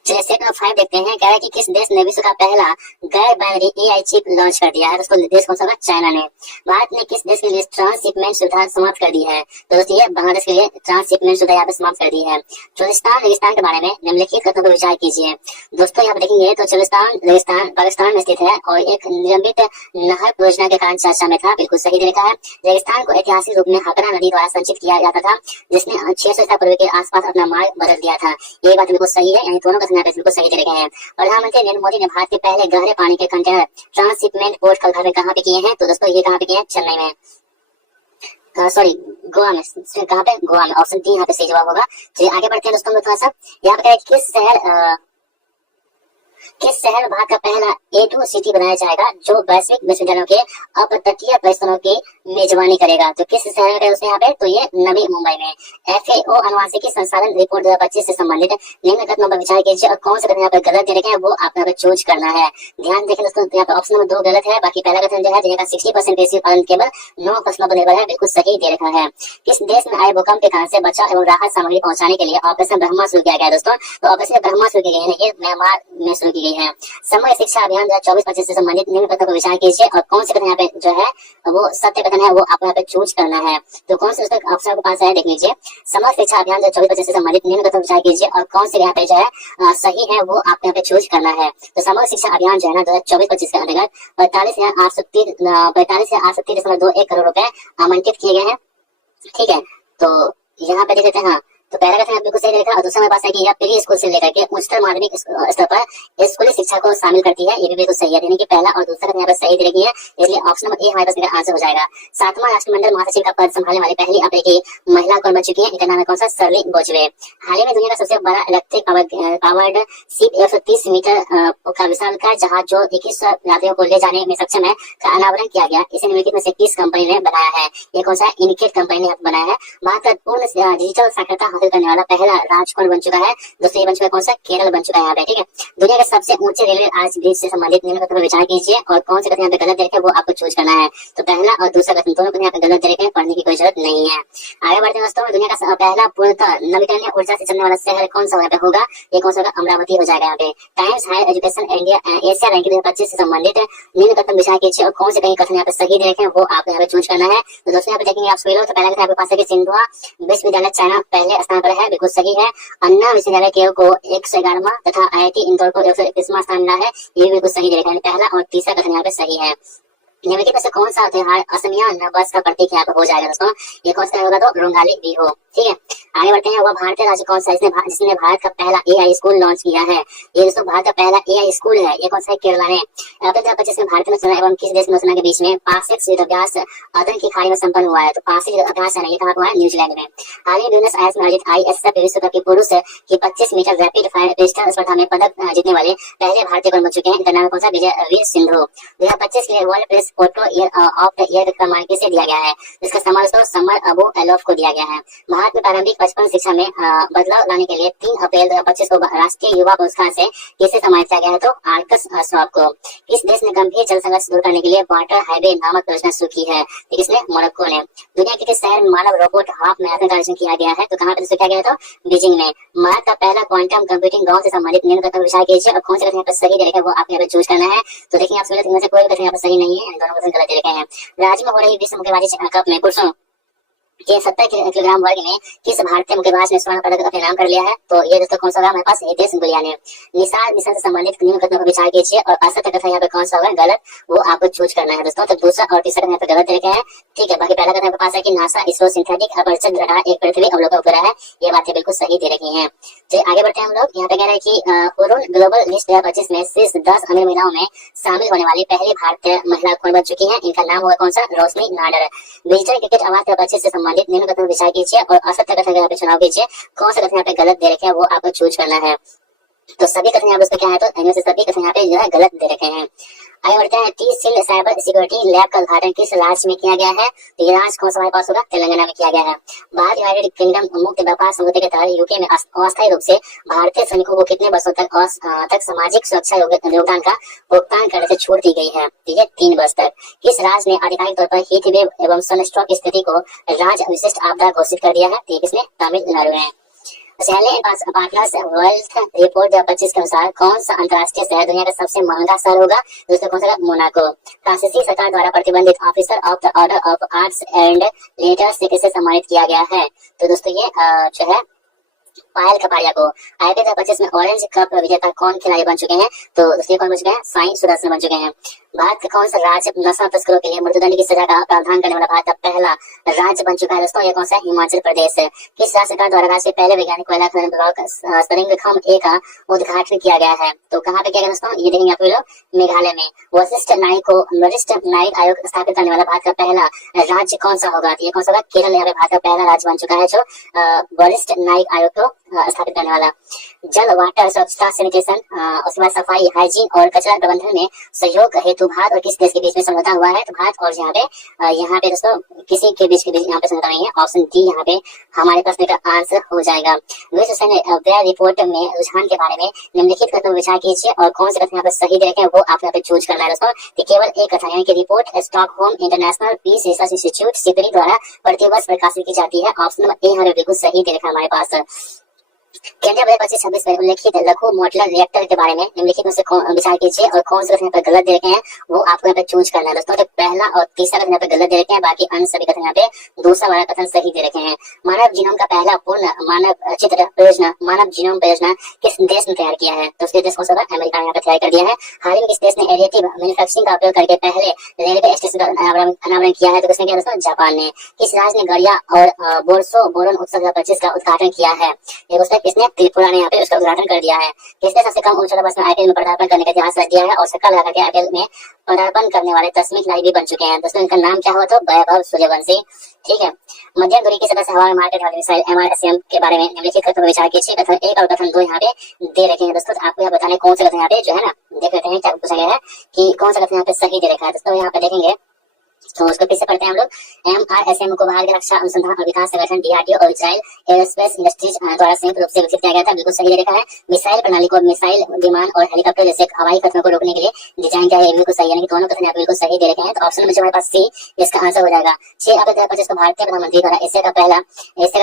चलिए सेट नंबर 5 देखते हैं। कह रहा है कि किस देश ने विश्व का पहला गैर बाइनरी एआई चिप लॉन्च कर दिया है। दोस्तों देश कौन सा होगा? चाइना ने। भारत ने किस देश के लिए ट्रांसशिपमेंट सुविधा समाप्त कर दी है? तो दोस्तों ये बांग्लादेश के लिए ट्रांसशिपमेंट सुविधा यहाँ पे समाप्त कर दी है। चोलिस्तान रेगिस्तान के बारे में निम्नलिखित कथनों पर विचार कीजिए। दोस्तों यहाँ पे देखेंगे तो चोलिस्तान रेगिस्तान पाकिस्तान में स्थित है और एक निलंबित नहर परियोजना के कारण चर्चा में था। बिल्कुल सही देखा है। रेगिस्तान को ऐतिहासिक रूप में हकरा नदी द्वारा संचित किया जाता था, जिसने 600 ईसा पूर्व के आसपास अपना मार्ग बदल दिया था। ये बात बिल्कुल सही है, यानी दोनों कथन यहाँ पे बिल्कुल सही तरीके हैं। प्रधानमंत्री नरेंद्र मोदी ने भारत के पहले गहरे पानी के कंटेनर ट्रांसशिपमेंट पोर्ट का उद्घाटन कहाँ पे किए हैं? तो दोस्तों ये कहाँ पे किए हैं? चेन्नई में, सॉरी गोवा में। कहाँ पे? गोवा में। ऑप्शन डी यहाँ पे सही जवाब होगा। चलिए आगे बढ़ते हैं दोस्तों लोग थोड़ा सा। यहाँ पे किस शहर में भारत का पहला A2 सिटी बनाया जाएगा जो वैश्विक विश्वविद्यालयों के अपतटीय परिसरों की मेजबानी करेगा? तो किस शहर में उसने यहाँ पे? तो ये नवी मुंबई में। FAO अनुवांशिकी संसाधन रिपोर्ट 2025 से संबंधित निम्न कथनों पर विचार कीजिए और कौन से कथन यहाँ पे गलत दे रखे हैं वो आप यहाँ पे चूज करना है। ध्यान देखें दोस्तों, यहाँ पे ऑप्शन नंबर 2 गलत है। बाकी पहला कथन जो है जिनका 60% कृषि उत्पादन केवल 9 फसलों पर निर्भर है, बिल्कुल सही दे रखा है। किस देश में आए भूकंप के कारण से बचाव एवं राहत सामग्री पहुंचाने के लिए ऑपरेशन ब्रह्मा शुरू किया गया? दोस्तों तो ऑपरेशन ब्रह्मा शुरू की गई है, ये म्यांमार में शुरू की गई है। समग्र शिक्षा अभियान 2024-25 से संबंधित निम्न कथनों पर विचार कीजिए और कौन से कथन यहाँ पे जो है वो सत्य कथन है वो आपको यहाँ पे चूज करना है। तो कौन से उसका ऑप्शन आपके पास है, देख लीजिए। समग्र शिक्षा अभियान 2024-25 से संबंधित निम्न कथनों पर विचार कीजिए और कौन से यहाँ पे जो है सही है वो आपको यहाँ पे चूज करना है। तो समग्र शिक्षा अभियान जो है ना 2024-25 के अंतर्गत 45,830.21 करोड़ रुपए आवंटित किए गए हैं। ठीक है, तो यहाँ पे देख लेते हैं। हाँ, तो पहला कथन बिल्कुल सही देखा और दूसरा मेरे पास है कि यह प्री स्कूल से लेकर के उच्चतर माध्यमिक स्तर पर स्कूली शिक्षा को शामिल करती है। ये भी बिल्कुल सही है, यानी कि पहला और दूसरा कथन यहाँ पर सही देखी है, इसलिए ऑप्शन नंबर ए हमारे पास आंसर हो जाएगा। 7वां राष्ट्रमंडल महासचिव का पद संभालने वाली पहली अफ्रीकी महिला कौन बन चुकी है? इनका नाम है कौन सा? शर्ली बोजवे। हाल ही में दुनिया का सबसे बड़ा इलेक्ट्रिक पावर्ड शिप 130 मीटर का विशालकाय जहाज जो 2100 यात्रियों को ले जाने में सक्षम है का अनावरण किया गया। इसे निम्नलिखित में से किस कंपनी ने बनाया है? ये कौन सा? इनकेट कंपनी ने बनाया है। भारत का पूर्ण डिजिटल साक्षरता हासिल करने वाला पहला राज्य कौन बन चुका है? दोस्तों ये बन चुका है कौन सा? केरल बन चुका है यहाँ पे। ठीक है, दुनिया के सबसे ऊंचे रेलवे आर्च ब्रिज से संबंधित निम्न कथनों पर विचार कीजिए और कौन से कथन यहाँ पे गलत देखे वो आपको चूज करना है। तो पहला और दूसरा कथन दोनों कथन यहाँ पे गलत देखे, पढ़ने की कोई जरूरत नहीं है। आगे बढ़ते हैं दोस्तों। दुनिया का पहला पूर्णतः नवीकरणीय ऊर्जा से चलने वाला शहर कौन सा यहाँ पे होगा? ये कौन सा होगा? अमरावती हो जाएगा यहाँ पे। Times Higher Education India Asia ranking 2025 से संबंधित निम्न कथन विचार कीजिए और कौन से कहीं कथन यहाँ पे सही दे रखे हैं वो आपको यहाँ पे चूज करना है। तो दोस्तों यहाँ पे देखेंगे आप सभी लोग, तो पहला कथन आपके पास है कि सिंधुआ विश्वविद्यालय चाइना पहले स्थान पर है, बिल्कुल सही है। अन्ना विश्वविद्यालय केओ को 111वां तथा IIT इंदौर को 121वां स्थान मिला है, ये बिल्कुल सही दे रखा है। पहला और तीसरा कथन यहाँ पे सही है। निम्नलिखित में से कौन सा त्योहार असमिया नववर्ष का प्रतीक यहाँ पे हो जाएगा? दोस्तों ये कौन सा होगा? तो रोंगाली बिहू। ठीक है, आगे बढ़ते हैं। वह भारतीय राज्य कौन सा जिसने भारत का पहला AI स्कूल लॉन्च किया है? ये दोस्तों भारत का पहला AI स्कूल है, ये कौन सा है? केरला ने। अप्रैल 2025 में भारत नौसेना एवं किस देश नौसेना के बीच में पासिक युद्धाभ्यास अदन की खाड़ी में संपन्न हुआ है? तो पासिक युद्धाभ्यास है, ये कहाँ हुआ है? न्यूजीलैंड में। हाल ही ब्यूनस आयर्स में आयोजित ISSF विश्व कप की पुरुष की 25 मीटर रैपिड फायर पिस्टल स्पर्धा में पदक जीतने वाले पहले भारतीय कौन बन चुके हैं? इनका नाम कौन सा? विजयवीर सिंधु। 2025 के लिए world press photo of the year का मान किसे दिया गया है? जिसका सम्मान दोस्तों समर अबू एलोफ को दिया गया है। भारत में प्रारंभिक 55 शिक्षा में बदलाव लाने के लिए 3 अप्रैल 2025 को राष्ट्रीय युवा पुरस्कार से किसे सम्मानित किया गया है? तो आर्कस श्रॉफ को। किस देश ने गंभीर जल संघर्ष दूर करने के लिए वाटर हाईवे नामक योजना शुरू की है? तो किसने? मोरक्को ने। दुनिया के किस शहर में मानव रोबोट हाफ मैराथन का आयोजन किया गया है? तो कहाँ पे किया गया? तो बीजिंग में। भारत का पहला क्वांटम कंप्यूटिंग गांव से संबंधित निम्न कथन विचार कीजिए और कौन से कथन यहाँ पे सही दे रखे हैं वो आप यहाँ पे चूज करना है। तो देखिए आप सभी इनमें से कोई भी कथन यहाँ पे सही नहीं है, दोनों कथन गलत दे रखे हैं। राज्य में हो रही विश्व मुक्केबाजी कप में पुरुषों के 70 किलोग्राम वर्ग में किस भारतीय मुक्केबाज ने स्वर्ण पदक अपने नाम कर लिया है? तो ये दोस्तों कौन सा होगा? हमारे पास हितेश गुलिया ने। निसार मिशन से संबंधित निम्न कथनों पर विचार कीजिए और असत्य कथन यहाँ पे कौन सा होगा? गलत, वो आपको चूज करना है दोस्तों। तो दूसरा और तीसरा कथन यहाँ पे गलत देखे हैं। ठीक है, बाकी पहला कथन आपके पास है कि NASA ISRO synthetic aperture radar एक पृथ्वी अवलोकन उपग्रह है, ये बातें बिल्कुल सही दे रखी है। चलिए आगे बढ़ते हैं हम लोग। यहाँ पे कह रहे हैं कि हुरुन ग्लोबल लिस्ट 2025 में शीर्ष 10 अमीर महिलाओं में शामिल होने वाली पहली भारतीय महिला कौन बन चुकी है? इनका नाम होगा कौन सा? रोशनी नाडर। डिजिटल क्रिकेट अवार्ड 2025 से संबंधित निम्न कथन विचार कीजिए और असत्य कथन यहाँ पे चुनाव कीजिए, कौन सा कथन यहाँ पे गलत दे रखे हैं वो आपको चूज करना है। तो सभी कथन यहाँ पे क्या है? तो इनमें से सभी कथन यहाँ पे जो है गलत दे रखे हैं। आगे बढ़ते हैं। टी-सील साइबर सिक्योरिटी लैब का उद्घाटन किस राज्य में किया गया है? तो ये राज्य कौन सा हमारे पास होगा? तेलंगाना में किया गया है। भारत यूनाइटेड किंगडम मुक्त व्यापार समझौते के तहत यूके में अस्थायी रूप से भारतीय सैनिकों को कितने वर्षों तक सामाजिक सुरक्षा योगदान का भुगतान करने से छूट दी गई है? ठीक है, 3 वर्ष तक। किस राज्य ने आधिकारिक तौर पर हीट वेव एवं सनस्ट्रोक की स्थिति को राज्य विशिष्ट आपदा घोषित कर दिया है? तो किसने? तमिलनाडु ने। सैली एंड पार्टनर्स वेल्थ रिपोर्ट 2025 के अनुसार कौन सा अंतर्राष्ट्रीय शहर दुनिया का सबसे महंगा शहर होगा? दोस्तों कौन सा? मोनाको। फ्रांसीसी सरकार द्वारा प्रतिबंधित officer of the order of arts and letters से किसे सम्मानित किया गया है? तो दोस्तों ये जो है पायल कपाड़िया को। आईपीएल 2025 में ऑरेंज कप विजेता कौन खिलाड़ी बन चुके हैं? तो दोस्तों कौन बन चुके हैं? साई सुदर्शन बन चुके हैं। भारत का कौन सा राज्य नशा तस्करों के लिए मृत्युदंड की सजा का प्रावधान करने वाला भारत का पहला राज्य बन चुका है? दोस्तों ये कौन सा? हिमाचल प्रदेश। किस राज्य सरकार द्वारा राज्य के पहले वैज्ञानिक कोयला खनन ब्लॉक स्प्रिंगखम ए का उद्घाटन किया गया है? तो कहाँ पे किया गया दोस्तों? ये देखेंगे आप लोग मेघालय में। वरिष्ठ न्यायिक आयोग स्थापित करने वाला भारत का पहला राज्य कौन सा होगा? ये कौन सा होगा? केरल यहाँ पे भारत का पहला राज्य बन चुका है जो वरिष्ठ न्यायिक आयोग को स्थापित करने वाला। जल वाटर स्वच्छता सैनिटेशन उसके बाद सफाई हाइजीन और कचरा प्रबंधन में सहयोग हेतु भारत और किस देश के बीच में समझौता हुआ है? तो भारत और यहाँ पे दोस्तों किसी के बीच यहाँ पे समझौता नहीं है। ऑप्शन डी यहाँ पे हमारे प्रश्न का आंसर हो जाएगा। विश्व सैन्य व्यय रिपोर्ट में रुझान के बारे में निम्नलिखित कथनों पर विचार कीजिए और कौन से कथन यहाँ पे सही दे रखे हैं वो आप यहाँ पे चूज करना है दोस्तों। कि केवल एक कथन यानी कि report Stockholm International Peace Research Institute SIPRI द्वारा प्रतिवर्ष प्रकाशित की जाती है। ऑप्शन नंबर ए यहाँ पे बिल्कुल सही दे रखा है हमारे पास। केंद्रीय बजट 25-26 में उल्लेखित लघु मॉड्यूलर रिएक्टर के बारे में निम्नलिखित में से विचार कीजिए और कौन से कथन यहाँ पर गलत दे रखे हैं वो आपको यहाँ पे चूज करना है दोस्तों। तो पहला और तीसरा कथन यहाँ पे गलत दे रखे हैं, बाकी अन्य सभी कथन यहाँ पे दूसरा वाला कथन सही दे रखे हैं। मानव जीनोम का पहला पूर्ण मानव चित्र परियोजना मानव जीनोम परियोजना किस देश ने तैयार किया है? दोस्तों देश कौन सा? अमेरिका ने यहाँ पे तैयार कर दिया है। हाल ही में किस देश ने एडिटिव मैन्युफैक्चरिंग का उपयोग करके पहले रेलवे स्टेशन का अनावरण किया है? तो किसने किया दोस्तों? जापान ने। किस राज्य ने गरिया और बोरसो बोरन उत्सव 2025 का उद्घाटन किया है? ये दोस्तों किसने? त्रिपुरा ने यहाँ पे उसका उद्घाटन कर दिया है। किसने सबसे कम उम्र 14 वर्ष में आईपीएल में पदार्पण करने का इतिहास रच दिया है और छक्का लगा के आईपीएल में पदार्पण करने वाले 10वें खिलाड़ी भी बन चुके हैं? दोस्तों इनका नाम क्या हुआ? तो वैभव सूर्यवंशी। ठीक है। मध्यम दूरी की सतह से हवा में मारकर वाली मिसाइल MRSAM के बारे में निम्नलिखित कथनों पर विचार कीजिए। कथन 1 और कथन 2 यहाँ पे दे रखे हैं दोस्तों। तो आपको यहाँ बताना है कौन सा कथन यहाँ पे जो है ना देख लेते हैं क्या पूछा गया है कि कौन सा कथन यहाँ पे सही दे रखा है। दोस्तों यहाँ पे देखेंगे तो उसको फिर से पढ़ते हैं हम लोग। MRSAM को भारतीय रक्षा अनुसंधान और विकास संगठन DRDO और इजराइल एरोस्पेस इंडस्ट्रीज द्वारा संयुक्त रूप से विकसित किया गया था। बिल्कुल सही देखा है। मिसाइल प्रणाली को मिसाइल विमान और हेलीकॉप्टर जैसे हवाई खतरों को रोकने के लिए डिजाइन किया है। बिल्कुल सही, यानी कि दोनों कथन बिल्कुल सही दे रखे हैं। तो ऑप्शन नंबर जो हमारे पास सी इसका आंसर हो जाएगा। 6 अप्रैल 2025 को भारतीय प्रधानमंत्री द्वारा एशिया का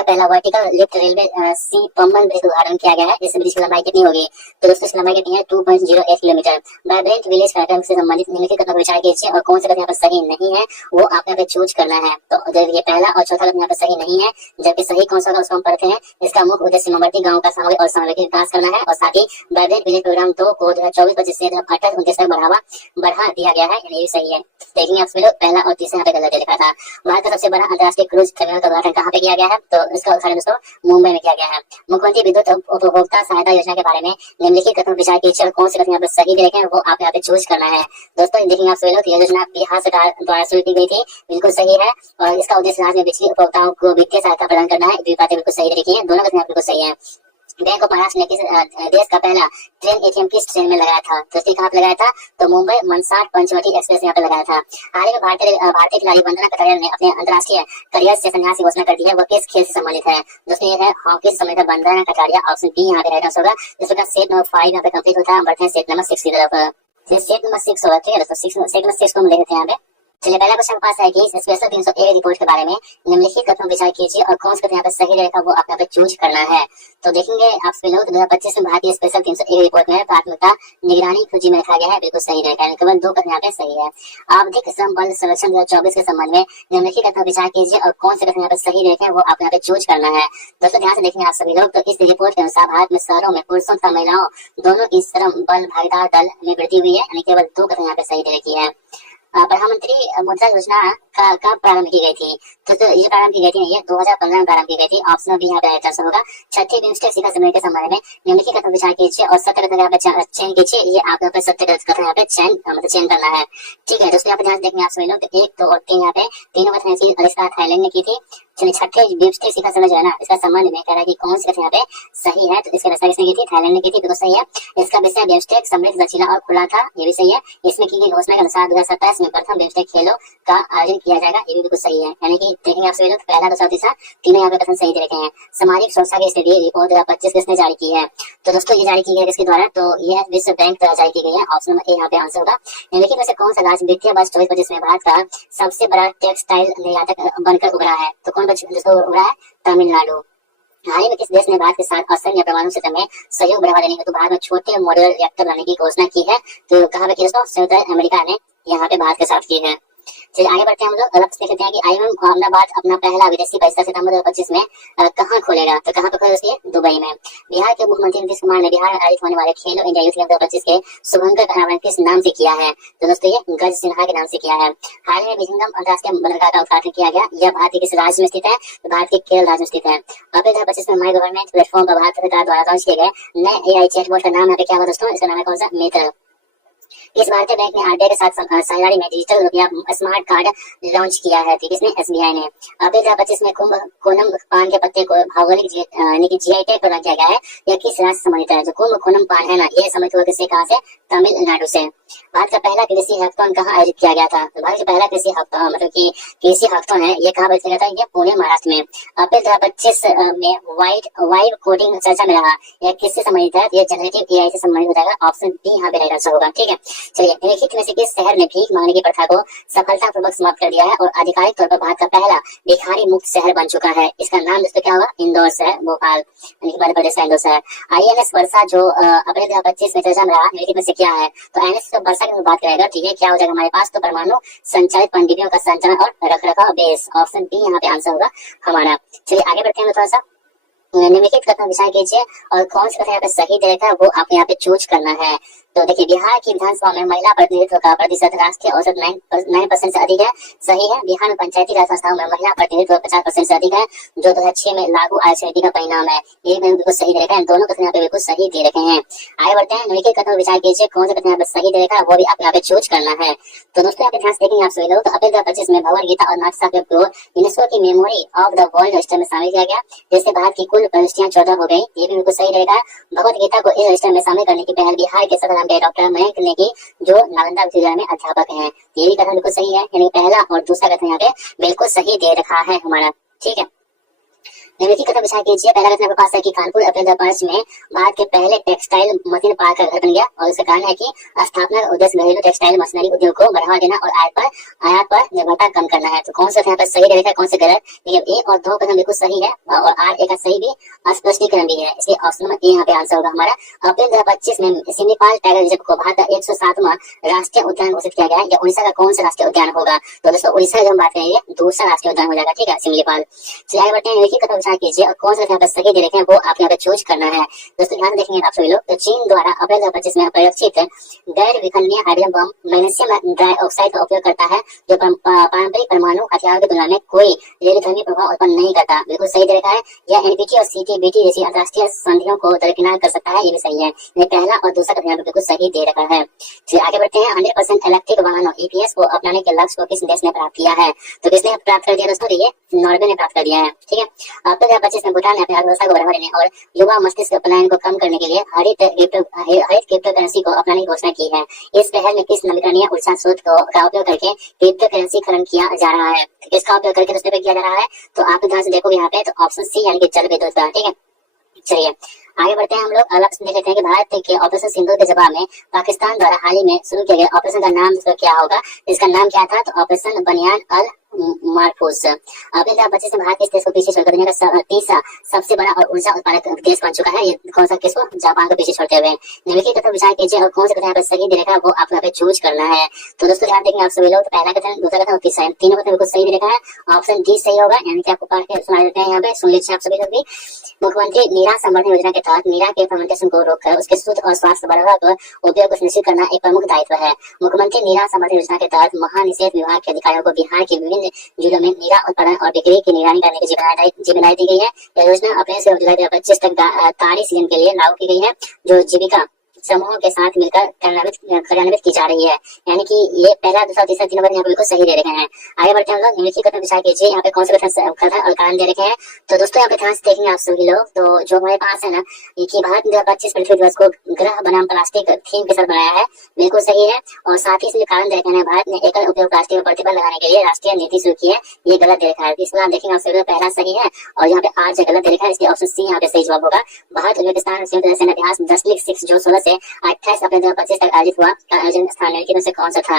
पहला वर्टिकल लिफ्ट रेलवे सी पम्बन ब्रिज का उद्घाटन किया गया है। इस ब्रिज की लंबाई कितनी होगी? तो दोस्तों इसकी लंबाई कितनी है? 2.08 किलोमीटर। वाइब्रेंट विलेज कार्यक्रम से संबंधित निम्नलिखित कथनों पर विचार कीजिए और कौन से कथन यहाँ पर सही नहीं है वो आप यहाँ पे चूज करना है। तो ये पहला और चौथा कथन यहाँ पे सही नहीं है, जबकि सही कौन सा होगा उसको हम पढ़ते हैं। इसका मुख्य उद्देश्य सीमावर्ती गांव का सामूहिक और सामूहिक विकास करना है और साथ ही वाइब्रेंट विलेज प्रोग्राम 2 को 2024-25 से 2028-29 तक बढ़ा दिया गया है। ये भी सही है। देखेंगे आप सभी लोग पहला और तीसरा यहाँ पे गलत लिखा था। भारत का सबसे बड़ा अंतर्राष्ट्रीय क्रूज टर्मिनल का उद्घाटन कहाँ पे किया गया है? तो इसका उद्घाटन दोस्तों मुंबई में किया गया है। मुख्यमंत्री विद्युत उपभोक्ता सहायता योजना के बारे में निम्नलिखित कथन विचार कीजिए और कौन से कथन यहाँ पे सही देखे हैं वो आप यहाँ पे चूज करना है। दोस्तों देखेंगे आप सभी लोग ये योजना बिहार सरकार द्वारा शुरू की गई थी। बिल्कुल सही है और इसका उद्देश्य राज्य में बिजली उपभोक्ताओं को वित्तीय सहायता प्रदान करना है। ये बातें बिल्कुल सही देखी है, दोनों कथन बिल्कुल सही है। बैंक ऑफ महाराष्ट्र ने किस देश का पहला ट्रेन एटीएम किस ट्रेन में लगाया था? दोस्तों कहाँ पे लगाया था? तो मुंबई मनसाट पंचवटी एक्सप्रेस यहाँ पे लगाया था। हाल ही में भारतीय खिलाड़ी वंदना कटारिया ने अपने अंतर्राष्ट्रीय करियर से संन्यास की घोषणा कर दी है। वह किस खेल से संबंधित है? दोस्तों ये है हॉकी से संबंधित वंदना कटारिया। ऑप्शन बी यहाँ पे रहेगा होगा, जिसका सेट नंबर 5 यहाँ पे कंप्लीट होता है। हम बढ़ते हैं सेट नंबर 6 की तरफ। सेट नंबर 6 होगा। ठीक है दोस्तों, सेट नंबर 6 को हम ले लेते हैं यहाँ पे। चलिए पहला क्वेश्चन पास है कि स्पेशल 301 रिपोर्ट के बारे में निम्नलिखित कथनों विचार कीजिए और कौन सा कथन यहाँ पे सही रहेगा वो आप यहाँ पे चूज करना है। तो देखेंगे आप सभी लोग 2025 में भारतीय स्पेशल 301 रिपोर्ट में प्राथमिकता निगरानी सूची में रखा गया है। बिल्कुल सही रहेगा, केवल 2 कथन यहाँ पे सही है। आवधिक श्रम बल संरक्षण 2024 के संबंध में निम्नलिखित कथन विचार कीजिए और कौन से कथन यहाँ पे सही रहेगा वो आप यहाँ पे चूज करना है। दोस्तों ध्यान से देखेंगे आप सभी लोग। तो इस रिपोर्ट के अनुसार भारत में शहरों में पुरुषों तथा महिलाओं दोनों की श्रम बल भागीदार दल में वृद्धि हुई है, यानी केवल 2 कथन यहाँ पे सही दे रखी है। प्रधानमंत्री मुद्रा योजना कब प्रारंभ की गई थी? तो ये प्रारंभ की गई थी ये 2015 में प्रारंभ की गई थी। ऑप्शन भी यहाँ पे राइट आंसर होगा। छठी बिम्स्टेक शिखर सम्मेलन के संबंध में निम्नलिखित कथन विचार कीजिए और सत्य कथन यहाँ पे चयन कीजिए। ये आप यहाँ पे सत्य कथन यहाँ पे चयन करना है। ठीक है दोस्तों, यहाँ पे ध्यान देखेंगे आप सभी लोग। 1, 2 और 3 यहाँ पे तीनों कथन थाईलैंड ने की थी। चलिए छठे बिम्स्टेक शिखर सम्मेलन जो है ना इसका संबंध में कह रहा है कि कौन सी कथन यहाँ पे सही है। तो इसकी रचना किसने की थी? थाईलैंड ने की थी। बिल्कुल सही है। इसका विषय बिम्स्टेक समृद्ध लचीला और खुला था। ये भी सही है। इसमें की गई घोषणा के अनुसार 2027 में प्रथम बिम्स्टेक खेलों का आयोजन किया जाएगा। ये भी बिल्कुल सही है। यानी कि देखेंगे आप सभी लोग पहला, दूसरा, तीसरा तीनों यहाँ पे कथन सही दे रखे हैं। सामाजिक सुरक्षा की स्थिति रिपोर्ट 2025 किसने जारी की है? तो दोस्तों ये जारी की गई किसके द्वारा? तो ये विश्व बैंक द्वारा जारी की गई है। ऑप्शन नंबर ए यहाँ पे आंसर होगा। निम्नलिखित में से कौन सा राज्य वित्तीय वर्ष 24-25 में भारत का सबसे बड़ा टेक्सटाइल निर्यातक बनकर उभरा है? तो कौन दोस्तों उभरा है? तमिलनाडु। हाल ही में किस देश ने भारत के साथ असैन्य परमाणु क्षेत्र में सहयोग बढ़ावा देने हेतु भारत में छोटे मॉड्यूलर रिएक्टर बनाने की घोषणा की है। तो कहाँ पे की दोस्तों? संयुक्त अमेरिका ने यहाँ पे भारत के साथ की है। चलिए आगे बढ़ते हैं हम लोग। अलग देखते हैं कि IIM अहमदाबाद अपना पहला विदेशी परिसर सितंबर 2025 में कहाँ खोलेगा? तो कहाँ पे खोलेगा दोस्तों? दुबई में। बिहार के मुख्यमंत्री नीतीश कुमार ने बिहार में आयोजित होने वाले खेलो इंडिया यूथ गेम 2025 के शुभारंभ का अनावरण किस नाम से किया है? तो दोस्तों ये गज सिन्हा के नाम से किया है। हाल ही में विजिंगम अंतर्राष्ट्रीय बंदरगाह का उद्घाटन किया गया। यह भारत के किस राज्य में स्थित है? तो भारत के केरल राज्य में स्थित है। अप्रैल 2025 में माई गवर्नमेंट प्लेटफॉर्म पर भारत सरकार द्वारा लॉन्च किए गए नए AI चैटबॉट का नाम यहाँ पे क्या हुआ दोस्तों? इसका नाम है कौन सा? मित्र। इस भारतीय बैंक ने RBI के साथ साझेदारी में डिजिटल रुपया स्मार्ट कार्ड लॉन्च किया है। किसने? SBI ने। अप्रैल 2025 में कुंभ कोनम पान के पत्ते को भौगोलिक GI टैग प्रदान किया गया है। यह किस राज्य से संबंधित है? जो कुंभ कोनम पान है ना, ये संबंधित हुआ किससे? कहाँ से? तमिलनाडु से। भारत का पहला कृषि हैकाथॉन कहाँ आयोजित किया गया था? तो भारत का पहला कृषि हैकाथॉन मतलब कि कृषि हैकाथॉन है, ये कहाँ आयोजित किया गया था? ये पुणे महाराष्ट्र में। अप्रैल 2025 में वाइब कोडिंग चर्चा में रहा। यह किससे संबंधित है? ये जनरेटिव AI से संबंधित हो जाएगा। ऑप्शन B यहाँ पे रहेगा, अच्छा होगा। ठीक है, चलिए निम्नलिखित में से किस शहर ने भीख मांगने की प्रथा को सफलतापूर्वक समाप्त कर दिया है और आधिकारिक तौर पर भारत का पहला भिखारी मुक्त शहर बन चुका है? इसका नाम दोस्तों क्या होगा? इंदौर शहर, भोपाल मध्य प्रदेश का इंदौर शहर। INS वर्षा जो अप्रैल 2025 में चर्चा में रहा, निम्नलिखित में से क्या है? तो INS तो वर्षा की बात करेगा। ठीक है, क्या हो जाएगा हमारे पास? तो परमाणु संचालित पनडुब्बियों का संचालन और रखरखाव बेस। ऑप्शन B यहाँ पे आंसर होगा हमारा। चलिए आगे बढ़ते हैं थोड़ा सा। निम्नलिखित कथन विचार कीजिए और कौन सा कथन यहाँ पे सही दे रखा है वो आप यहाँ पे चूज करना है। तो देखिए, बिहार की विधानसभा में महिला प्रतिनिधित्व का प्रतिशत राष्ट्रीय औसत 9% से अधिक है, सही है। बिहार में पंचायती राज संस्थाओं में महिला प्रतिनिधित्व 50% से अधिक है, जो 2006 में लागू आचार संहिता का परिणाम है। ये बिल्कुल सही दे रखा है, दोनों कथन यहाँ पे बिल्कुल सही दे रखे हैं। आगे बढ़ते हैं। निम्नलिखित कथन विचार कीजिए, कौन सा कथन यहाँ पे सही दे रखा है वो भी आप यहाँ पे चूज करना है। तो दोस्तों यहाँ पे ध्यान से देखेंगे आप सभी लोग। तो अप्रैल 2025 में भगवद गीता और नाट्यशास्त्र को यूनेस्को की memory of the world register में शामिल किया गया, जिससे भारत की कुल प्रविष्टियां 14 हो गई। ये भी बिल्कुल सही रहेगा। भगवद गीता को इस रजिस्टर में शामिल करने की पहल बिहार के सदर के डॉक्टर मयंक ने की, जो नालंदा विश्वविद्यालय में अध्यापक हैं। ये भी कथन बिल्कुल सही है, यानी पहला और दूसरा कथन यहाँ पे बिल्कुल सही दे रखा है हमारा। ठीक है, निम्नलिखित कथन विचार कीजिए। पहला कथन आपके पास है कि कानपुर अप्रैल 2005 में भारत के पहले टेक्सटाइल मशीन पार्क का घर बन गया और इसका कारण है कि स्थापना का उद्देश्य घरेलू टेक्सटाइल मशीनरी उद्योग को बढ़ावा देना और आयात पर निर्भरता कम करना है। तो कौन सा यहाँ पर सही रहेगा, कौन से गलत? देखिए, 1 और 2 कथन बिल्कुल सही है और R एक सही भी स्पष्टीकरण भी है, इसलिए ऑप्शन नंबर A यहाँ पे आंसर होगा हमारा। अप्रैल 2025 में सिमिपाल टाइगर रिजर्व को भारत का 107वां राष्ट्रीय उद्यान घोषित किया गया है। यह उड़ीसा का कौन सा राष्ट्रीय उद्यान होगा? तो दोस्तों उड़ीसा की हम बात करेंगे, दूसरा राष्ट्रीय उद्यान हो जाएगा। ठीक है, सिमिपाल। चलिए आगे बढ़ते हैं। निम्नलिखित कथन विचार कीजिए और कौन सा यहाँ पर सही दे रखे हैं वो आप यहाँ पे चूज करना है। दोस्तों ध्यान देखेंगे आप सभी लोग। तो चीन द्वारा अप्रैल 2025 में परीक्षित गैर विखंडनीय हाइड्रोजन बम मैग्नीशियम डाइऑक्साइड का उपयोग करता है, जो पारंपरिक परमाणु हथियारों की तुलना में कोई रेडियोधर्मी प्रभाव उत्पन्न नहीं करता। बिल्कुल सही दे रखा है। यह NPT और CTBT जैसी अंतरराष्ट्रीय संधियों को दरकिनार कर सकता है, ये भी सही है। ये पहला और दूसरा कथन बिल्कुल सही दे रखा है। फिर आगे बढ़ते हैं। 100% इलेक्ट्रिक वाहनों EPS को अपनाने के लक्ष्य को किस देश ने प्राप्त किया है? तो किसने प्राप्त कर दिया दोस्तों? ये नॉर्वे ने प्राप्त कर दिया है। ठीक है, अप्रैल 2025 में भूटान ने अपनी अर्थव्यवस्था को बढ़ावा देने और युवा मस्तिष्क पलायन को कम करने के लिए हरित क्रिप्टो करेंसी को अपनाने की घोषणा की है। इस पहल में किस नवीकरणीय ऊर्जा स्रोत का उपयोग करके क्रिप्टो करेंसी खनन किया जा रहा है? किसका उपयोग करके दोस्तों किया जा रहा है? तो आप ध्यान से देखोगे यहाँ पे, तो ऑप्शन C यानी कि जल विद्युत का। ठीक है, चलिए आगे बढ़ते हैं हम लोग। अलग देख लेते हैं कि भारत के ऑपरेशन सिंदूर के जवाब में पाकिस्तान द्वारा हाल ही में शुरू किए गए ऑपरेशन का नाम दोस्तों क्या होगा? इसका नाम क्या था? तो ऑपरेशन बनियान अल मारफूस। अप्रैल 2025 में भारत इस देश को पीछे छोड़कर दुनिया का तीसरा सबसे बड़ा और ऊर्जा उत्पादक देश बन चुका है। ये कौन सा? किसको? जापान को पीछे छोड़ते हुए। निम्नलिखित कथन विचार कीजिए और कौन सा कथन यहाँ पर सही दे रखा है वो आप यहाँ पे चूज करना है। तो दोस्तों ध्यान देंगे आप सभी लोग। तो पहला कथन, दूसरा कथन और तीसरा, तीनों कथन बिल्कुल सही दे रखा है। ऑप्शन D सही होगा, यानी कि आपको पढ़ के सुना देते हैं। यहाँ पे सुन लीजिए आप सभी लोग भी। मुख्यमंत्री नीरा संवर्धन योजना के तहत नीरा के फर्मेंटेशन को रोककर उसके शुद्ध और स्वास्थ्य वर्धक उपयोग को सुनिश्चित करना एक प्रमुख दायित्व है। मुख्यमंत्री नीरा संवर्धन योजना के तहत महानिषेध विभाग के अधिकारियों को बिहार के विभिन्न जिलों में नीरा उत्पादन और बिक्री की निगरानी करने की जिम्मेदारी दी गई है। यह योजना अप्रैल से जुलाई 2025 तक ताड़ी सीजन के लिए लागू की गई है, जो जीविका समूहों के साथ मिलकर कार्यान्वित की जा रही है। यानी कि ये पहला, दूसरा, तीसरा, तीनों यहाँ बिल्कुल सही दे रखे हैं। आगे बढ़ते हैं हम लोग। निम्नलिखित कथन विचार कीजिए। यहाँ पे कौन सा कथन और कारण दे रखे हैं? तो दोस्तों यहाँ पे ध्यान से देखेंगे आप सभी लोग। तो जो हमारे पास है ना कि भारत 2025 पृथ्वी दिवस को ग्रह बनाम प्लास्टिक थीम के साथ बनाया है, बिल्कुल सही है। और साथ ही इसलिए कारण दे रखे हैं, भारत ने एकल उपयोग प्लास्टिक पर प्रतिबंध लगाने के लिए राष्ट्रीय नीति शुरू की है, ये गलत दे रखा है। इसको आप देखेंगे आप सभी लोग, पहला सही है और यहाँ पे आज गलत दे रखा है, इसलिए ऑप्शन C यहाँ पे सही जवाब होगा। भारत उज्बेकिस्तान संयुक्त सेना अभ्यास 10 जो 16 से 28 अप्रैल 2025 तक आयोजित हुआ का आयोजन स्थान निम्नलिखित में से कौन सा था?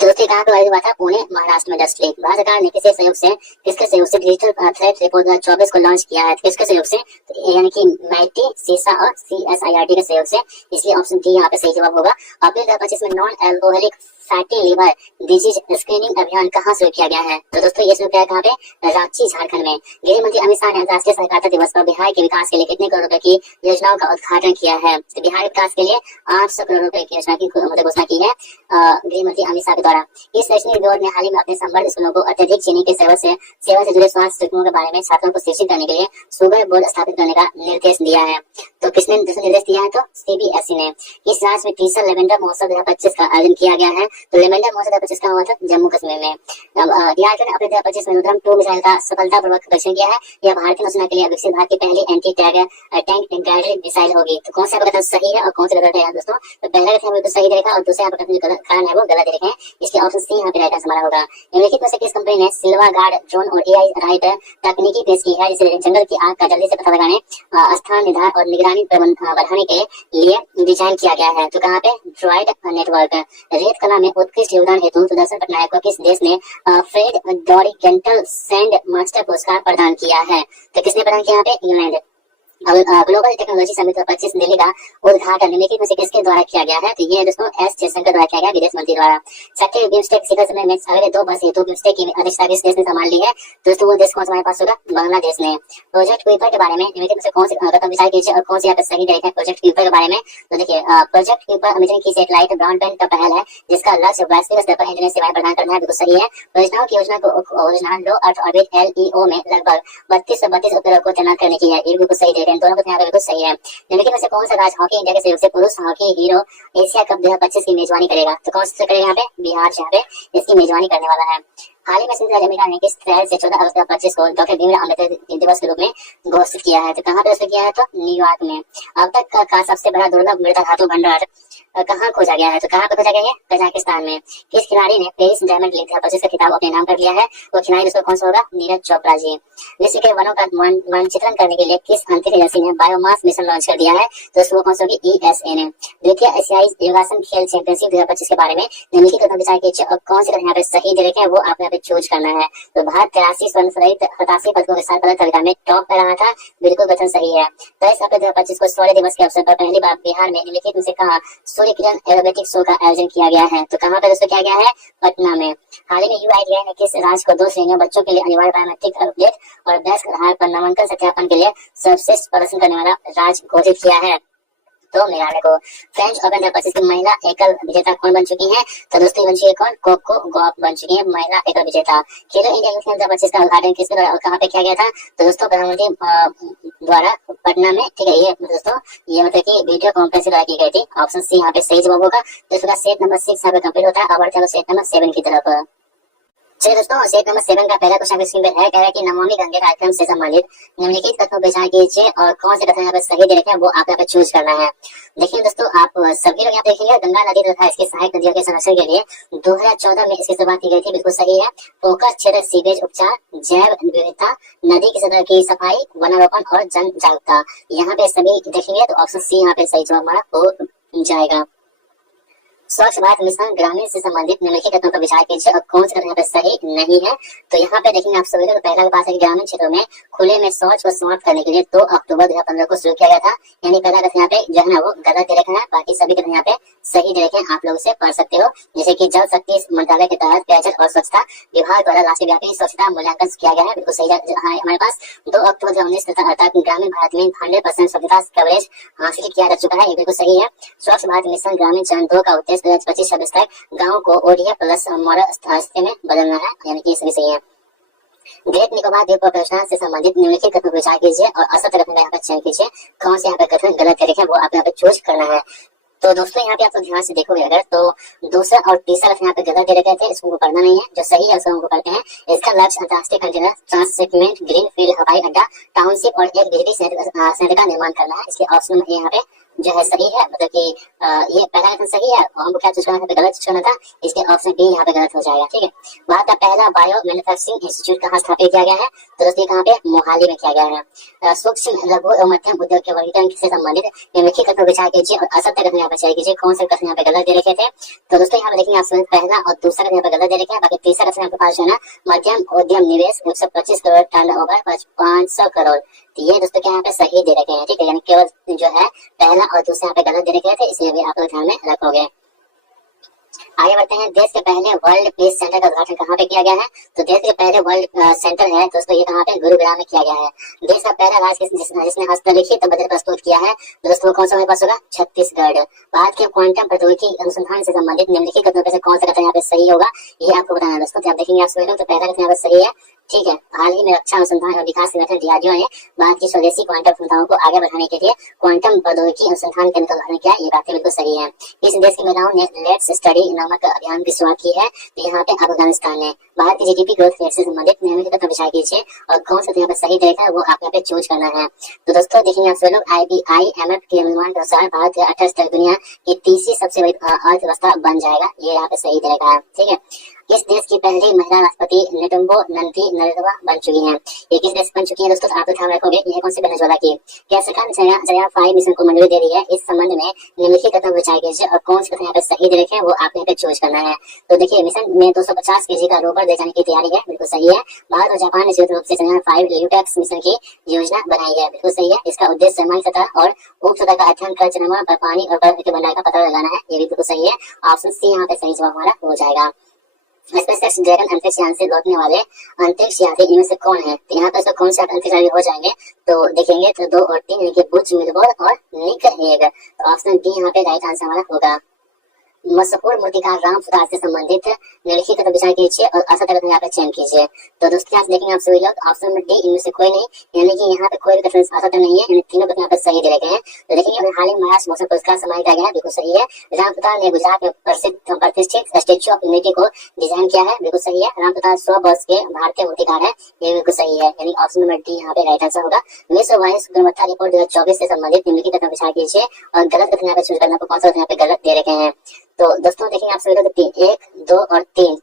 तो दोस्तों कहाँ पे वायरल हुआ था? पुणे महाराष्ट्र में डस्ट लेक। भारत सरकार ने किसके सहयोग से डिजिटल थ्रेट रिपोर्ट 2024 को लॉन्च किया है? किसके सहयोग से? तो यानी कि मैटी, सीसा और CSIRT के सहयोग से। इसलिए ऑप्शन डी यहाँ पे सही जवाब होगा। अप्रैल 2025 में non alcoholic fatty liver disease screening अभियान कहाँ शुरू किया गया है? तो दोस्तों ये शुरू किया है कहाँ पे? रांची, झारखंड में। गृह मंत्री अमित शाह ने राष्ट्रीय सहकारिता दिवस पर बिहार के विकास के लिए कितने करोड़ रुपए की योजनाओं का उद्घाटन किया है? तो बिहार के विकास के लिए 800 करोड़ रुपए की योजना की घोषणा की है गृह मंत्री अमित शाह के द्वारा। इस शैक्षणिक बोर्ड ने हाल ही में अपने संबद्ध स्कूलों को अत्यधिक चीनी की सेवा से जुड़े स्वास्थ्य जोखिमों के बारे में छात्रों को शिक्षित करने के लिए शुगर बोर्ड स्थापित करने का निर्देश दिया है। तो किसने निर्देश दिया है? तो CBSE ने। इस राज्य में तीसरा लेवेंडर महोत्सव 2025 का आयोजन किया गया है। तो लेवेंडर महोत्सव 2025 का हुआ था जम्मू कश्मीर में। DRDO ने अपने 2025 में रुद्रम 2 मिसाइल का सफलतापूर्वक परीक्षण किया है। यह भारतीय नौसेना के लिए विकसित भारत की पहली एंटी टैंक गाइडेड मिसाइल होगी। तो कौन सा कथन सही है और कौन सा गलत है दोस्तों? तो पहला कथन बिल्कुल सही रहेगा और दूसरा कथन जो कारण है वो गलत रहेगा। इसलिए ऑप्शन सी यहाँ पे राइट आंसर हमारा होगा। निम्नलिखित में से किस कंपनी ने सिल्वा गार्ड ड्रोन और AI राइट तकनीकी पेश की है, जिसे जंगल की आग का जल्दी से पता लगाने, स्थान निर्धारण और निगरानी बढ़ाने के लिए डिजाइन किया गया है? तो कहाँ पे? Droid network. रेत कला में उत्कृष्ट योगदान हेतु सुदर्शन पटनायक को किस देश ने फ्रेड डॉरिकेंटल सैंड मास्टर पुरस्कार प्रदान किया है? तो किसने प्रदान किया यहाँ पे? इंग्लैंड। अब ग्लोबल टेक्नोलॉजी समिट 2025 दिल्ली का उद्घाटन निम्नलिखित में से किसके द्वारा किया गया है? तो ये दोस्तों S जयशंकर द्वारा किया गया, विदेश मंत्री द्वारा। छठे बिम्स्टेक शिखर सम्मेलन में अगले 2 वर्ष हेतु बिम्स्टेक की अध्यक्षता किस देश ने संभाल ली है? दोस्तों वो देश कौन सा हमारे पास होगा? बांग्लादेश ने। प्रोजेक्ट कुइपर के बारे में निम्नलिखित में से कौन से कथन विचार कीजिए और कौन सी यहाँ पे सही रहेगा प्रोजेक्ट कुइपर के बारे में? तो देखिए प्रोजेक्ट कुइपर अमेरिका की सैटेलाइट ब्रॉडबैंड का पहल है जिसका लक्ष्य वैश्विक स्तर पर इंटरनेट सेवाएं प्रदान करना है। बिल्कुल सही है। परियोजनाओं की योजना लो अर्थ ऑर्बिट LEO में लगभग 32 उपग्रह को तैनात करने की है। ये बिल्कुल सही रहेगा। दोनों को यहाँ पे बिल्कुल सही है। निम्नलिखित में से कौन सा राज्य हॉकी इंडिया के सहयोग से पुरुष हॉकी हीरो एशिया कप 2025 की मेजबानी करेगा? तो कौन सा करेगा यहाँ पे? बिहार यहाँ पे इसकी मेजबानी करने वाला है। हाल ही में संयुक्त राज्य अमेरिका ने किस ट्रायल से 14 अगस्त 2025 को डॉक्टर भीमराव अम्बेडकर दिवस के रूप में घोषित किया है? तो कहाँ पे घोषित किया है? तो न्यूयॉर्क में। अब तक का सबसे बड़ा दुर्लभ मृदा धातु भंडार कहाँ खोजा गया है? तो कहाँ पे खोजा गया है? कजाकिस्तान में। किस खिलाड़ी ने पेरिस डायमंड लीग 2025 का खिताब अपने नाम कर लिया है? वो खिलाड़ी दोस्तों कौन सा होगा? नीरज चोपड़ा जी। विश्व के वनों का मानचित्रण करने के लिए किस अंतरिक्ष एजेंसी ने बायोमास मिशन लॉन्च कर दिया है? दोस्तों वो कौन सा होगी? ESA ने। द्वितीय एशियाई योगासन खेल चैंपियनशिप 2025 के बारे में निम्नलिखित कथन विचार कीजिए और कौन से कथन यहाँ पे सही दे रखे हैं वो आप यहाँ पे चूज करना है। तो भारत 83 स्वर्ण सहित 87 पदकों के साथ पदक तालिका में टॉप पे रहा था। बिल्कुल कथन सही है। 23 अप्रैल 2025 को सूर्य दिवस के अवसर पर पहली बार बिहार में निम्नलिखित में से कहा सूर्य किरण एरोबेटिक शो का आयोजन किया गया है? तो कहाँ पर दोस्तों किया गया है? पटना में। हाल ही में UIDAI ने किस राज्य को 2 श्रेणियों बच्चों के लिए अनिवार्य बायोमेट्रिक अपडेट और वयस्क आधार पर नामांकन सत्यापन के लिए सर्वश्रेष्ठ प्रदर्शन करने वाला राज्य घोषित किया है? तो मेघालय को। फ्रेंच ओपन 2025 की महिला एकल विजेता कौन बन चुकी है? तो दोस्तों बन चुकी है कौन? कोको गॉफ बन चुकी है महिला एकल विजेता। खेलो इंडिया यूथ गेम्स 2025 का उद्घाटन किसके द्वारा और कहाँ पे किया गया था? तो दोस्तों प्रधानमंत्री द्वारा पटना में। ठीक है, ये दोस्तों ये मतलब की वीडियो कॉन्फ्रेंस द्वारा की गई थी। ऑप्शन सी यहाँ पे सही जवाब होगा। तो इसका सेट नंबर 6 यहाँ पे कंप्लीट होता है। अब बढ़ते हैं सेट नंबर 7 की तरफ। चलिए दोस्तों सेट नंबर 7 का पहला क्वेश्चन स्क्रीन पे है। कह रहा है कि नमामि गंगे कार्यक्रम से संबंधित निम्नलिखित तथ्यों पर विचार कीजिए और कौन से कथन यहाँ पे सही दे रखे हैं वो आप यहाँ पे चूज करना है। देखिए दोस्तों आप सभी लोग यहाँ देखेंगे गंगा नदी तथा इसकी सहायक नदियों के संरक्षण के लिए 2014 में इसकी शुरुआत की गई थी। बिल्कुल सही है। फोकस क्षेत्र सीवेज उपचार, जैव विविधता, नदी की सतह की सफाई, वनारोपण और जन जागरूकता, यहाँ पे सभी देखेंगे तो ऑप्शन सी यहाँ पे सही जवाब हमारा हो जाएगा। स्वच्छ भारत मिशन ग्रामीण से संबंधित निम्नलिखित तथ्यों पर विचार कीजिए और कौन सा कथन यहाँ पे सही नहीं है। तो यहाँ पे देखेंगे आप सभी लोग पहला के पास है ग्रामीण क्षेत्रों में खुले में शौच को समाप्त करने के लिए 2 अक्टूबर 2015 को शुरू किया गया था। यानी पहला कथन यहाँ पे जो है ना वो गलत दे रखा है। बाकी सभी कथन यहाँ पे सही दे रखे हैं। आप लोग उसे पढ़ सकते हो। जैसे कि जल शक्ति मंत्रालय के तहत पेयजल और स्वच्छता विभाग द्वारा राष्ट्रव्यापी स्वच्छता मूल्यांकन किया गया है। बिल्कुल सही है हमारे पास 2 अक्टूबर 2019 तक ग्रामीण भारत में 100% स्वच्छता कवरेज हासिल किया जा चुका है। ये बिल्कुल सही है। स्वच्छ भारत मिशन ग्रामीण चरण 2 का उद्देश्य 2025-26 तक गाँव को ODA प्लस मॉडल स्थान में बदलना है। यानी कि सभी सही है। ग्रेट निकोबार द्वीप परियोजना से संबंधित निम्नलिखित कथन विचार कीजिए और असत्य कथन का यहाँ पर चयन कीजिए। कौन से यहाँ पे कथन गलत तरीके हैं वो आप यहाँ पे चूज करना है। तो दोस्तों यहाँ पे आप ध्यान से देखोगे अगर तो दूसरा और तीसरा कथन यहाँ पे गलत दे रखे थे। इसको पढ़ना नहीं है। जो सही है उसको पढ़ते हैं। इसका लक्ष्य अंतर्राष्ट्रीय कंटेनर ट्रांसशिपमेंट ग्रीन फील्ड हवाई अड्डा टाउनशिप और एक बिजली संयंत्र का निर्माण करना है। इसलिए ऑप्शन यहाँ पे जो है सही है, मतलब कि ये पहला कथन सही है और हमको क्या चूज करना था, गलत चूज करना था, इसलिए ऑप्शन बी यहाँ पे गलत हो जाएगा। ठीक है, भारत का पहला बायो मैन्युफैक्चरिंग इंस्टीट्यूट कहाँ स्थापित किया गया है, तो दोस्तों कहाँ पे, मोहाली में किया गया है। सूक्ष्म लघु एवं मध्यम उद्योग के वर्गीकरण से संबंधित निम्नलिखित कथनों पर विचार कीजिए और असत्य कथन यहाँ पर चयन कीजिए। कौन से कथन यहाँ पे गलत दे रखे थे, तो दोस्तों यहाँ पे देखेंगे ऑप्शन पहला और दूसरा कथन यहाँ पे गलत दे रखे हैं। बाकी तीसरा कथन आपके पास जो है ना, मध्यम उद्यम निवेश 125 करोड़ टर्न ओवर 500 करोड़, तो ये दोस्तों क्या यहाँ पे सही दे रखे हैं। ठीक है, यानी केवल जो है पहला और दूसरा यहाँ पे गलत दे रखे थे, इसलिए भी आप लोग ध्यान में रखोगे। आगे बढ़ते हैं, देश के पहले वर्ल्ड पीस सेंटर का उद्घाटन कहाँ पे किया गया है, तो देश के पहले वर्ल्ड सेंटर है दोस्तों ये कहाँ पे, गुरुग्राम में किया गया है। देश का पहला राज्य जिसने हस्तलिखित बजट प्रस्तुत किया है, तो दोस्तों कौन सा हमारे पास होगा, छत्तीसगढ़। भारत के क्वांटम प्रौद्योगिकी अनुसंधान से संबंधित निम्नलिखित कथनों में से कौन सा कथन यहाँ पे सही होगा, ये आपको बताना है दोस्तों। तो आप देखेंगे आप सभी लोग, तो पहला कथन यहाँ पे सही है। ठीक है, हाल ही में रक्षा अनुसंधान और विकास संगठन DRDO ने भारत की स्वदेशी क्वांटम क्षमताओं को आगे बढ़ाने के लिए क्वांटम प्रौद्योगिकी अनुसंधान केंद्र का उद्घाटन किया, ये बातें बिल्कुल सही है। इस देश की महिलाओं ने लेट्स स्टडी नामक अभियान की शुरुआत की है, तो यहाँ पे अफगानिस्तान ने। भारत की GDP ग्रोथ रेट से संबंधित निम्नलिखित कथन विचार कीजिए और कौन सा यहाँ पे सही रहेगा वो आप यहाँ पे चूज करना है। तो दोस्तों देखेंगे आप सभी लोग, IMF के अनुमान के अनुसार भारत 28 तक दुनिया की तीसरी सबसे बड़ी अर्थव्यवस्था बन जाएगा, ये यहाँ पे सही रहेगा। ठीक है, इस देश की पहली महिला राष्ट्रपति नेटुम्बो नंदी नरेंद्रवा बन चुकी हैं। ये किस देश बन चुकी है दोस्तों, तो आप ध्यान रखोगे, यह कौन सी वेनेजुएला की। क्या सरकार जया 5 मिशन को मंजूरी दे रही है, इस संबंध में निम्नलिखित कथन विचार कीजिए और कौन से कथन यहाँ पे सही दे रखे हैं वो आप यहाँ पे चूज करना है। तो देखिए, मिशन में 250 kg का रोवर ले जाने की तैयारी है, बिल्कुल सही है। भारत और जापान ने संयुक्त रूप से चंद्रयान 5 ल्यूटेक्स मिशन की योजना बनाई है, बिल्कुल सही है। इसका उद्देश्य जमीन सतह और उप सतह का अध्ययन कर चंद्रमा पर पानी और बर्फ के भंडार का पता लगाना है, ये भी बिल्कुल सही है। ऑप्शन सी यहाँ पे सही जवाब हमारा हो जाएगा। स्पेसएक्स ड्रैगन अंतरिक्ष यान से लौटने वाले अंतरिक्ष यात्री इनमें से कौन है, तो यहाँ पर कौन से अंतरिक्ष यात्री हो जाएंगे, तो देखेंगे तो 2 और 3 यानी कि बुच विल्बर और निक हेग, तो ऑप्शन डी यहाँ पे राइट आंसर हमारा होगा। मशहूर मूर्तिकार राम सुधार से संबंधित निम्नलिखित कथन विचार कीजिए और असत्य कथन यहाँ पे चयन कीजिए। तो दोस्तों यहाँ देखेंगे आप सभी लोग, ऑप्शन नंबर डी इनमें से कोई नहीं, यानी कि यहाँ पे कोई भी कथन असत्य नहीं है, यानी तीनों कथन यहाँ पे सही दे रखे हैं। तो देखेंगे हाल ही में महाराष्ट्र भूषण पुरस्कार सम्मानित किया गया है, बिल्कुल सही है। राम सुधार ने गुजरात में प्रसिद्ध प्रतिष्ठित स्टेच्यू ऑफ यूनिटी को डिजाइन किया है, बिल्कुल सही है। राम सुधार 100 वर्ष के भारतीय मूर्तिकार है, ये बिल्कुल सही है, यानी ऑप्शन नंबर डी यहाँ पे राइट आंसर होगा। विश्व वायु गुणवत्ता रिपोर्ट 2024 से संबंधित निम्नलिखित कथन विचार कीजिए और गलत कथन यहाँ पे चूज करना, कौन सा कथन यहाँ पे गलत दे रखे हैं। तो दोस्तों देखेंगे आप सभी लोग, 1, 2 और 3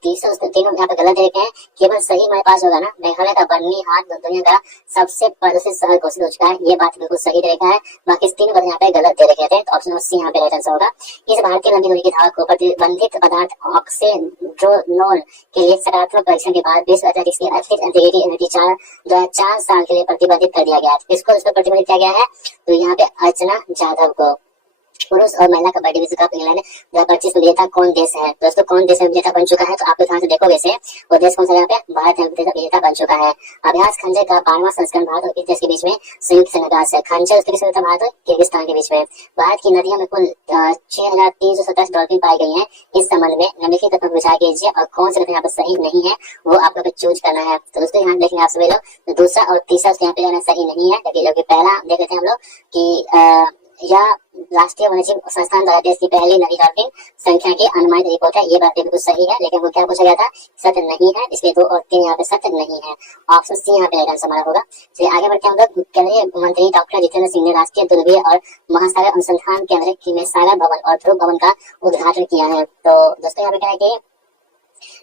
तीनों यहाँ पे गलत दे रखे हैं। केवल सही हमारे पास होगा ना, मेघालय का बर्निहाट दुनिया का सबसे प्रदूषित शहर घोषित हो चुका है, ये बात बिल्कुल सही दे रखा है। बाकी तीनों कथन यहाँ पे गलत दे रखे थे, तो ऑप्शन नंबर सी यहाँ पे राइट आंसर होगा। इस भारतीय लंबी दूरी की धावक को प्रतिबंधित पदार्थ ऑक्सीड्रोनोल के लिए सकारात्मक परीक्षण के बाद विश्व एथलेटिक्स की एथलीट इंटीग्रिटी एनर्जी 4 साल के लिए प्रतिबंधित कर दिया गया है। इसको प्रतिबंधित किया गया है, तो यहाँ पे अर्चना जाधव को। पुरुष और महिला कबड्डी विश्व कप इंग्लैंड 2025 में विजेता कौन देश है, दोस्तों कौन देश में विजेता बन चुका है, तो आप लोग ध्यान से देखोगे इसे, वो देश कौन सा यहाँ पे, भारत विजेता बन चुका है। अभ्यास खंजर का 12वां संस्करण भारत और किस देश के बीच में संयुक्त संघर्ष है, खंजर उसके बीच में भारत और किर्गिस्तान के बीच में। भारत की नदियों में कुल 6327 डॉल्फिन पाई गई है, इस संबंध में निम्नलिखित कथन विचार कीजिए और कौन सा कथन यहाँ पे सही नहीं है वो आप लोग चूज करना है। तो दोस्तों यहाँ देखेंगे आप सभी लोग, दूसरा और तीसरा यहाँ पे सही नहीं है, जबकि पहला देख लेते हैं हम लोग की यह राष्ट्रीय वन्यजीव संस्थान द्वारा देश की पहली नदी डॉल्फिन संख्या की अनुमानित रिपोर्ट है, ये बात बिल्कुल सही है, लेकिन वो क्या पूछा गया था, सत्य नहीं है, इसलिए 2 और 3 यहाँ पे सत्य नहीं है। ऑप्शन सी यहाँ पे राइट आंसर हमारा होगा। चलिए आगे बढ़ते हैं हम लोग। केंद्रीय मंत्री डॉक्टर जितेंद्र सिंह ने राष्ट्रीय ध्रुवीय और महासागर अनुसंधान केंद्र में सागर भवन और ध्रुव भवन का उद्घाटन किया है। तो दोस्तों यहाँ पे क्या है कि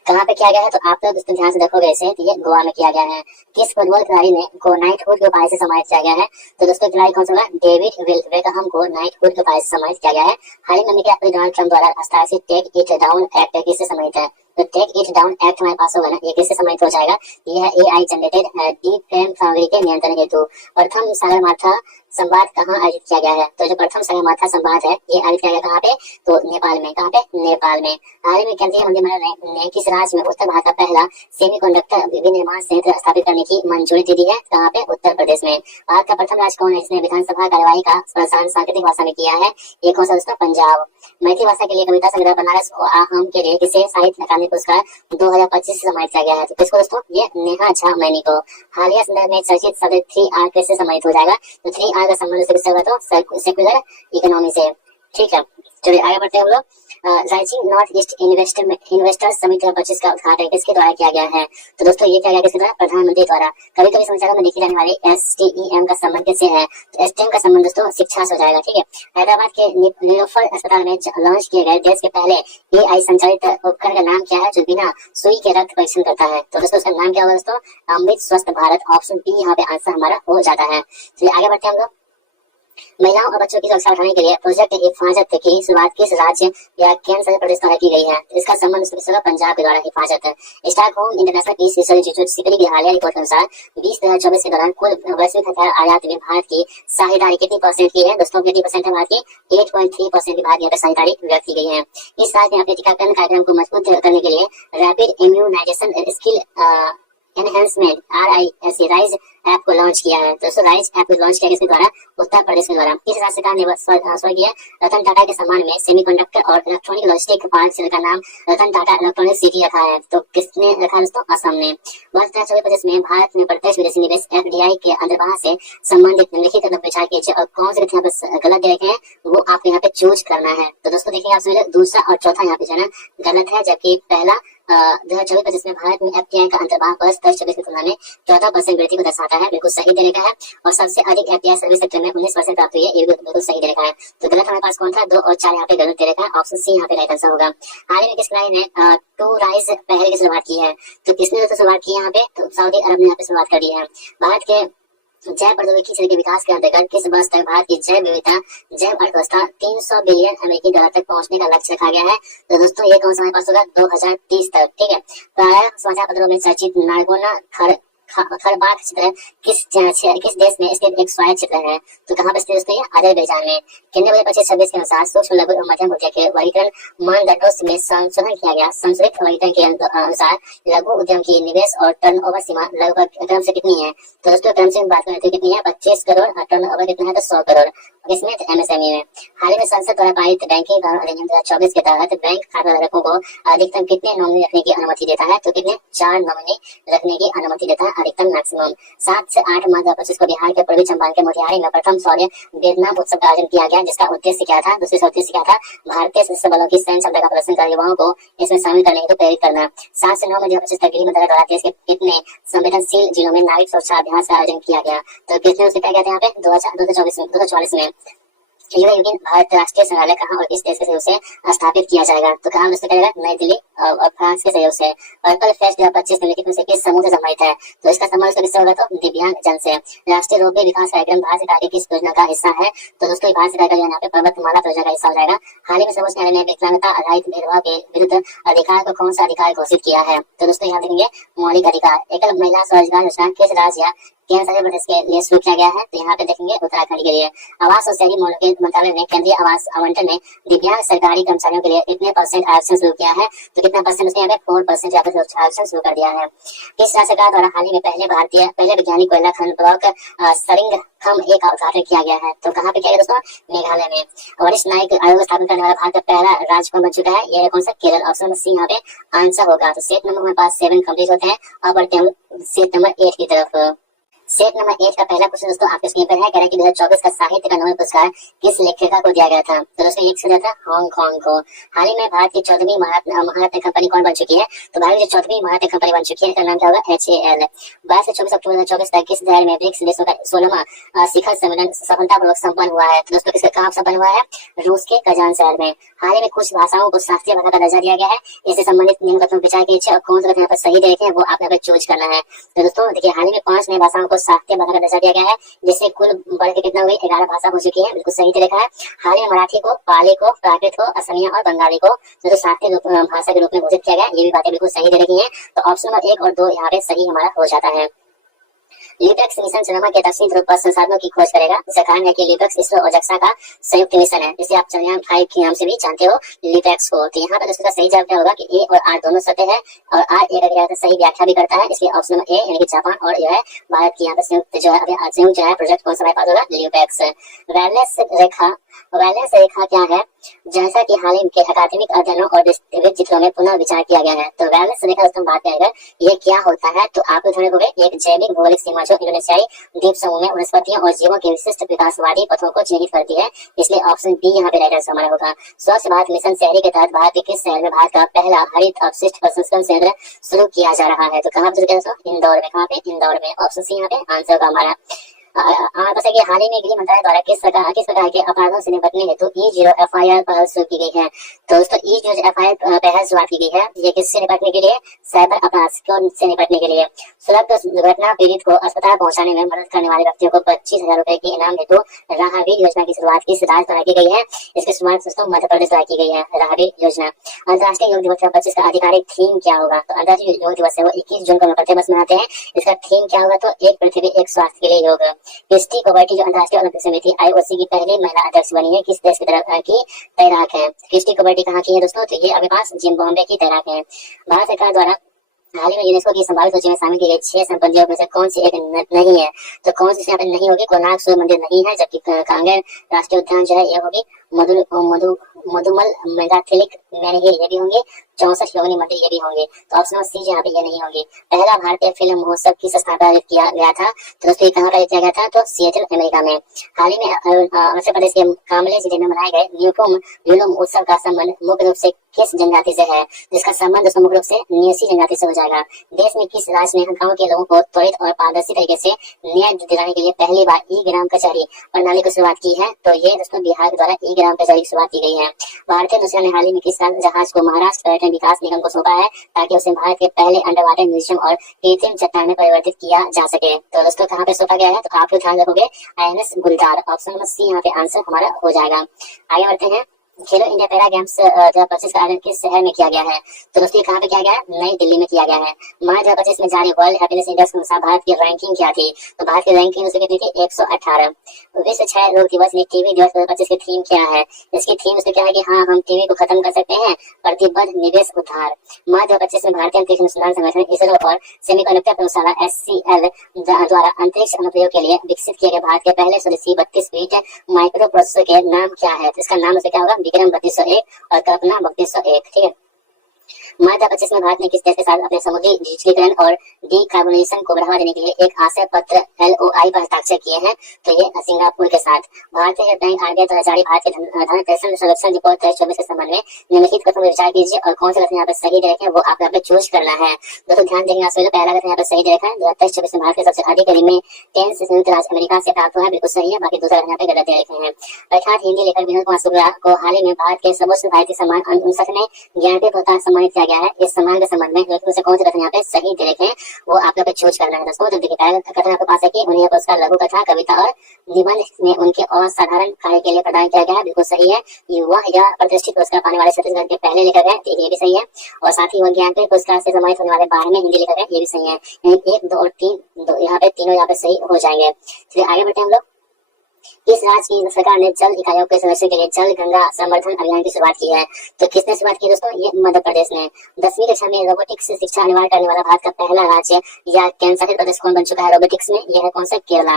कहाँ पे किया गया है, तो आप लोग इसको ध्यान से देखोगे इसे, तो ये गोवा में किया गया है। किस फुटबॉल खिलाड़ी ने को नाइटहुड के उपाधि से सम्मानित किया गया है, तो दोस्तों खिलाड़ी कौन सा होगा, डेविड बेकहम को नाइटहुड के उपाधि से सम्मानित किया गया है। हाल ही में डोनाल्ड ट्रंप द्वारा हस्ताक्षरित टेक इट डाउन एक्ट किससे सम्मानित है, तो टेक इट डाउन एक्ट हमारे पास होगा ना, ये किससे सम्मानित हो जाएगा, ये है AI जनरेटेड डीप फ्रेम सामग्री के नियंत्रण हेतु। प्रथम सागरमाथा संवाद कहाँ आयोजित किया गया है, तो जो प्रथम सागरमाथा संवाद है ये आयोजित किया गया कहाँ पे, तो नेपाल में। कहाँ पे, नेपाल में। हाल ही में केंद्रीय मंत्रिमंडल ने किस राज्य में उत्तर भारत का पहला सेमीकंडक्टर विनिर्माण संयंत्र स्थापित करने की मंजूरी दे दी है, कहाँ पे, उत्तर प्रदेश में। भारत का प्रथम राज्य कौन है जिसने विधानसभा कार्यवाही का प्रसारण सांकेतिक भाषा में किया है, ये कौन सा दोस्तों, पंजाब। मैथिली भाषा के लिए कविता संग्रह बनारस आम के लिए किसे साहित्य अकादमी पुरस्कार 2025 से सम्मानित किया गया है, तो किसको दोस्तों, ये नेहा झा मैनी को। हालिया संदर्भ में चर्चित शब्द 3R किससे सम्मानित हो जाएगा, तो 3R का संबंध किससे होगा, तो सेक्युलर इकोनॉमी से। ठीक है, चलिए आगे बढ़ते हैं हम लोग। Rising north east investors summit 25 का उद्घाटन किसके द्वारा किया गया है? तो दोस्तों ये किया गया किसके द्वारा? प्रधानमंत्री द्वारा। कभी कभी समाचारों में देखी जाने वाली STEM का संबंध किससे है? तो STEM का संबंध दोस्तों शिक्षा से हो जाएगा। ठीक है, हैदराबाद के नीलोफर अस्पताल में लॉन्च किए गए देश के पहले AI संचालित उपकरण का नाम क्या है जो बिना सुई के रक्त परीक्षण करता है? तो दोस्तों उसका नाम क्या होगा दोस्तों? अमृत स्वस्थ भारत। ऑप्शन बी यहाँ पे आंसर हमारा हो जाता है। चलिए आगे बढ़ते हैं हम लोग। महिलाओं और बच्चों की सुरक्षा बढ़ाने के लिए प्रोजेक्ट हिफाजत की शुरुआत किस राज्य या केंद्र प्रदेश द्वारा की गई है? इसका संबंध होगा पंजाब के द्वारा हिफाजत। Stockholm International Peace Research Institute SIPRI की हालिया रिपोर्ट के अनुसार 2024 के दौरान कुल वैश्विक हथियार आयात में भारत की साझेदारी कितनी % की है? दोस्तों 80% है भारत की। 8.3% की भारत यहाँ पे साझेदारी व्यक्त की गई है। इस साल यहाँ पे टीकाकरण कार्यक्रम को मजबूत करने के लिए rapid immunisation skill enhancement RISE RISE app को लॉन्च किया है। दोस्तों राइज ऐप को लॉन्च किया किसके द्वारा? उत्तर प्रदेश के द्वारा। इस राज्य सरकार ने स्वर्गीय रतन टाटा के सम्मान में सेमीकंडक्टर और इलेक्ट्रॉनिक लॉजिस्टिक पार्क का नाम रतन टाटा इलेक्ट्रॉनिक सिटी रखा है। तो किसने रखा दोस्तों? असम ने। वर्ष 2024-25 में भारत में प्रत्यक्ष विदेशी निवेश FDI के अंतर्वाह से संबंधित निम्नलिखित कदम विचार कीजिए और कौन से यहाँ पे गलत दे रखे हैं वो आपको यहाँ पे चूज करना है। तो दोस्तों देखिए आप समझ दूसरा और चौथा यहाँ पे जो है ना गलत है, जबकि पहला 2024-25 में भारत में FDI का अंतर्भाग वर्ष 2024 की तुलना में 14% वृद्धि को दर्शाता है, बिल्कुल सही दे रखा है। और सबसे अधिक FDI सर्विस सेक्टर में 19% प्राप्त हुई है, ये बिल्कुल सही दे रखा है। तो गलत हमारे पास कौन था? 2 और 4 यहाँ पे गलत दे रखा है। ऑप्शन सी यहाँ पे राइट आंसर होगा। हाल ही में किस खिलाड़ी ने टू राइज पहल की शुरुआत की है? तो किसने दोस्तों शुरुआत की है यहाँ पे? तो सऊदी अरब ने यहाँ पे शुरुआत कर दी है। भारत के जैव प्रौद्योगिकी क्षेत्र के विकास के अंतर्गत किस वर्ष तक भारत की जैव विविधता जैव अर्थव्यवस्था $300 बिलियन अमेरिकी डॉलर तक पहुंचने का लक्ष्य रखा गया है? तो दोस्तों ये कौन सा हमारे पास होगा? 2030 तक। ठीक है, प्रायः समाचार पत्रों में चर्चित नारगोना खरबाग क्षेत्र किस देश में स्थित एक स्वायत्त क्षेत्र है? तो कहाँ पे स्थित दोस्तों? ये अजरबैजान में। केंद्रीय बजट 25-26 के अनुसार सूक्ष्म लघु और मध्यम उद्योग के वर्गीकरण मानदंडों में संशोधन किया गया। संशोधित वर्गीकरण के अनुसार लघु उद्यम की निवेश और टर्नओवर सीमा लगभग क्रम से कितनी है? तो दोस्तों क्रम से बात करें तो कितनी है? 25 करोड़। टर्नओवर कितना है? तो 100 करोड़। इसमें MSME में हाल ही में संसद द्वारा पारित बैंकिंग कानून अधिनियम 2024 के तहत बैंक खाता धारकों को अधिकतम कितने नॉमिनी रखने की अनुमति देता है? तो कितने? 4 नॉमिनी रखने की अनुमति देता है, अधिकतम मैक्सिमम। 7 से 8 मार्च 2025 को बिहार के पूर्वी चंपारण के मोतिहारी में प्रथम शौर्य वेदना उत्सव का आयोजन किया गया, जिसका उद्देश्य क्या था? दूसरे उद्देश्य क्या था? भारतीय सशस्त्र बलों की सैन्य क्षमता का प्रदर्शन कर युवाओं को इसमें शामिल करने हेतु प्रेरित करना। 7 से 9 मई 2025 तक गृह मंत्रालय द्वारा देश के कितने संवेदनशील जिलों में नागरिक सुरक्षा अभ्यास का आयोजन किया गया? तो कितने उससे क्या कहते हैं यहाँ पे? 2024 में। युवा यूनियन भारत राष्ट्रीय संग्रहालय कहाँ और किस देश के सहयोग से स्थापित किया जाएगा? तो कहाँ दोस्तों करेगा? नई दिल्ली और फ्रांस के सहयोग से। पर्पल फेस्ट 2025 निम्नलिखित में से किस समूह से संबंधित है? तो इसका संबंध किससे होगा? तो दिव्यांग जन से। राष्ट्रीय रोपवे विकास कार्यक्रम भारत सरकार की किस योजना का हिस्सा है? तो दोस्तों भारत सरकार का यहाँ पे पर्वतमाला योजना का हिस्सा हो जाएगा। हाल ही में सर्वोच्च न्यायालय ने विकलांगता आधारित भेदभाव के विरुद्ध अधिकार को कौन सा अधिकार घोषित किया है? तो दोस्तों यहाँ देखेंगे मौलिक अधिकार। एकल महिला स्वरोजगार योजना किस राज्य या केंद्र शासित प्रदेश के लिए शुरू किया गया है? तो यहाँ पे देखेंगे उत्तराखंड के लिए। आवास और शहरी मामलों के मंत्रालय ने केंद्रीय आवास आवंटन में दिव्यांग सरकारी कर्मचारियों के लिए कितने % आरक्षण शुरू किया है? तो कितना % उसने यहाँ पे 4% यहाँ पे आरक्षण शुरू कर दिया है। किस राज्य सरकार द्वारा हाल ही में पहले वैज्ञानिक कोयला खनन ब्लॉक सरिंगखम A का उद्घाटन किया गया है? तो कहाँ पे किया गया दोस्तों? मेघालय में। वरिष्ठ न्यायिक आयोग स्थापित करने वाला भारत का पहला राज्य कौन बन चुका है? ये कौन सा? केरल। ऑप्शन नंबर सी यहाँ पे आंसर होगा। तो सेट नंबर हमारे पास 7 कंप्लीट होते हैं। अब बढ़ते हैं सेट नंबर 8 की तरफ। सेट नंबर 8 का पहला क्वेश्चन दोस्तों आपके स्क्रीन पर है। कह रहा है कि 2024 का साहित्य का नोबेल पुरस्कार किस लेखिका को दिया गया था? तो दोस्तों ये किसको दिया था? हांगकांग को। हाल ही में भारत की 14वीं महारत्न कंपनी कौन बन चुकी है? तो भारत की 14वीं महारत्न कंपनी बन चुकी है, इसका नाम क्या होगा? HAL। 22 से 24 अक्टूबर 2024 तक किस शहर में ब्रिक्स देशों का 16वां शिखर सम्मेलन सफलतापूर्वक संपन्न हुआ है? तो दोस्तों किसका कहाँ संपन्न हुआ है? रूस के कजान शहर में। हाल ही में कुछ भाषाओं को शास्त्रीय भाषा का दर्जा दिया गया है। इससे संबंधित निम्न कथनों विचार कीजिए और कौन सा कथन यहाँ पर सही देखे हैं वो आपने यहाँ पे चूज करना है। तो दोस्तों देखिए हाल ही में 5 नई भाषाओं को शास्त्रीय भाषा का दर्जा दिया गया है, जिससे कुल बढ़ के कितना हुई? 11 भाषा हो चुकी है, बिल्कुल सही से देखा है। हाल ही में मराठी को, पाली को, प्राकृत को, असमिया और बंगाली को जो शास्त्रीय भाषा के रूप में घोषित किया गया, ये भी बातें बिल्कुल सही दे रही है। तो ऑप्शन नंबर 1 और 2 यहाँ पे सही हमारा हो जाता है। लिपेक्स मिशन चंद्रमा के दक्षिणी ध्रुव पर संसाधनों की खोज करेगा। इसका कारण है कि लिपेक्स इसरो और जक्सा का संयुक्त मिशन है, जिसे आप चंद्रयान 5 के नाम से भी जानते हो, लिपेक्स को। तो यहाँ पर इसका सही जवाब क्या होगा कि ए और आर दोनों सत्य है और आर ए का सही व्याख्या भी करता है, इसलिए ऑप्शन नंबर ए यानी कि जापान और जो है भारत की यहाँ पे संयुक्त जो है प्रोजेक्ट कौन सा पास होगा? लिपेक्स। वैलेंस रेखा क्या है? जैसा कि हाल ही के अकादमिक अध्ययनों और विविध चित्रों में पुनः विचार किया गया है। तो वेलनेस से लेकर दोस्तों बात करेंगे ये क्या होता है, तो आपको ध्यान रखोगे एक जैविक भौगोलिक सीमा जो इंडोनेशियाई द्वीप समूह में वनस्पतियों और जीवों के विशिष्ट विकासवादी पथों को चिन्हित करती है। इसलिए ऑप्शन बी यहाँ पे राइट आंसर हमारा होगा। स्वच्छ भारत मिशन शहरी के तहत भारत के किस शहर में भारत का पहला हरित अपशिष्ट प्रसंस्करण संयंत्र शुरू किया जा रहा है, तो कहाँ पे शुरू किया? इंदौर में। कहाँ पे? इंदौर में। ऑप्शन सी यहाँ पे आंसर होगा हमारा। बता कि हाल ही में गृह मंत्रालय द्वारा किस प्रकार के अपराधों से निपटने हेतु E0 FIR पहल शुरू की गई है। तो दोस्तों E0 FIR पहल शुरुआत की गई है। ये किससे निपटने के लिए? साइबर अपराध से निपटने के लिए। सुलभ दुर्घटना पीड़ित को अस्पताल पहुंचाने में मदद करने वाले व्यक्तियों को 25,000 रुपए के इनाम हेतु राहवीर योजना की शुरुआत किस राज्य द्वारा की गई है? इसकी शुरुआत दोस्तों मध्य प्रदेश द्वारा की गई है, राहवीर योजना। अंतर्राष्ट्रीय योग दिवस 2025 का आधिकारिक थीम क्या होगा? तो अंतर्राष्ट्रीय योग दिवस है वो 21 जून को प्रतिवर्ष मनाते हैं। इसका थीम क्या होगा? तो एक पृथ्वी एक स्वास्थ्य के लिए योग। क्रिस्टी कोबर्टी जो अंतर्राष्ट्रीय ओलंपिक समिति IOC की पहली महिला अध्यक्ष बनी है, किस देश की तरफ की तैराक है? क्रिस्टी कोबर्टी कहाँ की है दोस्तों? तो ये अपने पास जिम्बाब्वे की तैराक है। भारत सरकार द्वारा हाल ही में यूनेस्को की संभावित सूची में शामिल की गई 6 संपत्तियों में से कौन सी एक नहीं है? तो कौन सी यहाँ पे नहीं होगी? कोणार्क सूर्य मंदिर नहीं है, जबकि कांगेर राष्ट्रीय उद्यान जो है ये होगी। मधुमल मेगाथिलिक मैनहिल ये भी होंगे। 64 योगिनी मंदिर ये भी होंगे। तो ऑप्शन सी यहाँ पे ये नहीं होंगे। पहला भारतीय फिल्म महोत्सव किस स्थान पर आयोजित किया गया था? तो दोस्तों कहाँ पर आयोजित किया गया था? तो सिएटल अमेरिका में। हाल ही में अरुणाचल प्रदेश के कामले जिले में मनाए गए न्यूकुम उत्सव का संबंध मुख्य रूप से किस जनजाति से है? जिसका संबंध दोस्तों मुख्य रूप से न्यूसी जनजाति से हो जाएगा। देश में किस राज्य ने गाँव के लोगों को त्वरित और पारदर्शी तरीके से न्याय दिलाने के लिए पहली बार ई ग्राम कचहरी प्रणाली की शुरुआत की है? तो ये दोस्तों बिहार द्वारा ई ग्राम कचहरी की शुरुआत की गई है। भारतीय नौसेना ने हाल ही में किस जहाज को महाराष्ट्र पर्यटन विकास निगम को सौंपा है ताकि उसे भारत के पहले अंडर वाटर म्यूजियम और कृत्रिम चट्टान में परिवर्तित किया जा सके? तो दोस्तों कहाँ पे सौंपा गया है? तो आप लोग ध्यान रखोगे INS गुलजार। ऑप्शन नंबर सी यहाँ पे आंसर हमारा हो जाएगा। आगे बढ़ते हैं। खेलो इंडिया पैरा गेम्स 2025 का आयोजन किस शहर में किया गया है? तो दोस्तों कहाँ पे किया गया है? नई दिल्ली में किया गया है। मार्च 2025 में जारी वर्ल्ड हैप्पीनेस इंडेक्स के अनुसार भारत की रैंकिंग क्या थी? तो भारत की रैंकिंग उसकी कितनी थी? 118। विश्व क्षय रोग दिवस में टीवी दिवस 2025 की थीम क्या है? इसकी थीम उसमें क्या है कि हाँ हम टीवी को खत्म कर सकते हैं, प्रतिबद्ध निवेश उद्धार। मार्च 2025 में भारतीय अंतरिक्ष अनुसंधान संगठन इसरो और सेमीकंडक्टर प्रयोगशाला SCL द्वारा अंतरिक्ष अनुप्रयोग के लिए विकसित किए गए भारत के पहले स्वदेशी 32 बीट माइक्रो प्रोसेसर के नाम क्या है? तो इसका नाम उसमें क्या होगा? विक्रम 3201 और कल्पना 3201। ठीक है। मार्च 2025 में भारत ने किस देश के साथ अपने समुद्री डिजिटलीकरण और डीकार्बोनाइजेशन को बढ़ावा देने के लिए एक आशय पत्र LOI पर हस्ताक्षर किए हैं? तो ये सिंगापुर के साथ। भारतीय बैंक RBI द्वारा जारी भारत के धन प्रेषण सर्वेक्षण रिपोर्ट 23-24 के संबंध में निम्नलिखित कथनों पर विचार कीजिए और कौन सा कथन यहाँ पे सही दे रखे हैं वो आपको यहाँ पे चूज करना है। दोस्तों ध्यान देंगे आप सभी। पहला कथन यहाँ पे सही दे रखा है 2023-24 में भारत के सबसे अधिक रेमिटेंस संयुक्त राज्य अमेरिका से प्राप्त हुआ है, बिल्कुल सही है। बाकी दूसरा कथन यहाँ पे गलत दे रखे हैं। अर्थात हिंदी लेखक विनोद कुमार शुक्ला को हाल ही में भारत के सर्वोच्च भारतीय सम्मान 59 में ज्ञानपीठ पुरस्कार सम्मानित किया गया है। इस सम्मान के संबंध में उनसे कौन से कथन यहाँ पे सही दे रखे हैं वो आपको पे चूज करना है दोस्तों। तो देखिए पहला कथन आपके पास है कि उन्हें पुरस्कार लघु कथा, कविता और निबंध में उनके असाधारण कार्य के लिए प्रदान किया गया है, बिल्कुल सही है। युवा या प्रतिष्ठित पुरस्कार पाने वाले छत्तीसगढ़ के पहले लेखक हैं, ये भी सही है। और साथ ही वो ज्ञानपीठ पुरस्कार से सम्मानित होने वाले 12वें हिंदी लेखक हैं, ये भी सही है। 1, 2 और 3 यहाँ पे तीनों यहाँ पे सही हो जाएंगे। चलिए आगे बढ़ते हैं हम लोग। किस राज्य की सरकार ने जल इकाइयों के संरक्षण के लिए जल गंगा संवर्धन अभियान की शुरुआत की है? तो किसने शुरुआत की दोस्तों? ये मध्य प्रदेश ने। 10वीं कक्षा में रोबोटिक्स से शिक्षा अनिवार्य करने वाला भारत का पहला राज्य या केंद्रशासित प्रदेश कौन बन चुका है रोबोटिक्स में? यह है कौन सा? केरला।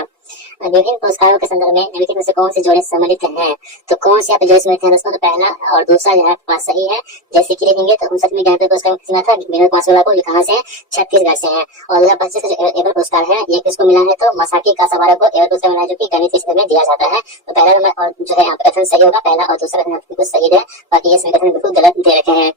विभिन्न पुरस्कारों के संदर्भ में निम्नलिखित में से कौन से जोड़े सम्मिलित हैं? तो कौन से यहाँ पे जोड़े सम्मिलित हैं दोस्तों? तो पहला और दूसरा यहाँ पास सही है। जैसे कि देखेंगे तो 59 में ज्ञानपीठ पुरस्कार किसने था? विनोद कुमार शुक्ला को। ये कहाँ से है? छत्तीसगढ़ से है। और 2025 का जो एवर पुरस्कार है ये किसको मिला है? तो मसाकी कासावारा को एवर पुरस्कार मिला है, जो कि गणित क्षेत्र में दिया जाता है। तो पहला नंबर और जो है यहाँ पे कथन सही होगा, पहला और दूसरा कथन बिल्कुल सही है। बाकी ये सभी कथन बिल्कुल गलत दे रखे हैं।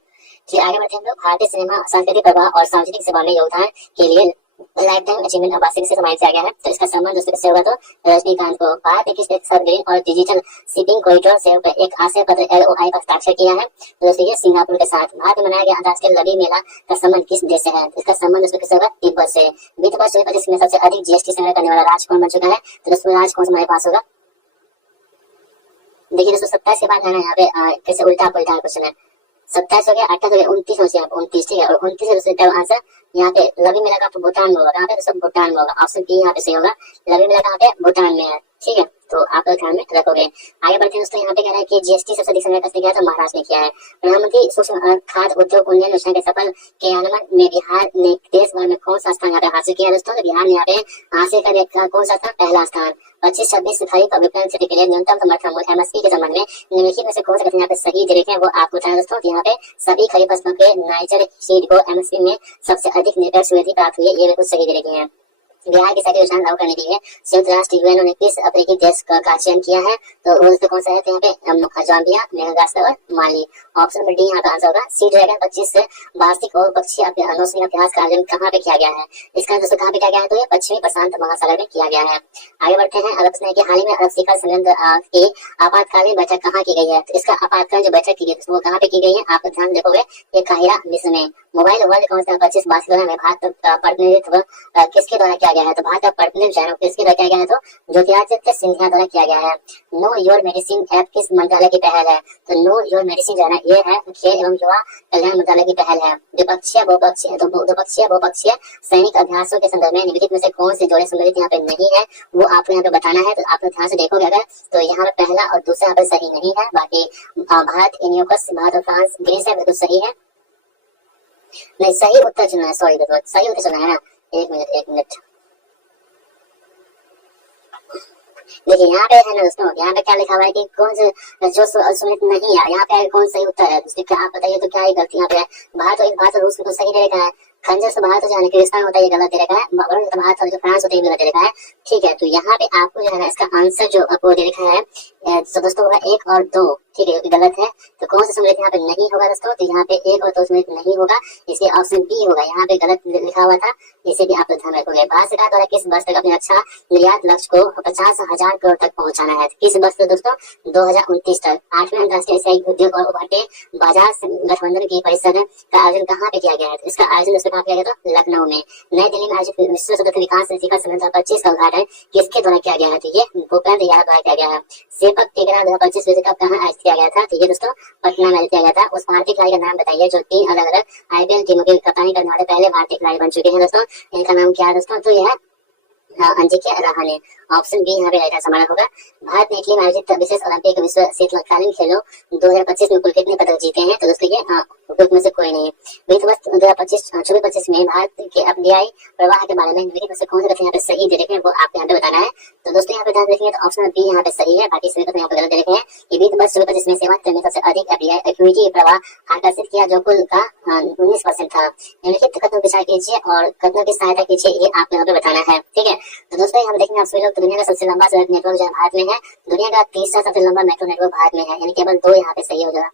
फिर आगे बढ़ते हैं हम लोग। भारतीय सिनेमा सांस्कृतिक प्रवाह और सार्वजनिक सेवा में योगदान के लिए लाइफ टाइम अचीवमेंट अवार्ड से सम्मानित किया गया है। तो इसका संबंध दोस्तों किससे होगा? तो रजनीकांत को। भारत ने किस देश के साथ ग्रीन और डिजिटल शिपिंग कॉरिडोर से एक आशय पत्र LOI पर हस्ताक्षर किया है? तो दोस्तों ये सिंगापुर के साथ। भारत में मनाया गया अंतर्राष्ट्रीय लवी मेला का संबंध किस देश से है? इसका संबंध दोस्तों किससे होगा? तिब्बत से। वित्त वर्ष 2025 में सबसे अधिक GST संग्रह करने वाला राज्य कौन बन चुका है? तो दोस्तों राज्य कौन सा हमारे पास होगा? देखिए दोस्तों 27 के बाद है ना यहाँ पे कैसे उल्टा पुल्टा क्वेश्चन है। 27 हो गया, 28 हो गया, 29 हो गया, 29 ठीक है। और 29 से दोस्तों आंसर यहाँ पे लवी मेला का भूटान में होगा। यहाँ पे दोस्तों भूटान में होगा। ऑप्शन बी यहाँ पे सही होगा। लवी मेला कहाँ पे? भूटान में है। ठीक है। तो आप लोग ध्यान में रखोगे। आगे बढ़ते हैं दोस्तों, यहाँ पे कह रहा है कि जीएसटी सबसे अधिक समय किसने किया, तो महाराष्ट्र ने किया है। प्रधानमंत्री सूक्ष्म खाद्य उद्योग उन्नयन योजना के सफल क्रियान्वयन में बिहार ने देश भर में कौन सा स्थान यहाँ पे हासिल किया दोस्तों, तो बिहार ने यहाँ पे हासिल कर कौन सा स्थान, पहला स्थान। 25-26 खरीफ विपणन सत्र के लिए न्यूनतम समर्थन मूल्य एमएसपी के संबंध में निम्नलिखित में से कौन सा कथन यहाँ पे सही दे रखे हैं वो आपको बताना दोस्तों। यहाँ पे सभी खरीफ फसलों के नाइजर सीड को एमएसपी में सबसे अधिक निरपेक्ष वृद्धि प्राप्त हुई है, ये बिल्कुल सही दे रखे हैं। बिहार की सारी योजना लागू करने के लिए संयुक्त राष्ट्र यूएन ने 21 अफ्रीकी देश का चयन किया है, तो वो कौन सा है, तो यहाँ पे जाम्बिया, मेडागास्कर और माली। ऑप्शन नंबर डी यहाँ पे आंसर होगा। सी ड्रैगन 25 वार्षिक और पक्षी नौसेना अभ्यास का आयोजन कहाँ पे किया गया है, इसका दोस्तों कहाँ पे किया गया है, तो ये पश्चिमी प्रशांत महासागर में किया गया है। आगे बढ़ते हैं, अरब ने हाल ही में अरब शिखर सम्मेलन की आपातकालीन बैठक कहाँ की गई है, तो इसका आपातकालीन जो बैठक की गई है वो कहाँ पे की गई है, आप ध्यान देखोगे ये काहिरा मिस्र में। मोबाइल वर्ल्ड काउंसिल 25 बार्सिलोना में भारत का प्रतिनिधित्व किसके द्वारा किया गया है, तो भारत का प्रतिनिधित्व किसके द्वारा किया गया है, तो ज्योतिरादित्य सिंधिया द्वारा किया गया है। नो योर मेडिसिन ऐप किस मंत्रालय की पहल है, तो नो योर मेडिसिन जो है ये है खेल एवं युवा कल्याण मंत्रालय की पहल है। द्विपक्षीय बहुपक्षीय सैनिक अभ्यासों के संदर्भ में निम्नलिखित में से कौन से जोड़े सम्मिलित यहाँ पे नहीं है वो आपको यहाँ पे बताना है, तो आप लोग ध्यान से देखोगे अगर, तो यहाँ पे पहला और दूसरा यहाँ पे सही नहीं है, बाकी भारत, इनियोकस, भारत और फ्रांस, ग्रीस है बिल्कुल सही है। नहीं, सही उत्तर चुना है, सॉरी दोस्तों, सही उत्तर चुना है ना, एक मिनट देखिए यहाँ पे है ना दोस्तों, यहाँ पे क्या लिखा हुआ है कि कौन से जो सम्मिलित नहीं है, यहाँ पे कौन सही उत्तर है, क्या आप बताइए तो क्या ही गलती यहाँ पे है। भारत और रूस को सही दे रखा है, खंजर से भारत जो है किर्गिस्तान होता है ये गलत दे रखा है, भारत और जो फ्रांस होता है ये गलत दे रखा है, ठीक है। तो यहाँ पे आपको जो है ना इसका आंसर जो आपको दे रखा है तो दोस्तों होगा 1 और 2, ठीक है, गलत है। तो कौन सा सम्मिलित यहाँ पे नहीं होगा दोस्तों, तो यहाँ पे 1 और 2 सम्मिलित नहीं होगा, इसलिए ऑप्शन बी होगा, यहाँ पे गलत लिखा हुआ था, इसे भी आप लोग ध्यान रखोगे। भारत सरकार द्वारा किस वर्ष तक अपने रक्षा निर्यात लक्ष्य को 50,000 करोड़ तक पहुंचाना है, किस वर्ष तक दोस्तों, 2029 तक। 8वें अंतर्राष्ट्रीय एशियाई उद्योग और उभरते बाजार गठबंधन की परिषद का आयोजन कहाँ पे किया गया है, इसका आयोजन दोस्तों कहाँ किया गया था, लखनऊ में। नई दिल्ली में आयोजित विश्व सतत विकास शिखर सम्मेलन 25 का उद्घाटन किसके द्वारा किया गया है, तो ये भूपेंद्र यादव द्वारा किया गया है। सेपक टिकरा 2025 विश्व कप कहाँ आयोजित किया गया था, तो ये दोस्तों पटना में किया गया था। उस भारतीय खिलाड़ी का नाम बताइए जो 3 अलग अलग आईपीएल टीमों की कप्तानी करने वाले पहले भारतीय खिलाड़ी बन चुके हैं दोस्तों, इनका नाम क्या है दोस्तों, तो यह अंजिक्य रहाणे। ऑप्शन बी यहाँ पे राइट आंसर हमारा होगा। भारत ने इटली में आयोजित विशेष ओलंपिक विश्व शीतकालीन खेलों 2025 में कुल कितने पदक जीते हैं, तो दोस्तों ये उपयुक्त में से कोई नहीं है। वित्त वर्ष 2024-25 में भारत के एफडीआई प्रवाह के बारे में निम्नलिखित में से कौन से तथ्य यहाँ पे सही दे रखे हैं वो आपको यहाँ पे बताना है। तो दोस्तों यहाँ पे ध्यान रखेंगे तो ऑप्शन बी यहाँ पे सही है, बाकी सभी तथ्य यहाँ पे गलत दे रखे हैं। कि वित्त वर्ष 2025 में सेवा में सबसे अधिक एफडीआई इक्विटी प्रवाह आकर्षित किया जो कुल का 19% था। निम्नलिखित कथनों की विचार कीजिए और कथनों की सहायता कीजिए, ये आपको यहाँ पे बताना है, ठीक है। तो दोस्तों यहाँ पे देखेंगे आप सभी लोग, दुनिया का सबसे लंबा सड़क नेटवर्क जो भारत में है, दुनिया का तीसरा सबसे लंबा मेट्रो नेटवर्क भारत में है, यानी केवल 2 यहाँ पे सही हो जाएगा।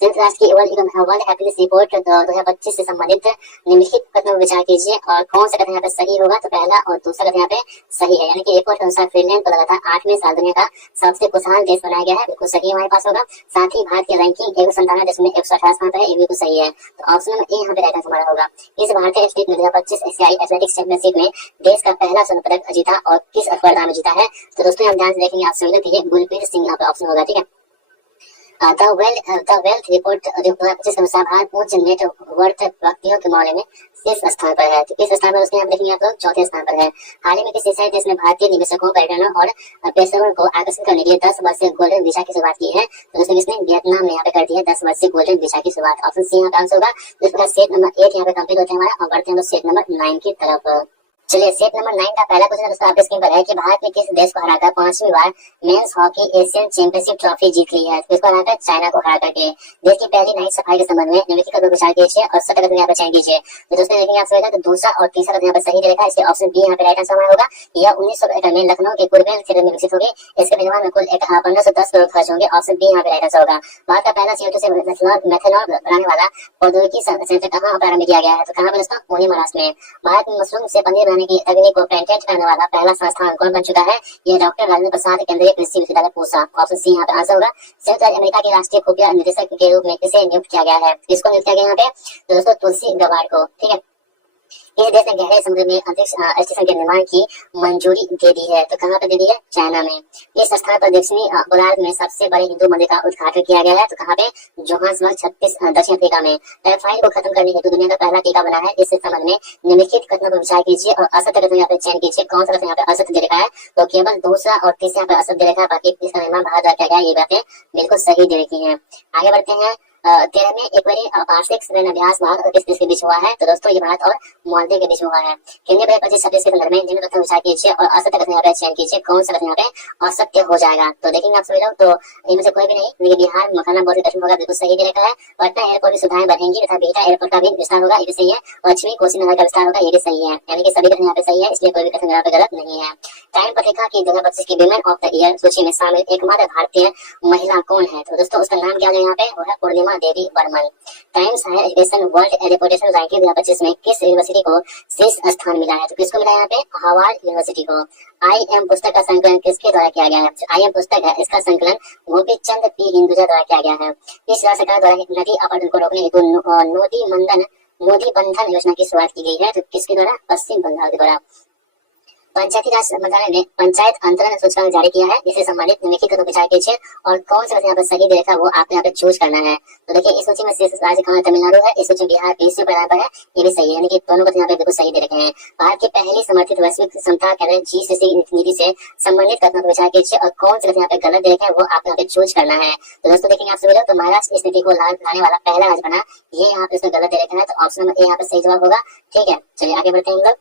संयुक्त राष्ट्र की वर्ल्ड हैप्पीनेस रिपोर्ट 2025 से संबंधित निम्नलिखित कथनों पर विचार कीजिए और कौन सा कथन यहाँ पे सही होगा, तो पहला और दूसरा कथन यहाँ पे सही है। यानी कि रिपोर्ट के अनुसार फिनलैंड को लगातार 8वें साल दुनिया का सबसे खुशहाल देश बनाया गया है, बिल्कुल सही हमारे पास होगा। साथ ही भारत की रैंकिंग 197 देश में 118 स्थान पर है, ये बिल्कुल सही है। तो ऑप्शन नंबर ए यहाँ पे राइट आंसर हमारा होगा। इस भारतीय एथलीट ने 2025 एशियाई एथलेटिक्स चैंपियनशिप में देश का पहला स्वर्ण पदक जीता और किस स्पर्धा में जीता है, तो दोस्तों हम ध्यान से देखेंगे आप सभी लोग, गुरप्रीत सिंह यहाँ पे ऑप्शन होगा, ठीक है। द वेल्थ रिपोर्ट 2025 के अनुसार भारत उच्च नेटवर्थ व्यक्तियों के मामले में शीर्ष स्थान पर है, तो किस स्थान पर उसने आप देखेंगे आप लोग, चौथे स्थान पर है। हाल ही में किस एशियाई देश में भारतीय निवेशकों, पर्यटकों और पेशेवरों को आकर्षित करने के लिए 10 वर्षीय गोल्डन वीजा की शुरुआत की है, तो दोस्तों किसने, वियतनाम ने यहाँ पे कर दी है 10 वर्षीय गोल्डन वीजा की शुरुआत। ऑप्शन सी यहाँ पे आंसर होगा। इस प्रकार सेट नंबर 8 यहाँ पे कंप्लीट होते हैं हमारा, और बढ़ते हैं सेट नंबर 9 की तरफ। चलिए सेट नंबर 9 का पहला क्वेश्चन दोस्तों आपके स्क्रीन पर है कि भारत ने किस देश को हराकर 5वीं बार men's hockey Asian championship trophy जीत ली है, इसको हराकर चाइना को हरा करके। देश की पहली नाइट सफाई के संबंध में निम्नलिखित का विचार कीजिए और सत्य कथन यहाँ पे चयन कीजिए। तो दोस्तों देखेंगे आप सभी तो दूसरा और तीसरा कथन यहाँ पे सही दे रखा है, इसलिए ऑप्शन बी यहाँ पे राइट आंसर हमारा होगा। यह 1900 में लखनऊ के कुरबेल क्षेत्र में विकसित होगी, इसके निर्माण में कुल 1510 करोड़ खर्च होंगे, ऑप्शन बी यहाँ पे राइट आंसर होगा। भारत का पहला CO2 से मेथनॉल बनाने वाला प्रौद्योगिकी संयंत्र कहाँ प्रारंभ किया गया है, तो कहाँ पे दोस्तों, पुणे महाराष्ट्र में। भारत में मशरूम से पनीर बनाने की तकनीक को पेटेंट करने वाला पहला संस्थान कौन बन चुका है, ये डॉक्टर राजेंद्र प्रसाद केंद्रीय कृषि विश्वविद्यालय पूसा। ऑप्शन सी यहाँ पे आंसर होगा। संयुक्त राज्य अमेरिका के राष्ट्रीय खुफिया निदेशक के रूप में किसे नियुक्त किया गया है, किसको नियुक्त किया गया यहाँ पे, तो दोस्तों तुलसी गबार्ड को, ठीक है। इस देश ने गहरे समुद्र में अंतरिक्ष स्टेशन के निर्माण की मंजूरी दे दी है। तो कहाँ पे दे दी है? चाइना में। इस स्थान पर दक्षिणी गोलार्ध में सबसे बड़े हिंदू मंदिर का उद्घाटन किया गया है। तो कहाँ पे? जोहान्सबर्ग 36 दक्षिण अफ्रीका में। टाइफाइड को खत्म करने हेतु दुनिया का पहला टीका बना है। इस संबंध में निम्नलिखित कथनों पर विचार कीजिए और असत्य कथन यहाँ पे चयन कीजिए। कौन सा कथन यहाँ पे असत्य दे रखा है? तो केवल दूसरा और तीसरा यहाँ पे असत्य दे रखा है, बाकी इसका निर्माण भारत द्वारा किया गया है, ये बातें बिल्कुल सही दे रखी है। आगे बढ़ते हैं। 13वें एक बार वार्षिक सैन्य अभ्यास भारत और किस देश के बीच हुआ है? तो दोस्तों ये भारत और मालदीव के बीच हुआ है। केंद्रीय बजट 25-26 के संदर्भ में जिन कथन विचार कीजिए और असत्य कथन यहाँ पे चयन कीजिए। कौन सा कथन यहाँ पे असत्य हो जाएगा? तो देखेंगे आप सभी लोग, तो इनमें से कोई भी नहीं। देखिए बिहार मखाना बहुत दक्षिण होगा, बिल्कुल सही दे रखा है। पटना एयरपोर्ट की सुविधाएं बढ़ेंगी तथा बिहटा एयरपोर्ट का भी विस्तार होगा, ये भी सही है। पश्चिमी कोसी नहर का विस्तार होगा, ये भी सही है। यानी कि सभी कथन यहाँ पे सही है, इसलिए कोई भी कथन यहाँ पे गलत नहीं है। टाइम पत्रिका की 2025 की विमेन ऑफ द ईयर सूची में शामिल एकमात्र भारतीय महिला कौन है? तो दोस्तों उसका नाम क्या है यहाँ पे? वो है Purnima Devi Varman. Times Higher Education World Reputation Ranking 2025 में किस यूनिवर्सिटी को शीर्ष स्थान मिला है? तो किसको मिला है यहाँ पे? हार्वर्ड यूनिवर्सिटी को। आई एम पुस्तक का संकलन किसके द्वारा किया गया है? आई एम पुस्तक है, इसका संकलन गोपी चंद पी हिंदुजा द्वारा किया गया है। इस राज्य सरकार द्वारा नदी अपरदन को रोकने हेतु नोदी बंधन योजना की शुरुआत की गई है। तो किसके द्वारा? पश्चिम बंगाल के द्वारा। पंचायती राज मंत्रालय ने पंचायत अंतरण सूचकांक जारी किया है, इससे संबंधित निम्नलिखित कथनों पर विचार कीजिए और कौन सा यहाँ पर सही दे रखा है वो आपको यहाँ पे चूज करना है। तो देखिए इस सूची में शीर्ष राज्य कहाँ? तमिलनाडु है। इस सूची में बिहार 20वें प्रदान पर है, ये भी सही है। यानी कि दोनों कथन यहाँ पे बिल्कुल सही दे रखे हैं। भारत की पहली समर्थित वैश्विक क्षमता केंद्र GCC नीति से संबंधित कथनों पर विचार कीजिए और कौन से कथन यहाँ पे गलत दे रखे हैं वो आपको यहाँ पे चूज करना है। तो दोस्तों देखेंगे आप सभी लोग, तो महाराष्ट्र इस नीति को लाने वाला पहला राज्य बना, ये यहाँ पे इसमें गलत दे रखा है। तो ऑप्शन नंबर ए यहाँ पे सही जवाब होगा। ठीक है, चलिए आगे बढ़ते हैं हम लोग।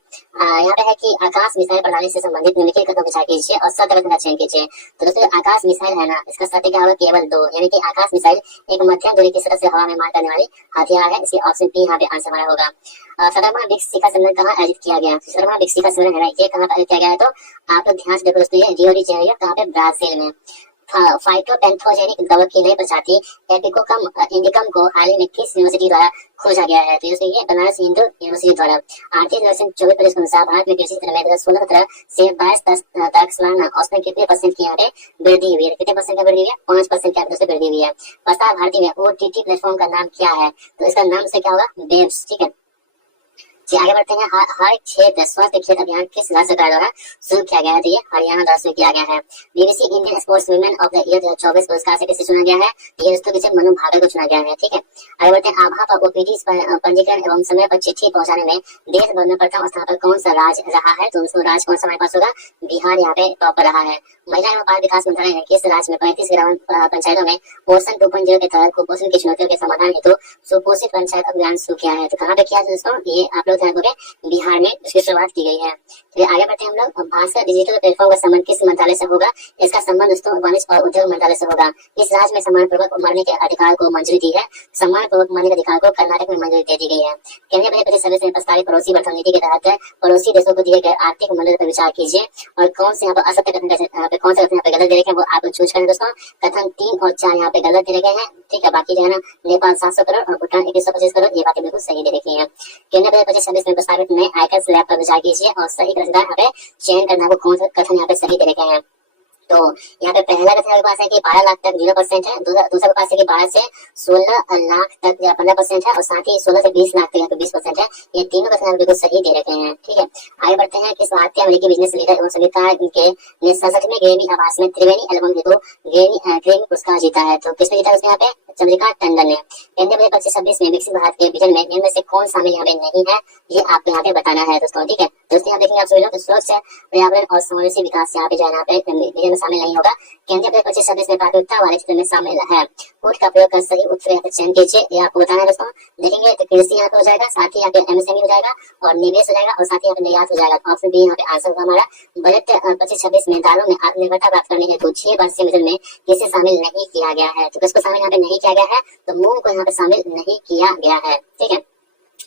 यहाँ पे है कि आकाश मिसाइल प्रणाली से संबंधित निम्नलिखित कथनों पर विचार कीजिए और सत्य कथन का चयन कीजिए। तो दोस्तों आकाश मिसाइल है ना, इसका सत्य क्या होगा? केवल 2। यानी कि आकाश मिसाइल एक मध्यम दूरी की सतह से हवा में मार करने वाली हथियार है, इसलिए ऑप्शन बी यहाँ पे आंसर हमारा होगा। 17वां ब्रिक्स शिखर सम्मेलन कहाँ आयोजित किया गया? 17वां ब्रिक्स शिखर सम्मेलन है ना, ये कहाँ पर आयोजित किया गया है? तो आप लोग ध्यान से देखो दोस्तों, ये रियो डी जेनेरियो कहाँ पे? ब्राजील में। फाइटोपैथोजेनिक दवा की नई प्रजाति एपिकोकम इंडिकम को हाल ही में किस यूनिवर्सिटी द्वारा खोजा गया है? तो ये बनारस हिंदू यूनिवर्सिटी द्वारा। आर्थिक दर्शन 24 के अनुसार भारत में कृषि क्षेत्र में 2016-17 से 22 तक सालाना औसतन कितने परसेंट की यहाँ पे वृद्धि हुई है? कितने परसेंट का वृद्धि हुई है? 5% की वृद्धि हुई है। प्रसार भारती में OTT प्लेटफॉर्म का नाम क्या है? तो इसका नाम से क्या होगा? वेब्स। ठीक है, आगे बढ़ते हैं। हर क्षेत्र स्वास्थ्य क्षेत्र अभियान किस राज्य सरकार द्वारा शुरू किया गया है? तो ये हरियाणा द्वारा शुरू किया गया है। BBC Indian sports women of the year 2024 पुरस्कार से किसे चुना गया है? ये दोस्तों किसे? मनु भाकर को चुना गया है। ठीक है, आगे बढ़ते हैं। आभा पर OPD पंजीकरण एवं समय पर चिट्ठी पहुंचाने में देश भर में प्रथम स्थान पर कौन सा राज्य रहा है? तो उसको राज्य कौन सा हमारे पास होगा? बिहार यहाँ पे टॉप पर रहा है। महिला एवं बाल विकास मंत्रालय ने किस राज्य में 35 ग्राम पंचायतों में पोषण 2.0 के तहत कुपोषण की चुनौतियों के समाधान हेतु सुपोषित पंचायत अभियान शुरू किया है? तो कहाँ पे किया है दोस्तों? ये आप लोग ध्यान दोगे, बिहार में इसकी शुरुआत की गई है। तो आगे बढ़ते हैं हम लोग। भास्कर डिजिटल प्लेटफॉर्म का संबंध किस मंत्रालय से होगा? इसका संबंध दोस्तों वाणिज्य और उद्योग मंत्रालय से होगा। इस राज्य में सम्मानपूर्वक मरने के अधिकार को मंजूरी दी है। सम्मानपूर्वक मरने के अधिकार को कर्नाटक में मंजूरी दे दी गई है। केंद्रीय बजट परिषद सदस्य ने प्रस्तावित पड़ोसी बर्तन नीति के तहत पड़ोसी देशों को दिए गए आर्थिक मदद पर विचार कीजिए और कौन से यहाँ पर असत्य कथन, कौन से कथन यहाँ पे गलत दे रखे हैं वो आप चूज करें दोस्तों। कथन 3 और 4 यहाँ पे गलत दे रखे हैं। ठीक है, बाकी जो है ना नेपाल 700 करोड़ और भूटान 2125 करोड़, ये बातें बिल्कुल सही दे रखी है। केंद्रीय बजट परिषद सदस्य ने प्रस्तावित नए आयकर स्लैब पर विचार कीजिए और सही रचना यहाँ पे चयन करना, वो कौन सा कथन यहाँ पे सही दे रखे हैं। तो यहाँ पे पहला कथन आपके पास है कि 12 लाख तक 0% है। दूसरा के पास है कि 12 से 16 लाख तक 15% है और साथ ही 16 से 20 लाख तक 20% है। ये तीनों कथन बिल्कुल सही दे रखे हैं। ठीक है, आगे बढ़ते हैं। किस भारतीय अमेरिकी बिजनेस लीडर एवं संगीतकार के ने 67वें ग्रैमी आवास में त्रिवेणी एल्बम हेतु ग्रैमी पुरस्कार जीता है? तो किसने जीता है उसने यहाँ पे? चंद्रिका टंडन ने। केंद्रीय बजट 25-26 में विकसित भारत के विजन में इनमें से कौन शामिल यहाँ पे नहीं है? ये आपको यहाँ पे बताना है दोस्तों। ठीक है दोस्तों, यहाँ देखेंगे आप सभी लोग, तो स्वच्छ पर्यावरण और समावेशी विकास यहाँ पे जो है यहाँ पे विजन में शामिल नहीं होगा। केंद्रीय बजट 25-26 में प्राथमिकता वाले क्षेत्र में शामिल है। कूट का प्रयोग कर सही उत्तर यहाँ पे चयन कीजिए, ये आपको बताना है दोस्तों। देखेंगे तो कृषि यहाँ पे हो जाएगा, साथ ही यहाँ पे MSME हो जाएगा और निवेश हो जाएगा और साथ ही यहाँ पे निर्यात हो जाएगा। ऑप्शन बी यहाँ पे आंसर होगा हमारा। बजट 25-26 में दालों में आत्मनिर्भरता प्राप्त करने हेतु 6 वर्षीय मिशन में किसे शामिल नहीं किया गया है? तो किसको शामिल यहाँ पे नहीं किया गया है? तो मूंग को यहाँ पे शामिल नहीं किया गया है। ठीक है,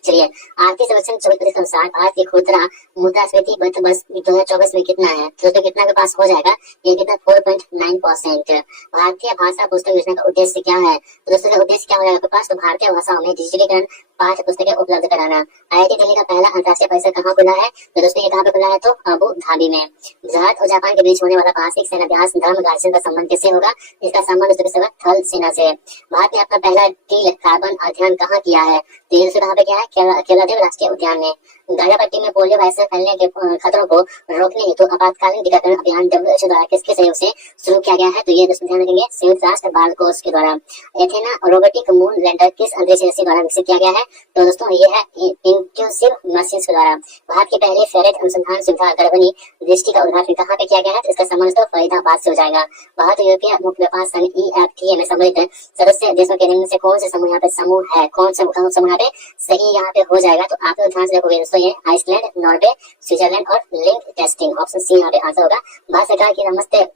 चलिए आर्थिक सर्वेक्षण 24 के अनुसार भारत की खुदरा मुद्रास्फीति वर्ष 2024 में कितना है? तो कितना के पास हो जाएगा? ये कितना? 4.9%। भारतीय भाषा पुस्तक योजना का उद्देश्य क्या है? तो दोस्तों का उद्देश्य क्या हो जाएगा आपके पास? तो भारतीय भाषाओं में डिजिटलीकरण पाठ्य पुस्तकें उपलब्ध कराना। IIT दिल्ली का पहला अंतर्राष्ट्रीय परिसर कहाँ खुला है? तो दोस्तों ये कहाँ पे खुला है? तो अबू धाबी में। भारत और जापान के बीच होने वाला वार्षिक सैन्य अभ्यास धर्म गार्जियन का संबंध किससे होगा? इसका संबंध दोस्तों थल सेना से। भारत ने अपना पहला टील कार्बन अध्ययन कहाँ किया है? तो ये कहाँ पे क्या है? केवलादेव राष्ट्रीय उद्यान में। गाजापट्टी में पोलियो वायरस से फैलने के खतरों को रोकने हेतु आपातकालीन टीकाकरण अभियान WHO द्वारा किसके सहयोग से शुरू किया गया है? तो ये दोस्तों ध्यान रखेंगे, संयुक्त राष्ट्र बाल कोष के द्वारा। एथेना रोबोटिक मून लैंडर किस अंतरिक्ष एजेंसी द्वारा विकसित किया गया है? तो दोस्तों ये है इंट्यूसिव मशीन्स के द्वारा। भारत की पहली फेरेट अनुसंधान सुविधा गर्भनी दृष्टि का उद्घाटन कहाँ पे किया गया है? तो इसका संबंध तो फरीदाबाद से हो जाएगा। भारत यूरोपीय मुक्त व्यापार संघ EFTA में सम्मिलित सदस्य देशों के निम्न से कौन से समूह यहाँ पे समूह है? कौन सा समूह यहाँ पे सही यहाँ पे हो जाएगा? तो आप लोग ध्यान से देखोगे दोस्तों, ये आइसलैंड, नॉर्वे, स्विट्जरलैंड और लिंक टेस्टिंग, ऑप्शन सी यहाँ पे आंसर होगा। भारत सरकार की नमस्ते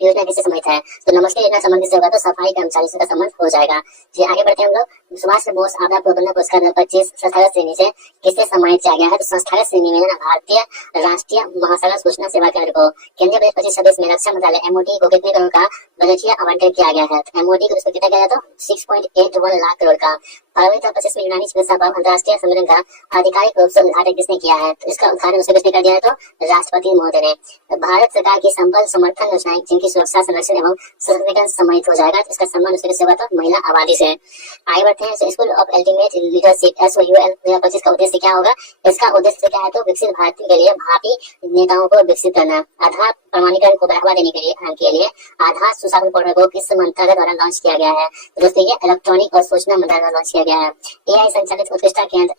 योजना किससे संबंधित है? तो नमस्ते योजना संबंध किससे होगा? तो सफाई कर्मचारी से का संबंध हो जाएगा। जी आगे बढ़ते हैं हम लोग। सुभाष चंद्र बोस आपदा प्रबंधन पुरस्कार 2025 संस्थागत श्रेणी से किससे सम्मानित किया गया है? तो संस्थागत श्रेणी में ना भारतीय राष्ट्रीय महासागर सूचना सेवा केंद्र को केंद्रीय बजट 25-26 में रक्षा मंत्रालय MOD को कितने करोड़ का बजटीय आवंटन किया गया है? तो MOD को कितना किया गया? तो 6.81 लाख करोड़ का। फरवरी 2025 में यूनानी चिकित्सा भवन अंतर्राष्ट्रीय सम्मेलन का आधिकारिक रूप से उद्घाटन किसने किया है? तो इसका उद्घाटन उसने किसने कर दिया है? तो राष्ट्रपति महोदय ने। भारत सरकार की संबल समर्थन योजनाएं जिनकी सुरक्षा, संरक्षण एवं सशक्तिकरण सम्मानित हो जाएगा, तो इसका सम्मान उससे किससे होगा? तो महिला आबादी से। आगे बढ़ते हैं। School of ultimate leadership SOUL 2025 का उद्देश्य क्या होगा? इसका उद्देश्य क्या है? तो विकसित भारत के लिए भावी नेताओं को विकसित करना। आधार प्रमाणीकरण को बढ़ावा देने के लिए आधार सुशासन पोर्टल को किस मंत्रालय द्वारा लॉन्च किया गया है? तो दोस्तों ये इलेक्ट्रॉनिक और सूचना मंत्रालय द्वारा लॉन्च किया गया है। AI संचालित उत्कृष्टता केंद्र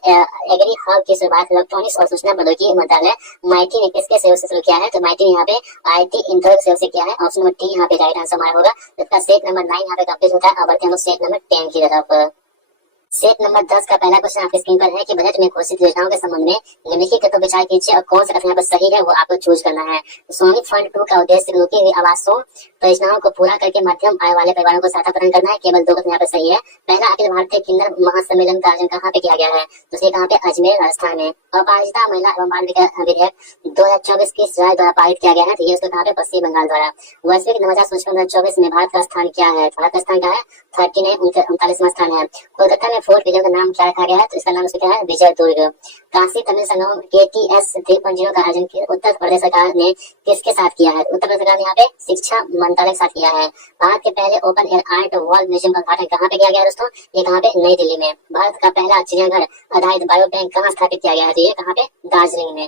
एग्री हब की शुरुआत इलेक्ट्रॉनिक्स और सूचना प्रौद्योगिकी मंत्रालय MIT ने किसके सहयोग से शुरू किया है? तो MIT ने यहाँ पे IIT इंदौर के सहयोग से किया है। ऑप्शन नंबर डी यहाँ पे राइट आंसर हमारा होगा। इसका सेट नंबर 9 यहाँ पे कंप्लीट होता है। अब बढ़ते हैं सेट नंबर 10 की तरफ। सेट नंबर 10 का पहला क्वेश्चन आपकी स्क्रीन पर है कि बजट में घोषित योजनाओं के संबंध में निम्नलिखित तत्व विचार कीजिए और कौन सा कथन यहाँ पर सही है वो आपको चूज करना है। स्वामित्व फंड 2 का उद्देश्य रुकी हुई आवासों परियोजनाओं को पूरा करके मध्यम आय वाले परिवारों को सहायता प्रदान करना है। केवल 2 कथन यहाँ पर सही है। पहला अखिल भारतीय किन्नर महासम्मेलन का आयोजन कहाँ पे किया गया है? तो कहाँ पे? अजमेर राजस्थान में। अपाहिजता महिला एवं बाल विधेयक 2024 की राज्य द्वारा पारित किया गया है, तो ये उसको कहाँ पे? पश्चिम बंगाल द्वारा। वैश्विक नवाचार सूचकांक 2024 में भारत का स्थान क्या है? भारत का स्थान क्या है? 39वां स्थान है। कोलकाता में फोर्ट विलियम का नाम क्या रखा गया है? तो इसका नाम उसका क्या है? विजय दुर्ग। काशी तमिल संगम KTS 3.0 का आयोजन उत्तर प्रदेश सरकार ने किसके साथ किया है? उत्तर प्रदेश सरकार ने यहाँ पे शिक्षा मंत्रालय के साथ किया है। भारत के पहले open air art wall museum का उद्घाटन कहाँ पे किया गया दोस्तों? ये कहाँ पे? नई दिल्ली में। भारत का पहला चिड़ियाघर आधारित बायो बैंक कहाँ स्थापित किया गया है? तो ये कहाँ पे? दार्जिलिंग में।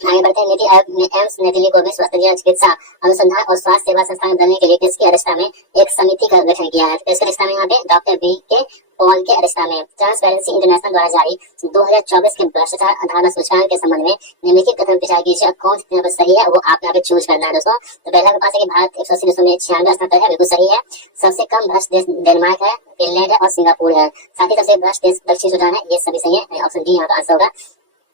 आगे बढ़ते हैं। नीति आयोग ने एम्स नई दिल्ली को विश्व स्तरीय चिकित्सा अनुसंधान और स्वास्थ्य सेवा संस्थान बनाने के लिए किसकी अध्यक्षता में एक समिति का गठन किया है? इसकी अध्यक्षता में यहाँ पे डॉक्टर VK पॉल के अध्यक्षता में। ट्रांसपेरेंसी इंटरनेशनल द्वारा जारी 2024 के भ्रष्टाचार आधार सूचकांक के संबंध में निम्नलिखित कथन विचार कीजिए और कौन सी पे सही है वो आप यहाँ पे चूज करना है दोस्तों। तो पहला के पास है कि भारत 180 देशों में 96 स्थान पर है, बिल्कुल सही है। सबसे कम भ्रष्ट देश डेनमार्क है, फिनलैंड है और सिंगापुर है। साथ ही सबसे भ्रष्ट देश दक्षिण सूडान है। ये सभी सही है। ऑप्शन डी यहाँ का आंसर होगा।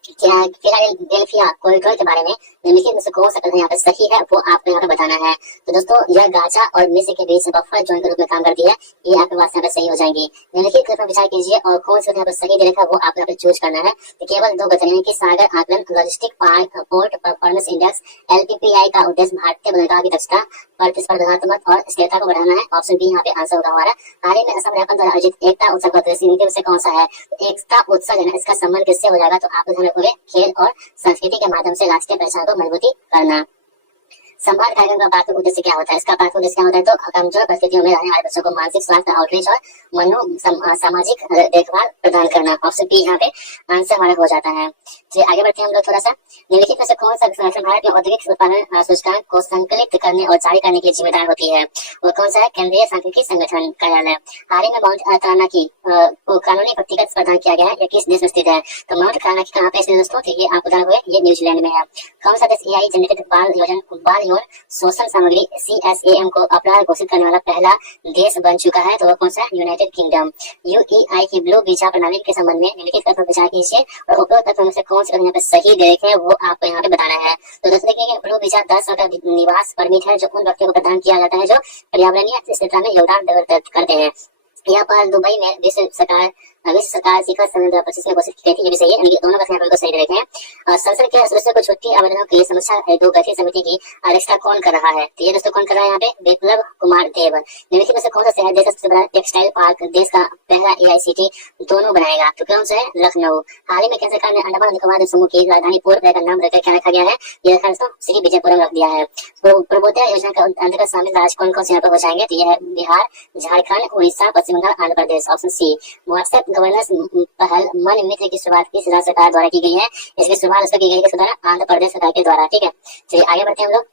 फिलाडेल्फिया कॉरिडोर के बारे में निम्नलिखित में से कौन सा कथन यहाँ पे सही है वो आपको यहाँ पे बताना है। तो दोस्तों यह गाजा और मिस्र के बीच बफर जोन के रूप में काम करती है। ये आपके पास यहाँ पे सही हो जाएंगी। निम्नलिखित कथन विचार कीजिए और कौन सा यहाँ पे सही दे रखा है वो आपको यहाँ पे चूज करना है। तो केवल 2 कथन यानी कि सागर आकलन logistic port performance index LPPI का उद्देश्य भारतीय बंदरगाह की दक्षता, प्रतिस्पर्धात्मक और स्थिरता को बढ़ाना है। ऑप्शन बी यहाँ पे आंसर होगा हमारा। हाल ही में असम रैपन द्वारा आयोजित एकता उत्सव का नीति से कौन सा है? एकता उत्सव है ना, इसका संबंध किससे हो जाएगा? तो आप ध्यान रखोगे खेल और संस्कृति के माध्यम से राष्ट्रीय पहचान को मजबूती करना। संवाद कार्यक्रम का प्राथमिक उद्देश्य क्या होता है? इसका प्राथमिक उद्देश्य क्या होता है? तो कमजोर परिस्थितियों में रहने वाले बच्चों को मानसिक स्वास्थ्य आउटरीच और सामाजिक देखभाल प्रदान करना। ऑप्शन बी यहाँ पे आंसर हमारा हो जाता है। चलिए आगे बढ़ते हैं हम लोग थोड़ा सा। निम्नलिखित में से कौन सा संगठन भारत में औद्योगिक उत्पादन सूचकांक को संकलित करने और जारी करने की जिम्मेदार होती है? वो कौन सा है? केंद्रीय सांख्यिकी संगठन कार्यालय। हाल ही में माउंट तानाकी को कानूनी व्यक्तिगत प्रदान किया गया है। यह किस देश में स्थित है? तो माउंट तानाकी कहाँ पे दोस्तों? ये आप उदाहरण हुए, ये न्यूजीलैंड में है। कौन सा देश AI जनरेटेड बाल यौन शोषण सामग्री CSAM को अपराध घोषित करने वाला पहला देश बन चुका है? तो वो कौन सा? United kingdom. UEI की ब्लू वीजा प्रणाली के संबंध में निम्नलिखित कथन विचार कीजिए और उपरोक्त तथ्यों में से कौन से कथन यहाँ पे सही दे रखे हैं वो आपको यहाँ पे बताना है। तो दोस्तों देखिए ब्लू वीजा 10 साल का निवास परमिट है जो उन व्यक्तियों को प्रदान किया जाता है जो पर्यावरणीय स्थिरता में योगदान करते हैं। यह पहल दुबई में विश्व सरकार शिखर सम्मेलन 2025 में घोषित की गई थी। ये भी सही है, यानी दोनों कथन बिल्कुल सही दे रखे हैं। संसद के सदस्यों को छुट्टी आवेदनों के लिए समीक्षा हेतु गठित समिति की अध्यक्षता कौन कर रहा है? तो ये दोस्तों कौन कर रहा है यहाँ पे? बिप्लब कुमार देव। निम्नलिखित में से कौन सा शहर देश का सबसे बड़ा टेक्सटाइल पार्क देश का पहला AICT दोनों बनाएगा? तो कौन सा है? लखनऊ। हाल ही में केंद्र सरकार ने अंडमान निकोबार द्वीप समूह की राजधानी पोर्ट ब्लेयर का नाम रखकर क्या रखा गया है? ये रखा दोस्तों श्री विजयपुरम रख दिया है। पूर्वोदय योजना के अंतर्गत शामिल राज्य कौन कौन से यहाँ पे हो जाएंगे? तो ये है Bihar, Jharkhand, Orissa, Paschim Bengal, Andhra Pradesh. Option C. WhatsApp governance पहल मन मित्र की शुरुआत किस राज्य सरकार द्वारा की गई है? इसकी शुरुआत उसको की गई किस द्वारा? आंध्र प्रदेश सरकार के द्वारा। ठीक है, चलिए आगे बढ़ते हैं हम लोग।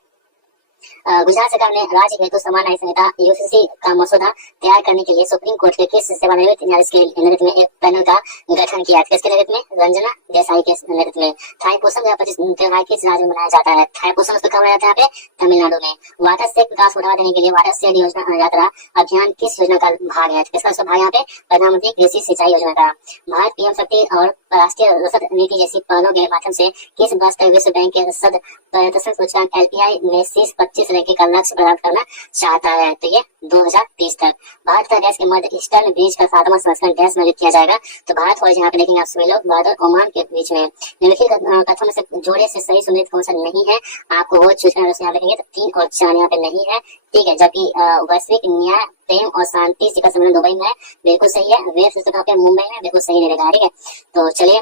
गुजरात सरकार ने राज्य हेतु समान न्याय संहिता यूसीसी का मसौदा तैयार करने के लिए सुप्रीम कोर्ट के किस सेवानिवृत्त न्यायाधीश के नेतृत्व में एक पैनल का गठन किया? किसके नेतृत्व में? रंजना देसाई के नेतृत्व में। थाईपुसम 2025 त्योहार किस राज्य में मनाया जाता है? थाईपुसम उसको कब मनाया जाता है? यहाँ पे तमिलनाडु में। वाटर से विकास बढ़ावा देने के लिए वाटर शेड योजना यात्रा अभियान किस योजना का भाग है? किसका भाग यहाँ पे? प्रधानमंत्री कृषि सिंचाई योजना का। भारत पीएम शक्ति और राष्ट्रीय रसद नीति जैसी पहलों के माध्यम से किस वर्ष तक विश्व बैंक के रसद प्रदर्शन सूचकांक एलपीआई में शीर्ष 25 रैंकिंग का लक्ष्य प्राप्त करना चाहता है? तो ये 2030 तक। भारत का गैस के मध्य ईस्टर्न ब्रिज का 7वां संस्करण गैस में किया जाएगा। तो भारत और यहाँ पे देखेंगे आप सभी लोग भारत और ओमान के बीच में। निम्नलिखित कथनों में से जोड़े से सही सुमेलित कौन सा नहीं है? आपको वो चूज करना। यहाँ देखेंगे तो 3 और 4 यहाँ पे नहीं है। ठीक है, जबकि वैश्विक न्याय प्रेम और शांति शिखर सम्मेलन दुबई में बिल्कुल सही है। वेब पुस्तकों पे मुंबई में बिल्कुल सही नहीं रहेगा। ठीक है, तो चलिए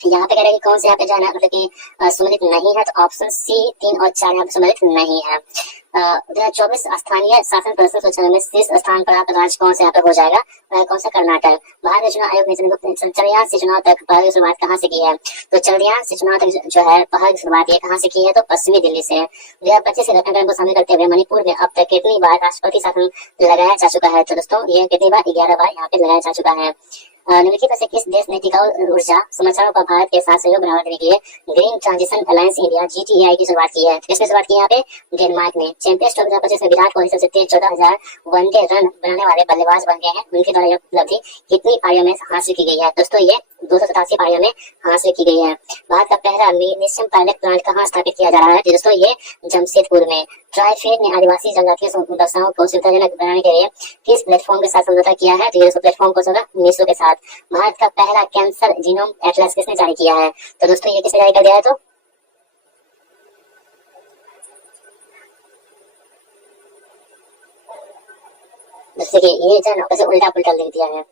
यहाँ पे कह रहे हैं कि कौन से यहाँ पे जो है ना मतलब कि सम्मिलित नहीं है, तो ऑप्शन सी 3 और 4 यहाँ पे सम्मिलित नहीं है। 2024 स्थानीय शासन प्रदर्शन सूचकांक में शीर्ष स्थान पर आपका राज्य कौन से यहाँ पे हो जाएगा? कौन सा? कर्नाटक। भारतीय चुनाव आयोग ने चंद्रयान से चुनाव तक पहल की शुरुआत कहाँ से की है? तो चंद्रयान से चुनाव तक जो है पहल की शुरुआत ये कहाँ से की है? तो पश्चिमी दिल्ली से। 2025 के घटनाक्रम को शामिल करते हुए मणिपुर में अब तक कितनी बार राष्ट्रपति शासन लगाया जा चुका है? तो दोस्तों ये कितनी बार? 11 बार यहाँ पे लगाया जा चुका है। निम्नलिखित में से किस देश ने टिकाऊ ऊर्जा समाचारों का भारत के साथ सहयोग बढ़ावा देने के लिए green transition alliance India GTAI की शुरुआत की है? किसने शुरुआत की यहाँ पे? डेनमार्क ने। चैंपियंस ट्रॉफी 2025 में विराट कोहली सबसे तेज 14,000 वनडे रन बनाने वाले बल्लेबाज बन गए हैं। उनके द्वारा यह उपलब्धि कितनी पारियों में हासिल की गई है? दोस्तों ये 287 पारियों में हासिल की गई है। भारत का पहला मैग्नीशियम पायलट प्लांट कहाँ स्थापित किया जा रहा है? दोस्तों ये जमशेदपुर में। ट्राइफेड ने आदिवासी जनजातीय व्यवसायों को सुविधाजनक बनाने के लिए किस प्लेटफॉर्म के साथ समझौता किया है? तो ये प्लेटफॉर्म को होगा मीसो के साथ। भारत का पहला कैंसर जीनोम एटलस किसने जारी किया है? तो दोस्तों ये किसने जारी कर दिया है? तो जैसे कि ये जो है उल्टा पुल्टा लिख दिया है।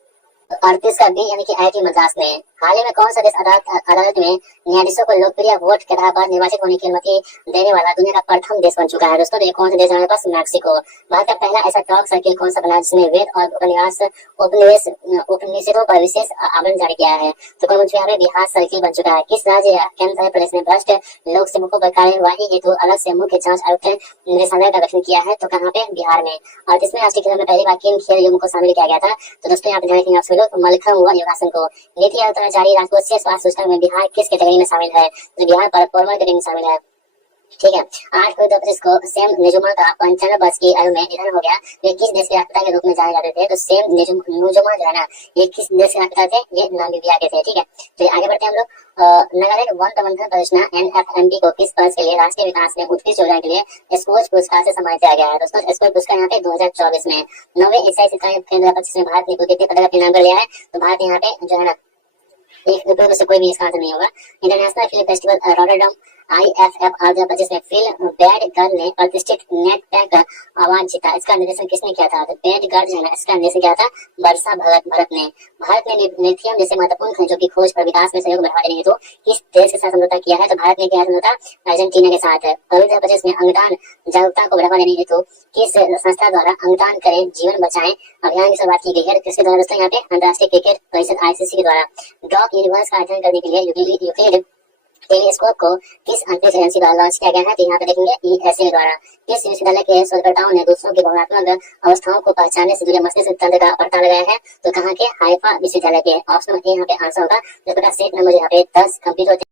38 का बी यानी कि IIT मद्रास ने। हाल ही में कौन सा देश अदालत में न्यायाधीशों को लोकप्रिय वोट के आधार पर निर्वाचित होने की अनुमति देने वाला दुनिया का प्रथम देश बन चुका है? दोस्तों ये कौन सा देश है हमारे पास? मैक्सिको। भारत का पहला ऐसा टॉक सर्किल कौन सा बना जिसने वेद और उपनिषदों पर विशेष आवरण जारी किया है? तो कौन यहाँ पे? बिहार सर्किल बन चुका है। किस राज्य या केंद्र प्रदेश ने भ्रष्ट लोक सेवकों पर कार्यवाही हेतु अलग से मुख्य जांच आयुक्त निदेशालय का गठन किया है? तो कहाँ पे? बिहार में। और इसमें राष्ट्रीय खेलों में पहली बार किन खेल युगों को शामिल किया गया था? तो दोस्तों यहाँ पे ध्यान रखेंगे आप सभी लोग मलखम्ब व योगासन को। नीति आयोग द्वारा जारी राजकोषीय स्वास्थ्य सूचकांक में बिहार किस कैटेगरी में शामिल है? तो बिहार परफॉर्मर कैटेगरी में शामिल है। ठीक है, 8 फरवरी 2025 को सेम नेजुमा का 95 वर्ष की आयु में निधन हो गया। ये किस देश के राष्ट्रपिता के रूप में जाने जाते थे? तो सेम नेजुमा जो है ना ये किस देश के राष्ट्रपिता थे? ये नामीबिया के थे। ठीक है, तो आगे बढ़ते हैं हम लोग। नागालैंड वन प्रबंधन परियोजना NFMP को किस वर्ष के लिए राष्ट्रीय विकास में उत्कृष्ट योगदान के लिए स्कोच पुरस्कार से सम्मानित किया गया है? दोस्तों स्कोच पुरस्कार यहाँ पे 2024 में। 9वें एशियाई शिखर खेल 2025 में भारत ने कुल कितने पदक अपने नाम कर लिया है? तो भारत यहाँ पे जो है ना एक में से कोई भी इसका आंसर नहीं होगा। International film festival Rotterdam IFFR 2025 में फिल्म बैड गर्ल ने प्रतिष्ठित नेट पैक अवार्ड जीता। इसका निर्देशन किसने किया था? तो बैड गर्ल जो है ना इसका निर्देशन किया था वर्षा भरत ने। भारत ने लिथियम जैसे महत्वपूर्ण खनिजों की खोज पर विकास में सहयोग बढ़ावा देने हेतु किस देश के साथ समझौता किया है? तो भारत ने किया समझौता अर्जेंटीना के साथ। फरवरी 2025 में अंगदान जागरूकता को बढ़ावा देने हेतु किस संस्था द्वारा अंगदान करें जीवन बचाएं अभियान की शुरुआत की गई है? किसके द्वारा? दोस्तों यहाँ पे अंतर्राष्ट्रीय क्रिकेट परिषद ICC के द्वारा। ड्रॉप यूनिवर्स का अध्ययन करने के लिए यूक्लिड टेलीस्कोप को किस अंतरिक्ष एजेंसी द्वारा लॉन्च किया गया है? तो यहाँ पे देखेंगे ESA द्वारा। किस विश्वविद्यालय के शोधकर्ताओं ने दूसरों की भावनात्मक अवस्थाओं को पहचानने से जुड़े मस्तिष्क तंत्र का पता लगाया है? तो कहाँ के? हाइफा विश्वविद्यालय के। ऑप्शन ए यहाँ पे आंसर होगा। जिस प्रकार सेट नंबर यहाँ पे 10 कंप्लीट होते